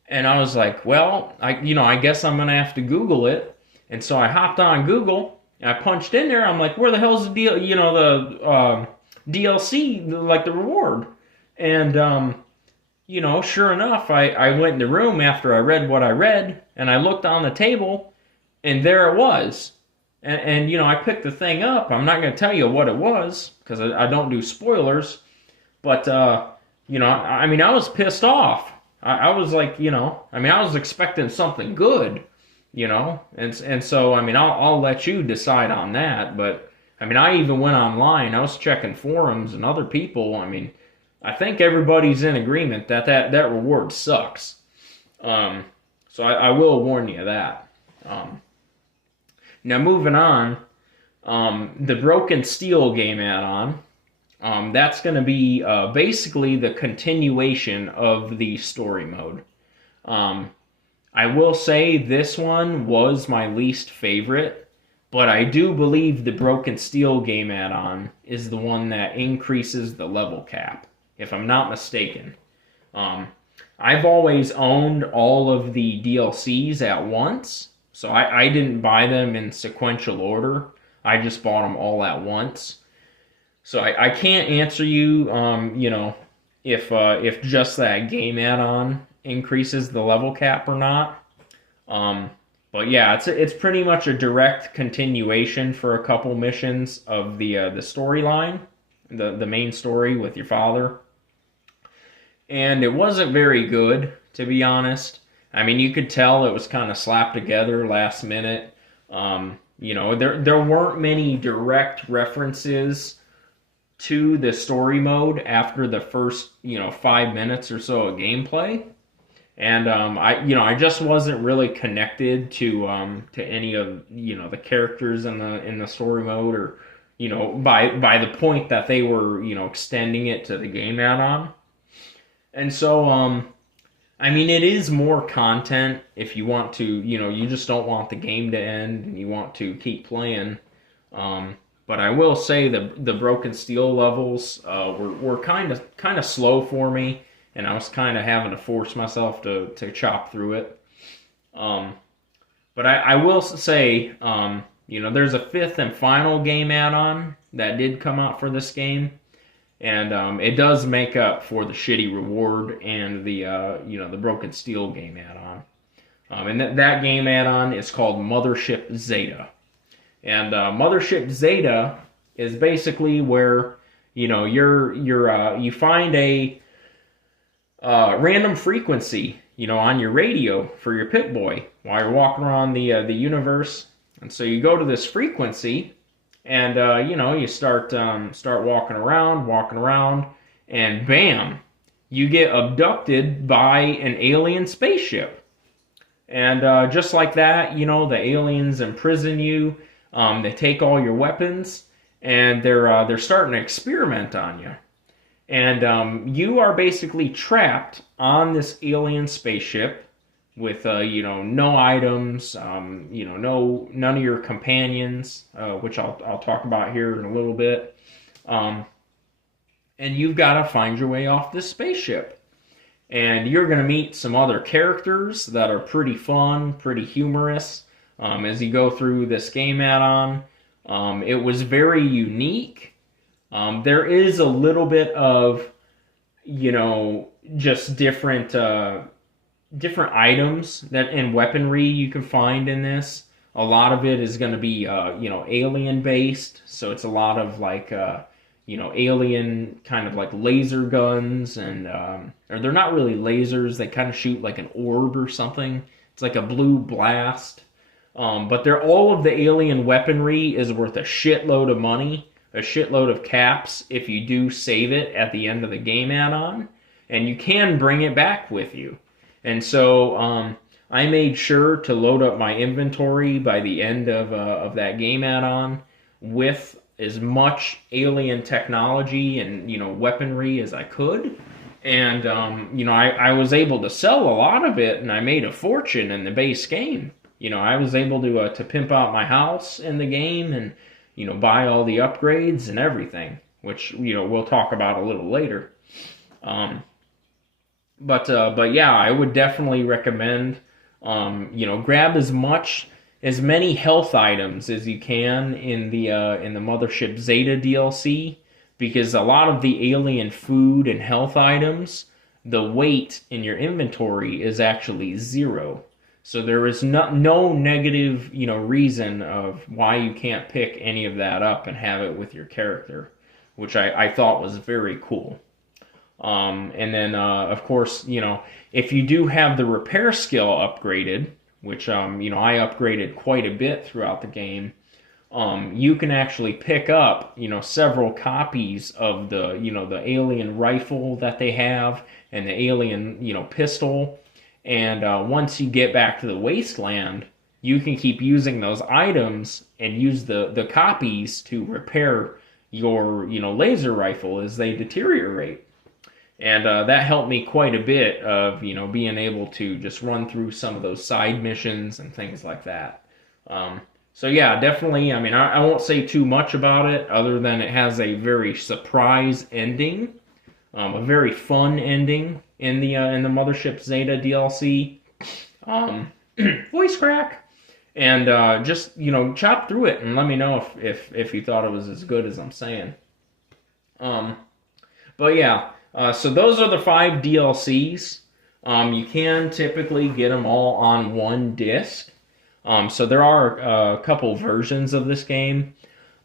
And I was like, well, I guess I'm gonna have to Google it. And so I hopped on Google, and I punched in there. I'm like, where the hell's the deal? The DLC, like the reward. And sure enough, I went in the room after I read what I read, and I looked on the table, and there it was. And I picked the thing up. I'm not going to tell you what it was, because I don't do spoilers. But, I was pissed off. I was like, I was expecting something good, And so, I'll let you decide on that. But, I even went online. I was checking forums and other people. I think everybody's in agreement that reward sucks. So I will warn you of that. Now moving on, the Broken Steel game add-on, that's going to be basically the continuation of the story mode. I will say this one was my least favorite, but I do believe the Broken Steel game add-on is the one that increases the level cap, if I'm not mistaken. I've always owned all of the DLCs at once, so I didn't buy them in sequential order. I just bought them all at once. So I can't answer you, if just that game add-on increases the level cap or not. But yeah, it's pretty much a direct continuation for a couple missions of the storyline, the main story with your father. And it wasn't very good, to be honest. You could tell it was kind of slapped together last minute. There weren't many direct references to the story mode after the first, 5 minutes or so of gameplay. And I just wasn't really connected to any of the characters in the story mode, or by the point that they were extending it to the game add-on. And so, it is more content if you want to, you just don't want the game to end and you want to keep playing. But I will say the Broken Steel levels were kind of slow for me, and I was kind of having to force myself to chop through it. But I will say, there's a fifth and final game add-on that did come out for this game. And it does make up for the shitty reward and the Broken Steel game add-on. And that game add-on is called Mothership Zeta. And Mothership Zeta is basically where you find a random frequency on your radio for your Pip-Boy while you're walking around the universe. And so you go to this frequency. And, you start walking around, and bam, you get abducted by an alien spaceship. And just like that, the aliens imprison you. They take all your weapons, and they're starting to experiment on you. And you are basically trapped on this alien spaceship with no items, no none of your companions, which I'll talk about here in a little bit. And you've got to find your way off this spaceship. And you're going to meet some other characters that are pretty fun, pretty humorous as you go through this game add-on. It was very unique. There is a little bit of, just different items that and weaponry you can find in this. A lot of it is going to be, alien based. So it's a lot of like, alien kind of like laser guns and, or they're not really lasers. They kind of shoot like an orb or something. It's like a blue blast. But all of the alien weaponry is worth a shitload of money, a shitload of caps if you do save it at the end of the game add-on, and you can bring it back with you. And so I made sure to load up my inventory by the end of that game add-on with as much alien technology and weaponry as I could. And I was able to sell a lot of it, and I made a fortune in the base game. I was able to pimp out my house in the game and buy all the upgrades and everything, which we'll talk about a little later. But yeah, I would definitely recommend grab as many health items as you can in the Mothership Zeta DLC, because a lot of the alien food and health items, the weight in your inventory is actually 0. So there is no negative, reason of why you can't pick any of that up and have it with your character, which I thought was very cool. And then, of course, if you do have the repair skill upgraded, which, I upgraded quite a bit throughout the game, you can actually pick up, several copies of the alien rifle that they have and the alien, pistol. And once you get back to the wasteland, you can keep using those items and use the copies to repair your laser rifle as they deteriorate. And that helped me quite a bit of being able to just run through some of those side missions and things like that. So yeah, definitely. I mean, I won't say too much about it other than it has a very surprise ending, a very fun ending in the Mothership Zeta DLC. Voice crack. And just chop through it and let me know if you thought it was as good as I'm saying. But yeah, so those are the 5 DLCs. You can typically get them all on one disc. So there are a couple versions of this game.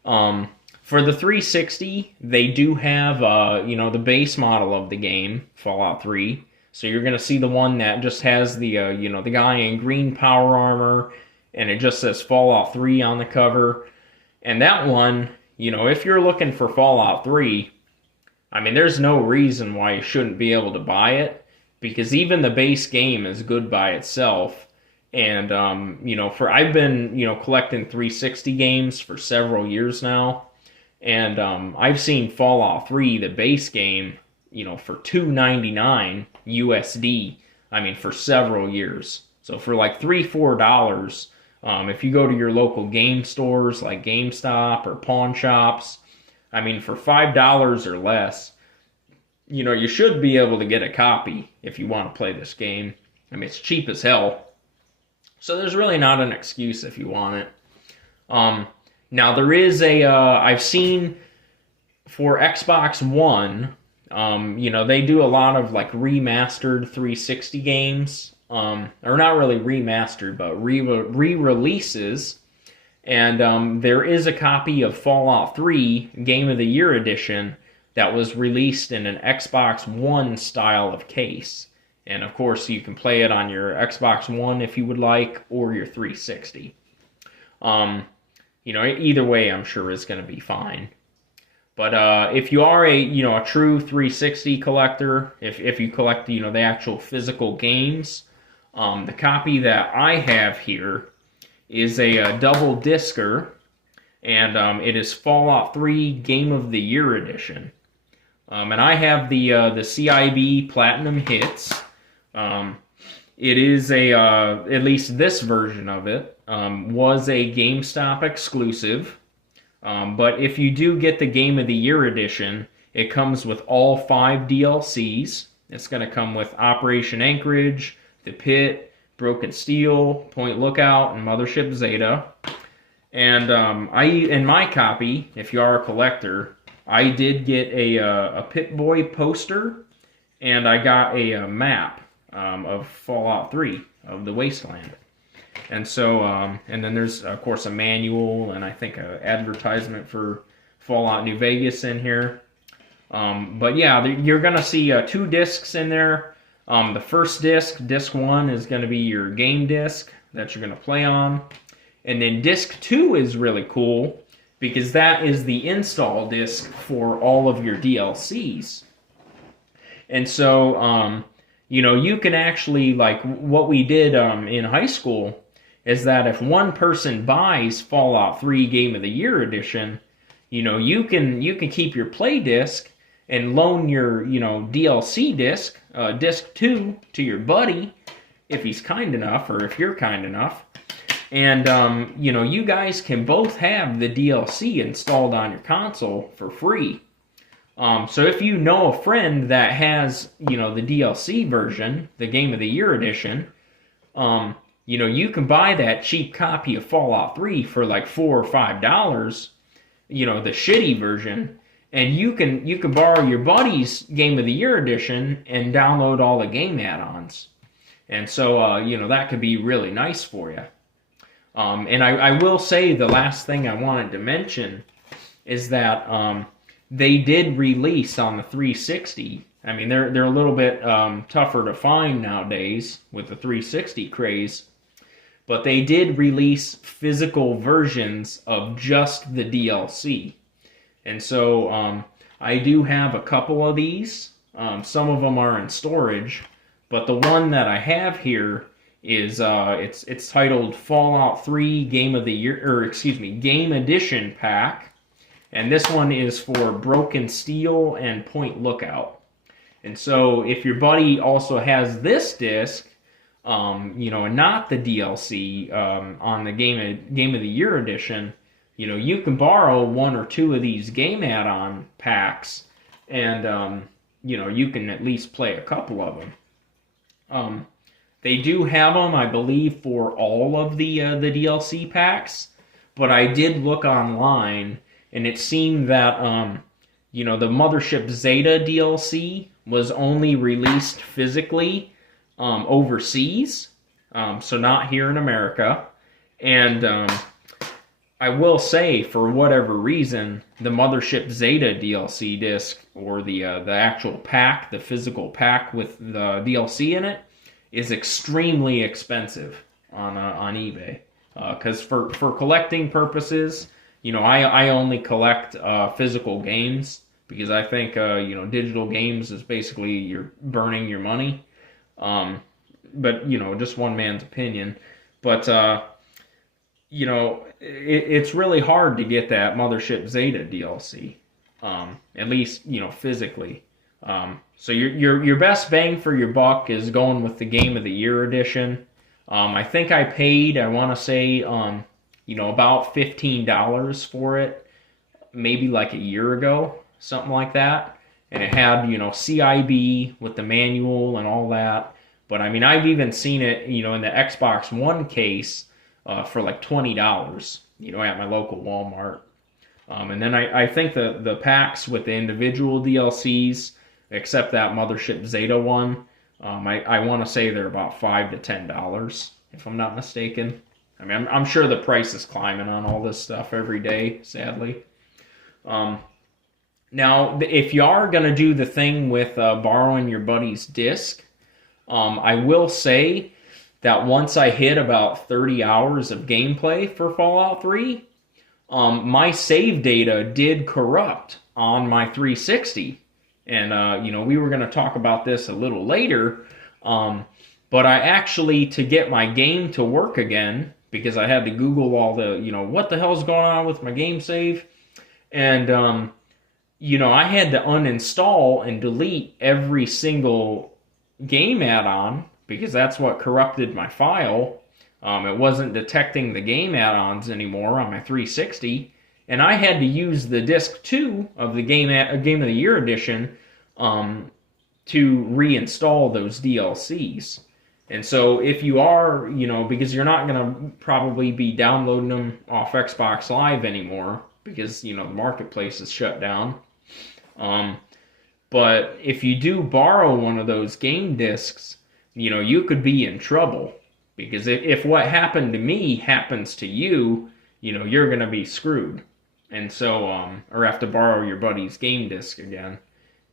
For the 360, they do have, the base model of the game, Fallout 3. So you're going to see the one that just has the, the guy in green power armor, and it just says Fallout 3 on the cover. And that one, if you're looking for Fallout 3, I mean, there's no reason why you shouldn't be able to buy it, because even the base game is good by itself. And, I've been, collecting 360 games for several years now. And I've seen Fallout 3, the base game, for $2.99 USD, for several years. So for like $3-4, if you go to your local game stores like GameStop or pawn shops, for $5 or less, you should be able to get a copy if you want to play this game. It's cheap as hell. So there's really not an excuse if you want it. Now there is I've seen for Xbox One, they do a lot of like remastered 360 games, or not really remastered, but re-releases. And there is a copy of Fallout 3 Game of the Year Edition that was released in an Xbox One style of case. And of course, you can play it on your Xbox One if you would like, or your 360. Either way, I'm sure is going to be fine. But if you are a true 360 collector, if you collect the actual physical games, The copy that I have here is a double discer, and it is Fallout 3 Game of the Year edition. And I have the CIB Platinum Hits. It is at least this version of it was a GameStop exclusive. But if you do get the Game of the Year edition, it comes with all 5 DLCs. It's going to come with Operation Anchorage, The Pit, Broken Steel, Point Lookout, and Mothership Zeta. And in my copy, if you are a collector, I did get a Pip-Boy poster, and I got a map of Fallout 3, of the Wasteland. And so, and then there's, of course, a manual, and I think an advertisement for Fallout New Vegas in here. But yeah, you're going to see 2 discs in there. The first disc, disc 1, is going to be your game disc that you're going to play on. And then disc 2 is really cool because that is the install disc for all of your DLCs. And so, you can actually, like what we did in high school, is that if one person buys Fallout 3 Game of the Year edition, you can keep your play disc and loan your, DLC disc, disc 2, to your buddy, if he's kind enough, or if you're kind enough. And, you guys can both have the DLC installed on your console for free. So if you know a friend that has, the DLC version, the Game of the Year edition, you can buy that cheap copy of Fallout 3 for like $4 or $5, the shitty version, and you can borrow your buddy's Game of the Year edition and download all the game add-ons. And so, that could be really nice for you. And I will say the last thing I wanted to mention is that they did release on the 360. I mean, they're a little bit tougher to find nowadays with the 360 craze, but they did release physical versions of just the DLC. And so I do have a couple of these. Some of them are in storage, but the one that I have here is it's titled Fallout 3 Game of the Year, Game Edition Pack, and this one is for Broken Steel and Point Lookout. And so if your buddy also has this disc, and not the DLC on the Game of the Year edition, you can borrow 1 or 2 of these game add-on packs, and you can at least play a couple of them. They do have them, I believe, for all of the DLC packs, but I did look online, and it seemed that the Mothership Zeta DLC was only released physically overseas, so not here in America. And I will say, for whatever reason, the Mothership Zeta DLC disc, or the actual pack, the physical pack with the DLC in it, is extremely expensive on eBay. Because for collecting purposes, I only collect physical games, because I think digital games is basically you're burning your money. But just one man's opinion. But it's really hard to get that Mothership Zeta DLC, at least physically. So your best bang for your buck is going with the Game of the Year edition. I think I paid, I want to say, about $15 for it, maybe like a year ago, something like that. And it had, CIB with the manual and all that. But I mean, I've even seen it, in the Xbox One case for like $20, at my local Walmart. And then I think the packs with the individual DLCs, except that Mothership Zeta one, I want to say they're about $5 to $10, if I'm not mistaken. I mean, I'm sure the price is climbing on all this stuff every day, sadly. Now, if you are going to do the thing with borrowing your buddy's disc, I will say that once I hit about 30 hours of gameplay for Fallout 3, my save data did corrupt on my 360. And, we were going to talk about this a little later, But I actually, to get my game to work again, because I had to Google all the, what the hell's going on with my game save, and I had to uninstall and delete every single game add-on because that's what corrupted my file. It wasn't detecting the game add-ons anymore on my 360, and I had to use the disc 2 of the Game of the Year edition to reinstall those DLCs. And so if you are, because you're not going to probably be downloading them off Xbox Live anymore because, the marketplace is shut down. But if you do borrow one of those game discs, you could be in trouble. Because if what happened to me happens to you, you're going to be screwed. And so, or have to borrow your buddy's game disc again.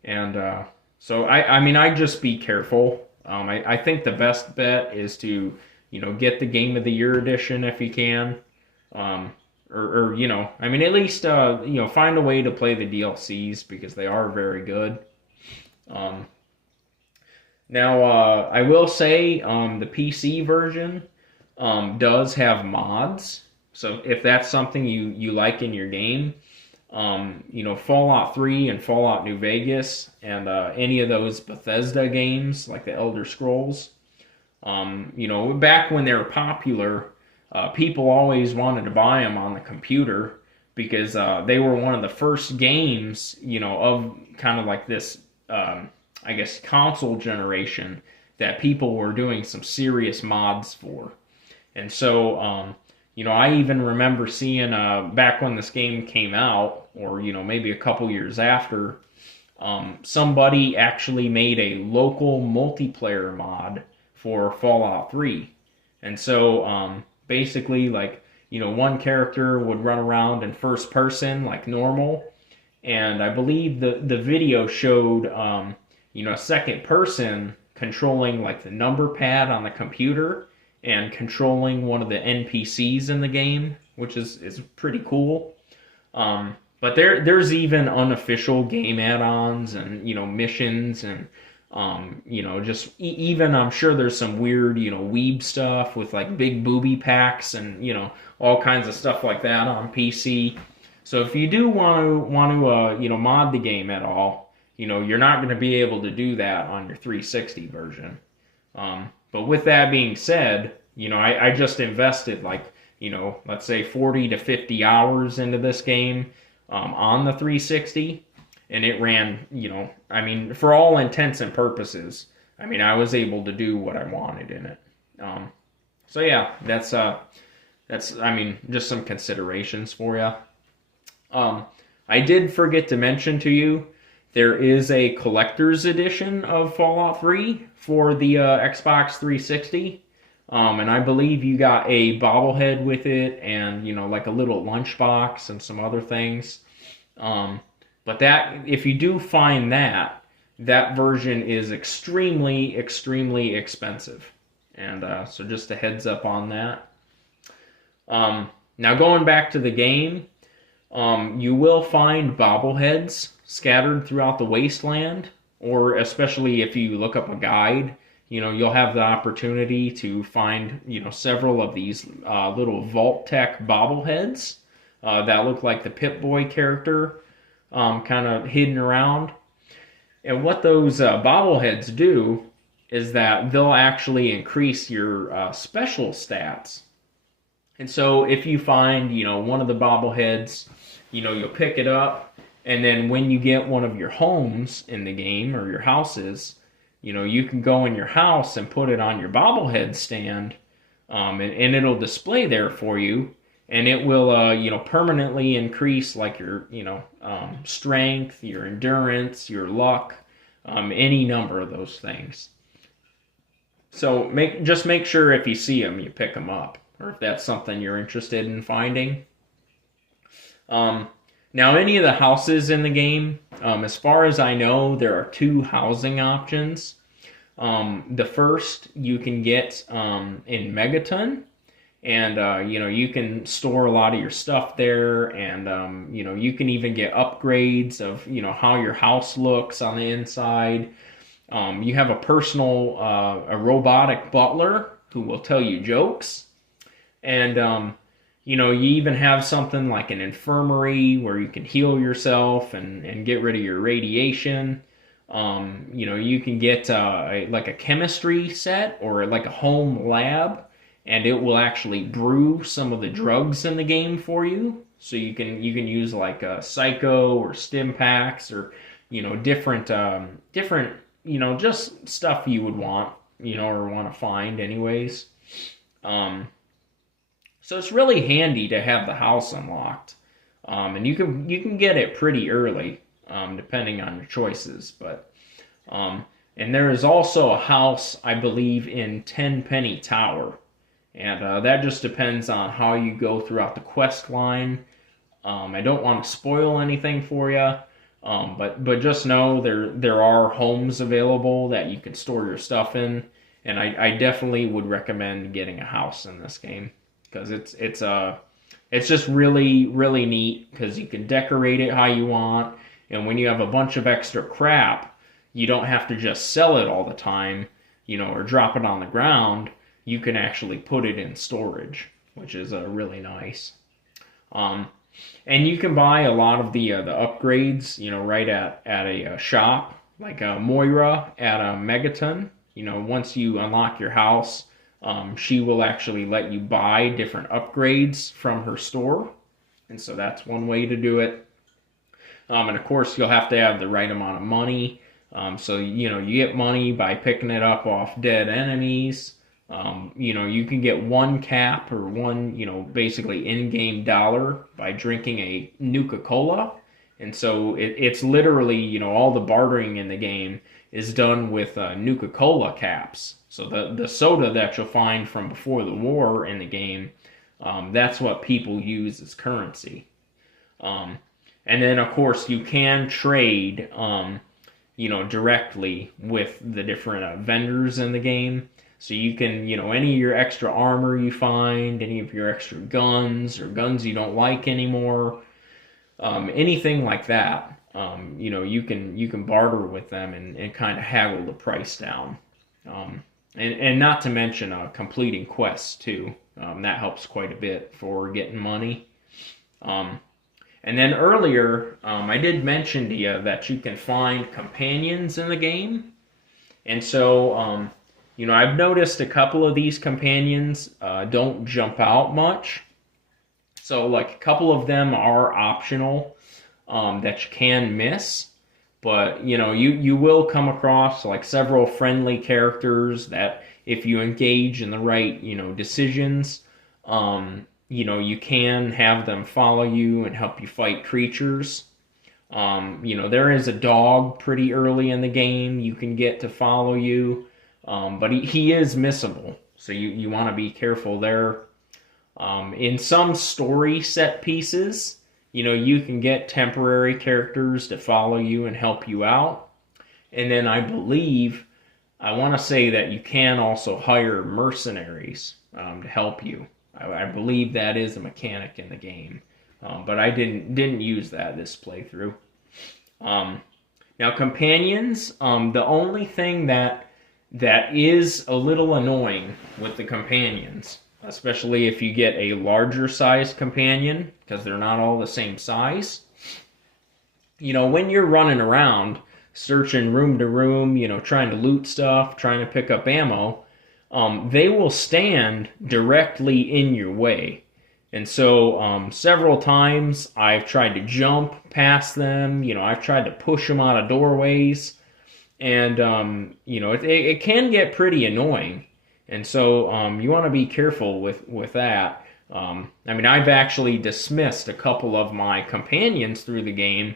And so, I just be careful. I think the best bet is to, get the Game of the Year edition if you can. Or at least, find a way to play the DLCs because they are very good. Now, I will say the PC version does have mods. So if that's something you like in your game, Fallout 3 and Fallout New Vegas and any of those Bethesda games like the Elder Scrolls, back when they were popular, people always wanted to buy them on the computer because they were one of the first games, of kind of like this, console generation that people were doing some serious mods for. And so, I even remember seeing back when this game came out, or, maybe a couple years after, somebody actually made a local multiplayer mod for Fallout 3. And so, basically, one character would run around in first person like normal, and I believe the video showed, a second person controlling like the number pad on the computer and controlling one of the NPCs in the game, which is pretty cool. But there's even unofficial game add-ons and, missions and, even I'm sure there's some weird, weeb stuff with like big booby packs and, all kinds of stuff like that on PC. So if you do want to mod the game at all, you're not going to be able to do that on your 360 version. But with that being said, I just invested let's say 40 to 50 hours into this game on the 360, and it ran, for all intents and purposes, I was able to do what I wanted in it. So yeah, that's just some considerations for you. I did forget to mention to you, there is a collector's edition of Fallout 3 for the Xbox 360. And I believe you got a bobblehead with it and, like a little lunchbox and some other things. But that, if you do find that version is extremely, extremely expensive. And so just a heads up on that. Now going back to the game, you will find bobbleheads scattered throughout the wasteland, or especially if you look up a guide, you'll have the opportunity to find, several of these little Vault-Tec bobbleheads that look like the Pip-Boy character, kind of hidden around. And what those bobbleheads do is that they'll actually increase your special stats. And so if you find, one of the bobbleheads, you'll pick it up, and then when you get one of your homes in the game, or your houses, you can go in your house and put it on your bobblehead stand, and it'll display there for you, and it will, permanently increase like your, strength, your endurance, your luck, any number of those things. So just make sure if you see them, you pick them up, or if that's something you're interested in finding. Now, any of the houses in the game, as far as I know, there are 2 housing options. The first you can get in Megaton, and you can store a lot of your stuff there, and you can even get upgrades of how your house looks on the inside. You have a personal, a robotic butler who will tell you jokes. And, you even have something like an infirmary where you can heal yourself and get rid of your radiation. You can get like a chemistry set or like a home lab, and it will actually brew some of the drugs in the game for you. So you can use like Psycho or Stim Packs or different just stuff you would want or want to find anyways. So it's really handy to have the house unlocked, and you can get it pretty early, depending on your choices. But and there is also a house, I believe, in Tenpenny Tower, and that just depends on how you go throughout the quest line. I don't want to spoil anything for you, but just know there are homes available that you can store your stuff in, and I definitely would recommend getting a house in this game. Because it's just really, really neat because you can decorate it how you want, and when you have a bunch of extra crap, you don't have to just sell it all the time, or drop it on the ground. You can actually put it in storage, which is really nice. And you can buy a lot of the upgrades, right at a shop like Moira at a Megaton. Once you unlock your house. She will actually let you buy different upgrades from her store. And so that's one way to do it. And of course, you'll have to have the right amount of money. So, you get money by picking it up off dead enemies. You can get one cap or one, basically in-game dollar by drinking a Nuka-Cola. And so it's literally, all the bartering in the game is done with Nuka-Cola caps. So the soda that you'll find from before the war in the game, that's what people use as currency. And then, of course, you can trade, directly with the different vendors in the game. So you can, any of your extra armor you find, any of your extra guns or guns you don't like anymore, anything like that. You can barter with them and kind of haggle the price down. And not to mention completing quests too. That helps quite a bit for getting money. And then earlier, I did mention to you that you can find companions in the game. And so, I've noticed a couple of these companions don't jump out much. So, like, a couple of them are optional that you can miss. But, you will come across, like, several friendly characters that if you engage in the right, decisions, you can have them follow you and help you fight creatures. There is a dog pretty early in the game you can get to follow you. But he is missable, so you want to be careful there. In some story set pieces, you can get temporary characters to follow you and help you out. And then I want to say that you can also hire mercenaries to help you. I believe that is a mechanic in the game, but I didn't use that this playthrough. Now companions, the only thing that is a little annoying with the companions, especially if you get a larger size companion, because they're not all the same size. When you're running around, searching room to room, trying to loot stuff, trying to pick up ammo, they will stand directly in your way. And so several times I've tried to jump past them, I've tried to push them out of doorways, and it can get pretty annoying. And so you want to be careful with that. I've actually dismissed a couple of my companions through the game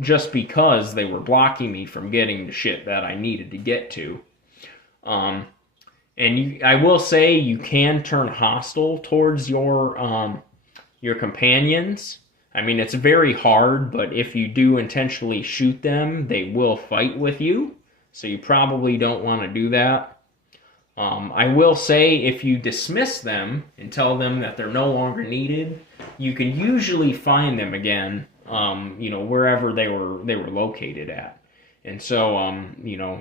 just because they were blocking me from getting the shit that I needed to get to. I will say you can turn hostile towards your companions. It's very hard, but if you do intentionally shoot them, they will fight with you. So you probably don't want to do that. I will say if you dismiss them and tell them that they're no longer needed, you can usually find them again, wherever they were located at. And so,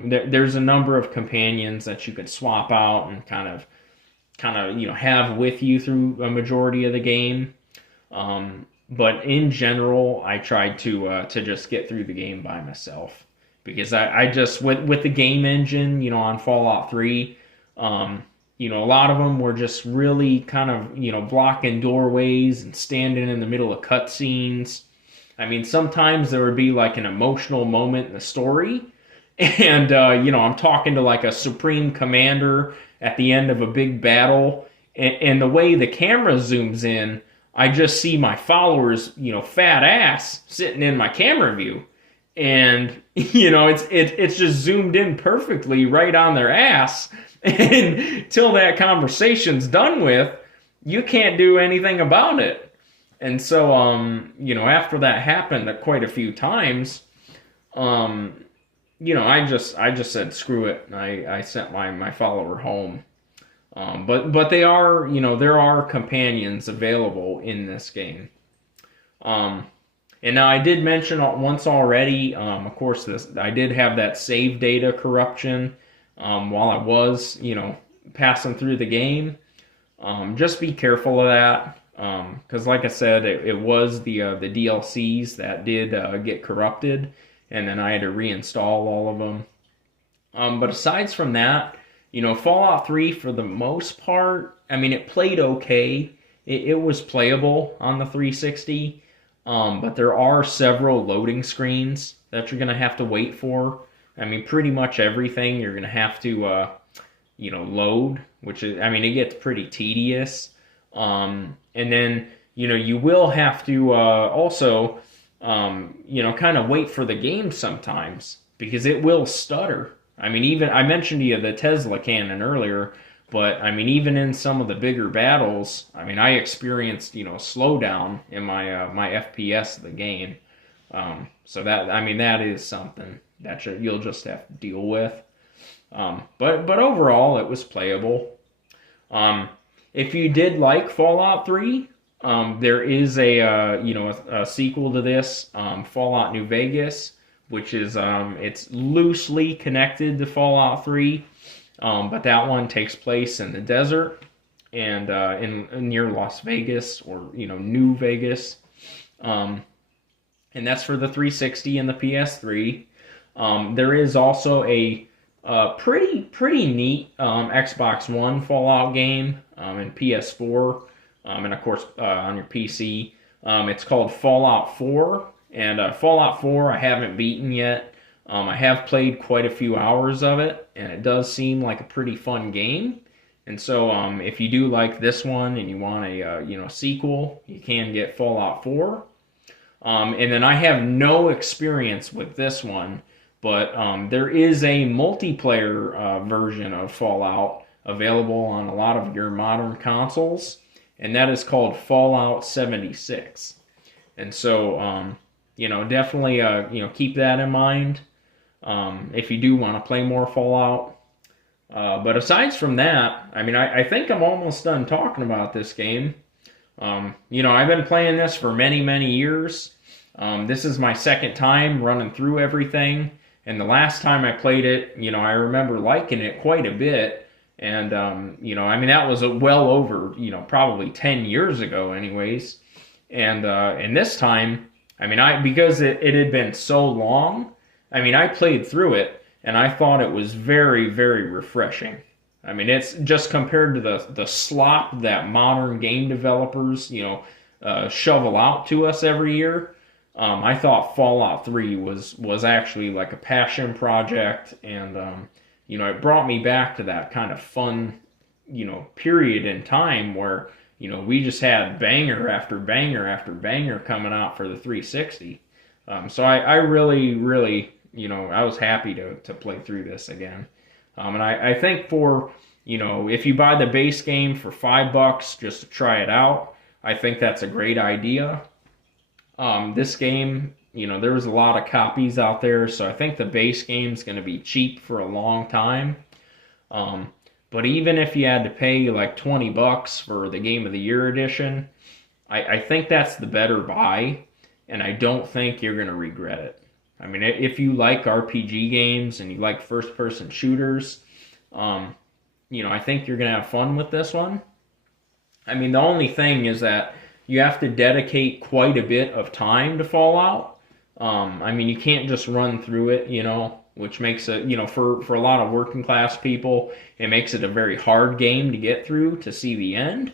there's a number of companions that you could swap out and have with you through a majority of the game. But in general, I tried to just get through the game by myself because I just with the game engine, on Fallout 3, a lot of them were just really kind of blocking doorways and standing in the middle of cutscenes. I mean, sometimes there would be like an emotional moment in the story, and I'm talking to like a supreme commander at the end of a big battle, and the way the camera zooms in, I just see my followers, fat ass sitting in my camera view, and it's just zoomed in perfectly right on their ass, and until that conversation's done with, you can't do anything about it. And so, after that happened quite a few times, I just said screw it, and I sent my follower home. But they are, there are companions available in this game. And now I did mention once already, of course, I did have that save data corruption while I was, passing through the game. Just be careful of that. Because like I said, it was the DLCs that did get corrupted, and then I had to reinstall all of them. But aside from that, Fallout 3 for the most part, I mean, it played okay. It was playable on the 360, but there are several loading screens that you're going to have to wait for. I mean, pretty much everything you're going to have to, load, which is, I mean, it gets pretty tedious. And then, you will have to also, kind of wait for the game sometimes because it will stutter. I mean, even I mentioned to you the Tesla cannon earlier, but I mean, even in some of the bigger battles, I mean, I experienced, slowdown in my FPS of the game. So that is something that you'll just have to deal with. But overall, it was playable. If you did like Fallout 3, there is a sequel to this, Fallout New Vegas, which is it's loosely connected to Fallout 3, but that one takes place in the desert and in near Las Vegas or New Vegas, and that's for the 360 and the PS3. There is also a pretty neat Xbox One Fallout game and PS4, and of course on your PC. It's called Fallout 4, and Fallout 4 I haven't beaten yet. I have played quite a few hours of it, and it does seem like a pretty fun game. And so if you do like this one and you want a sequel, you can get Fallout 4. And then I have no experience with this one, but there is a multiplayer version of Fallout available on a lot of your modern consoles, and that is called Fallout 76. And so, definitely, keep that in mind if you do want to play more Fallout. But aside from that, I mean, I think I'm almost done talking about this game. I've been playing this for many, many years. This is my second time running through everything. And the last time I played it, I remember liking it quite a bit. And, that was well over, probably 10 years ago anyways. And this time, because it had been so long, I played through it and I thought it was very, very refreshing. I mean, it's just compared to the slop that modern game developers, shovel out to us every year. I thought Fallout 3 was actually like a passion project, and it brought me back to that kind of fun, period in time where we just had banger after banger after banger coming out for the 360. So I really, really, I was happy to play through this again. And I think for, if you buy the base game for $5 just to try it out, I think that's a great idea. This game, there's a lot of copies out there, so I think the base game's going to be cheap for a long time. But even if you had to pay like $20 for the Game of the Year edition, I think that's the better buy, and I don't think you're going to regret it. I mean, if you like RPG games and you like first-person shooters, I think you're going to have fun with this one. I mean, the only thing is that you have to dedicate quite a bit of time to Fallout. I mean, you can't just run through it, which makes it, for a lot of working class people, it makes it a very hard game to get through to see the end.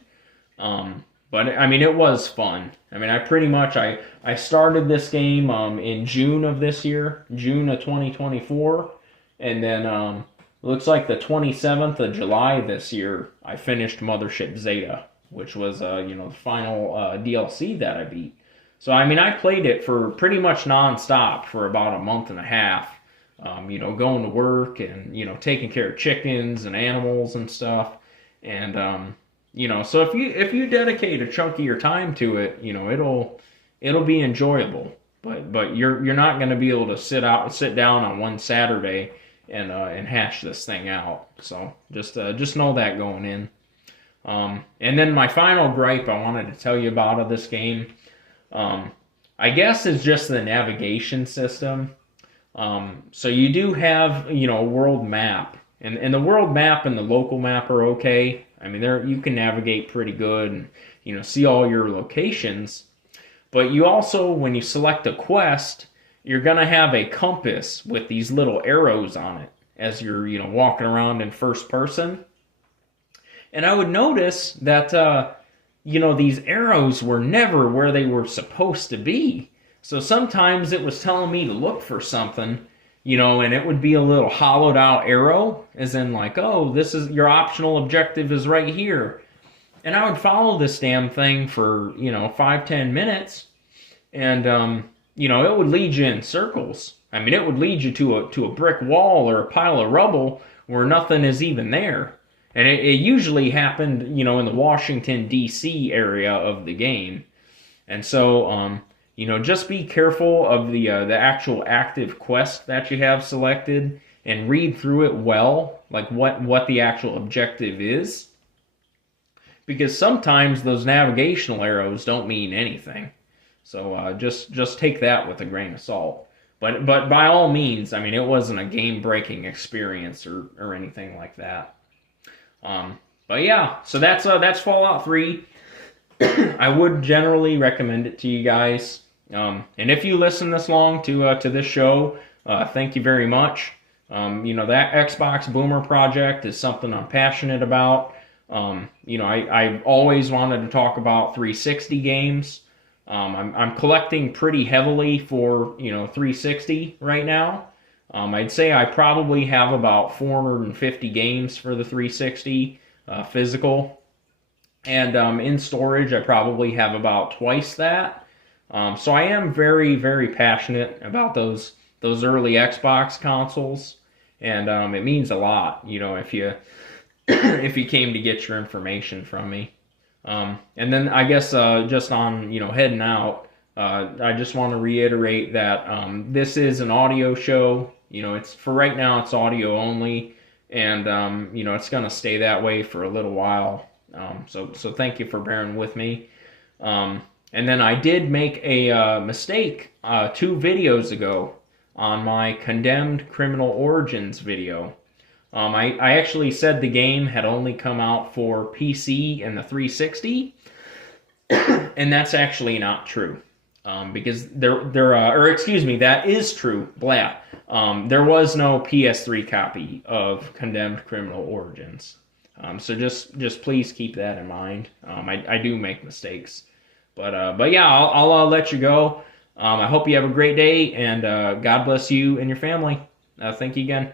But I mean, it was fun. I mean, I started this game in June of this year, June of 2024, and then looks like the 27th of July this year, I finished Mothership Zeta, which was the final DLC that I beat. So I mean, I played it for pretty much nonstop for about a month and a half. Going to work and taking care of chickens and animals and stuff, and so if you dedicate a chunk of your time to it, it'll be enjoyable. But you're not going to be able to sit down on one Saturday and hash this thing out. So just know that going in. And then my final gripe I wanted to tell you about of this game, I guess, is just the navigation system. So you do have a world map, and the world map and the local map are okay. I mean, you can navigate pretty good and see all your locations. But you also, when you select a quest, you're gonna have a compass with these little arrows on it as you're walking around in first person. And I would notice that these arrows were never where they were supposed to be. So sometimes it was telling me to look for something, and it would be a little hollowed out arrow, as in like, oh, this is your optional objective is right here. And I would follow this damn thing for, 5-10 minutes, and, it would lead you in circles. I mean, it would lead you to a brick wall or a pile of rubble where nothing is even there. And it usually happened, in the Washington, D.C. area of the game. And so, just be careful of the actual active quest that you have selected and read through it well, like what the actual objective is. Because sometimes those navigational arrows don't mean anything. So just take that with a grain of salt. But by all means, I mean, it wasn't a game-breaking experience or anything like that. But yeah, so that's Fallout 3. I would generally recommend it to you guys. And if you listen this long to this show, thank you very much. That Xbox Boomer project is something I'm passionate about. I've always wanted to talk about 360 games. I'm collecting pretty heavily for 360 right now. I'd say I probably have about 450 games for the 360 physical, and in storage I probably have about twice that. So I am very, very passionate about those early Xbox consoles, and it means a lot, if you if you came to get your information from me. And then I guess just on heading out, I just want to reiterate that this is an audio show. It's for right now, it's audio only, and it's gonna stay that way for a little while. So thank you for bearing with me. And then I did make a mistake 2 videos ago on my Condemned Criminal Origins video. I actually said the game had only come out for PC and the 360, and that's actually not true. Because that is true. Blah. There was no PS3 copy of Condemned Criminal Origins. So just please keep that in mind. I do make mistakes, but yeah, I'll let you go. I hope you have a great day, and God bless you and your family. Thank you again.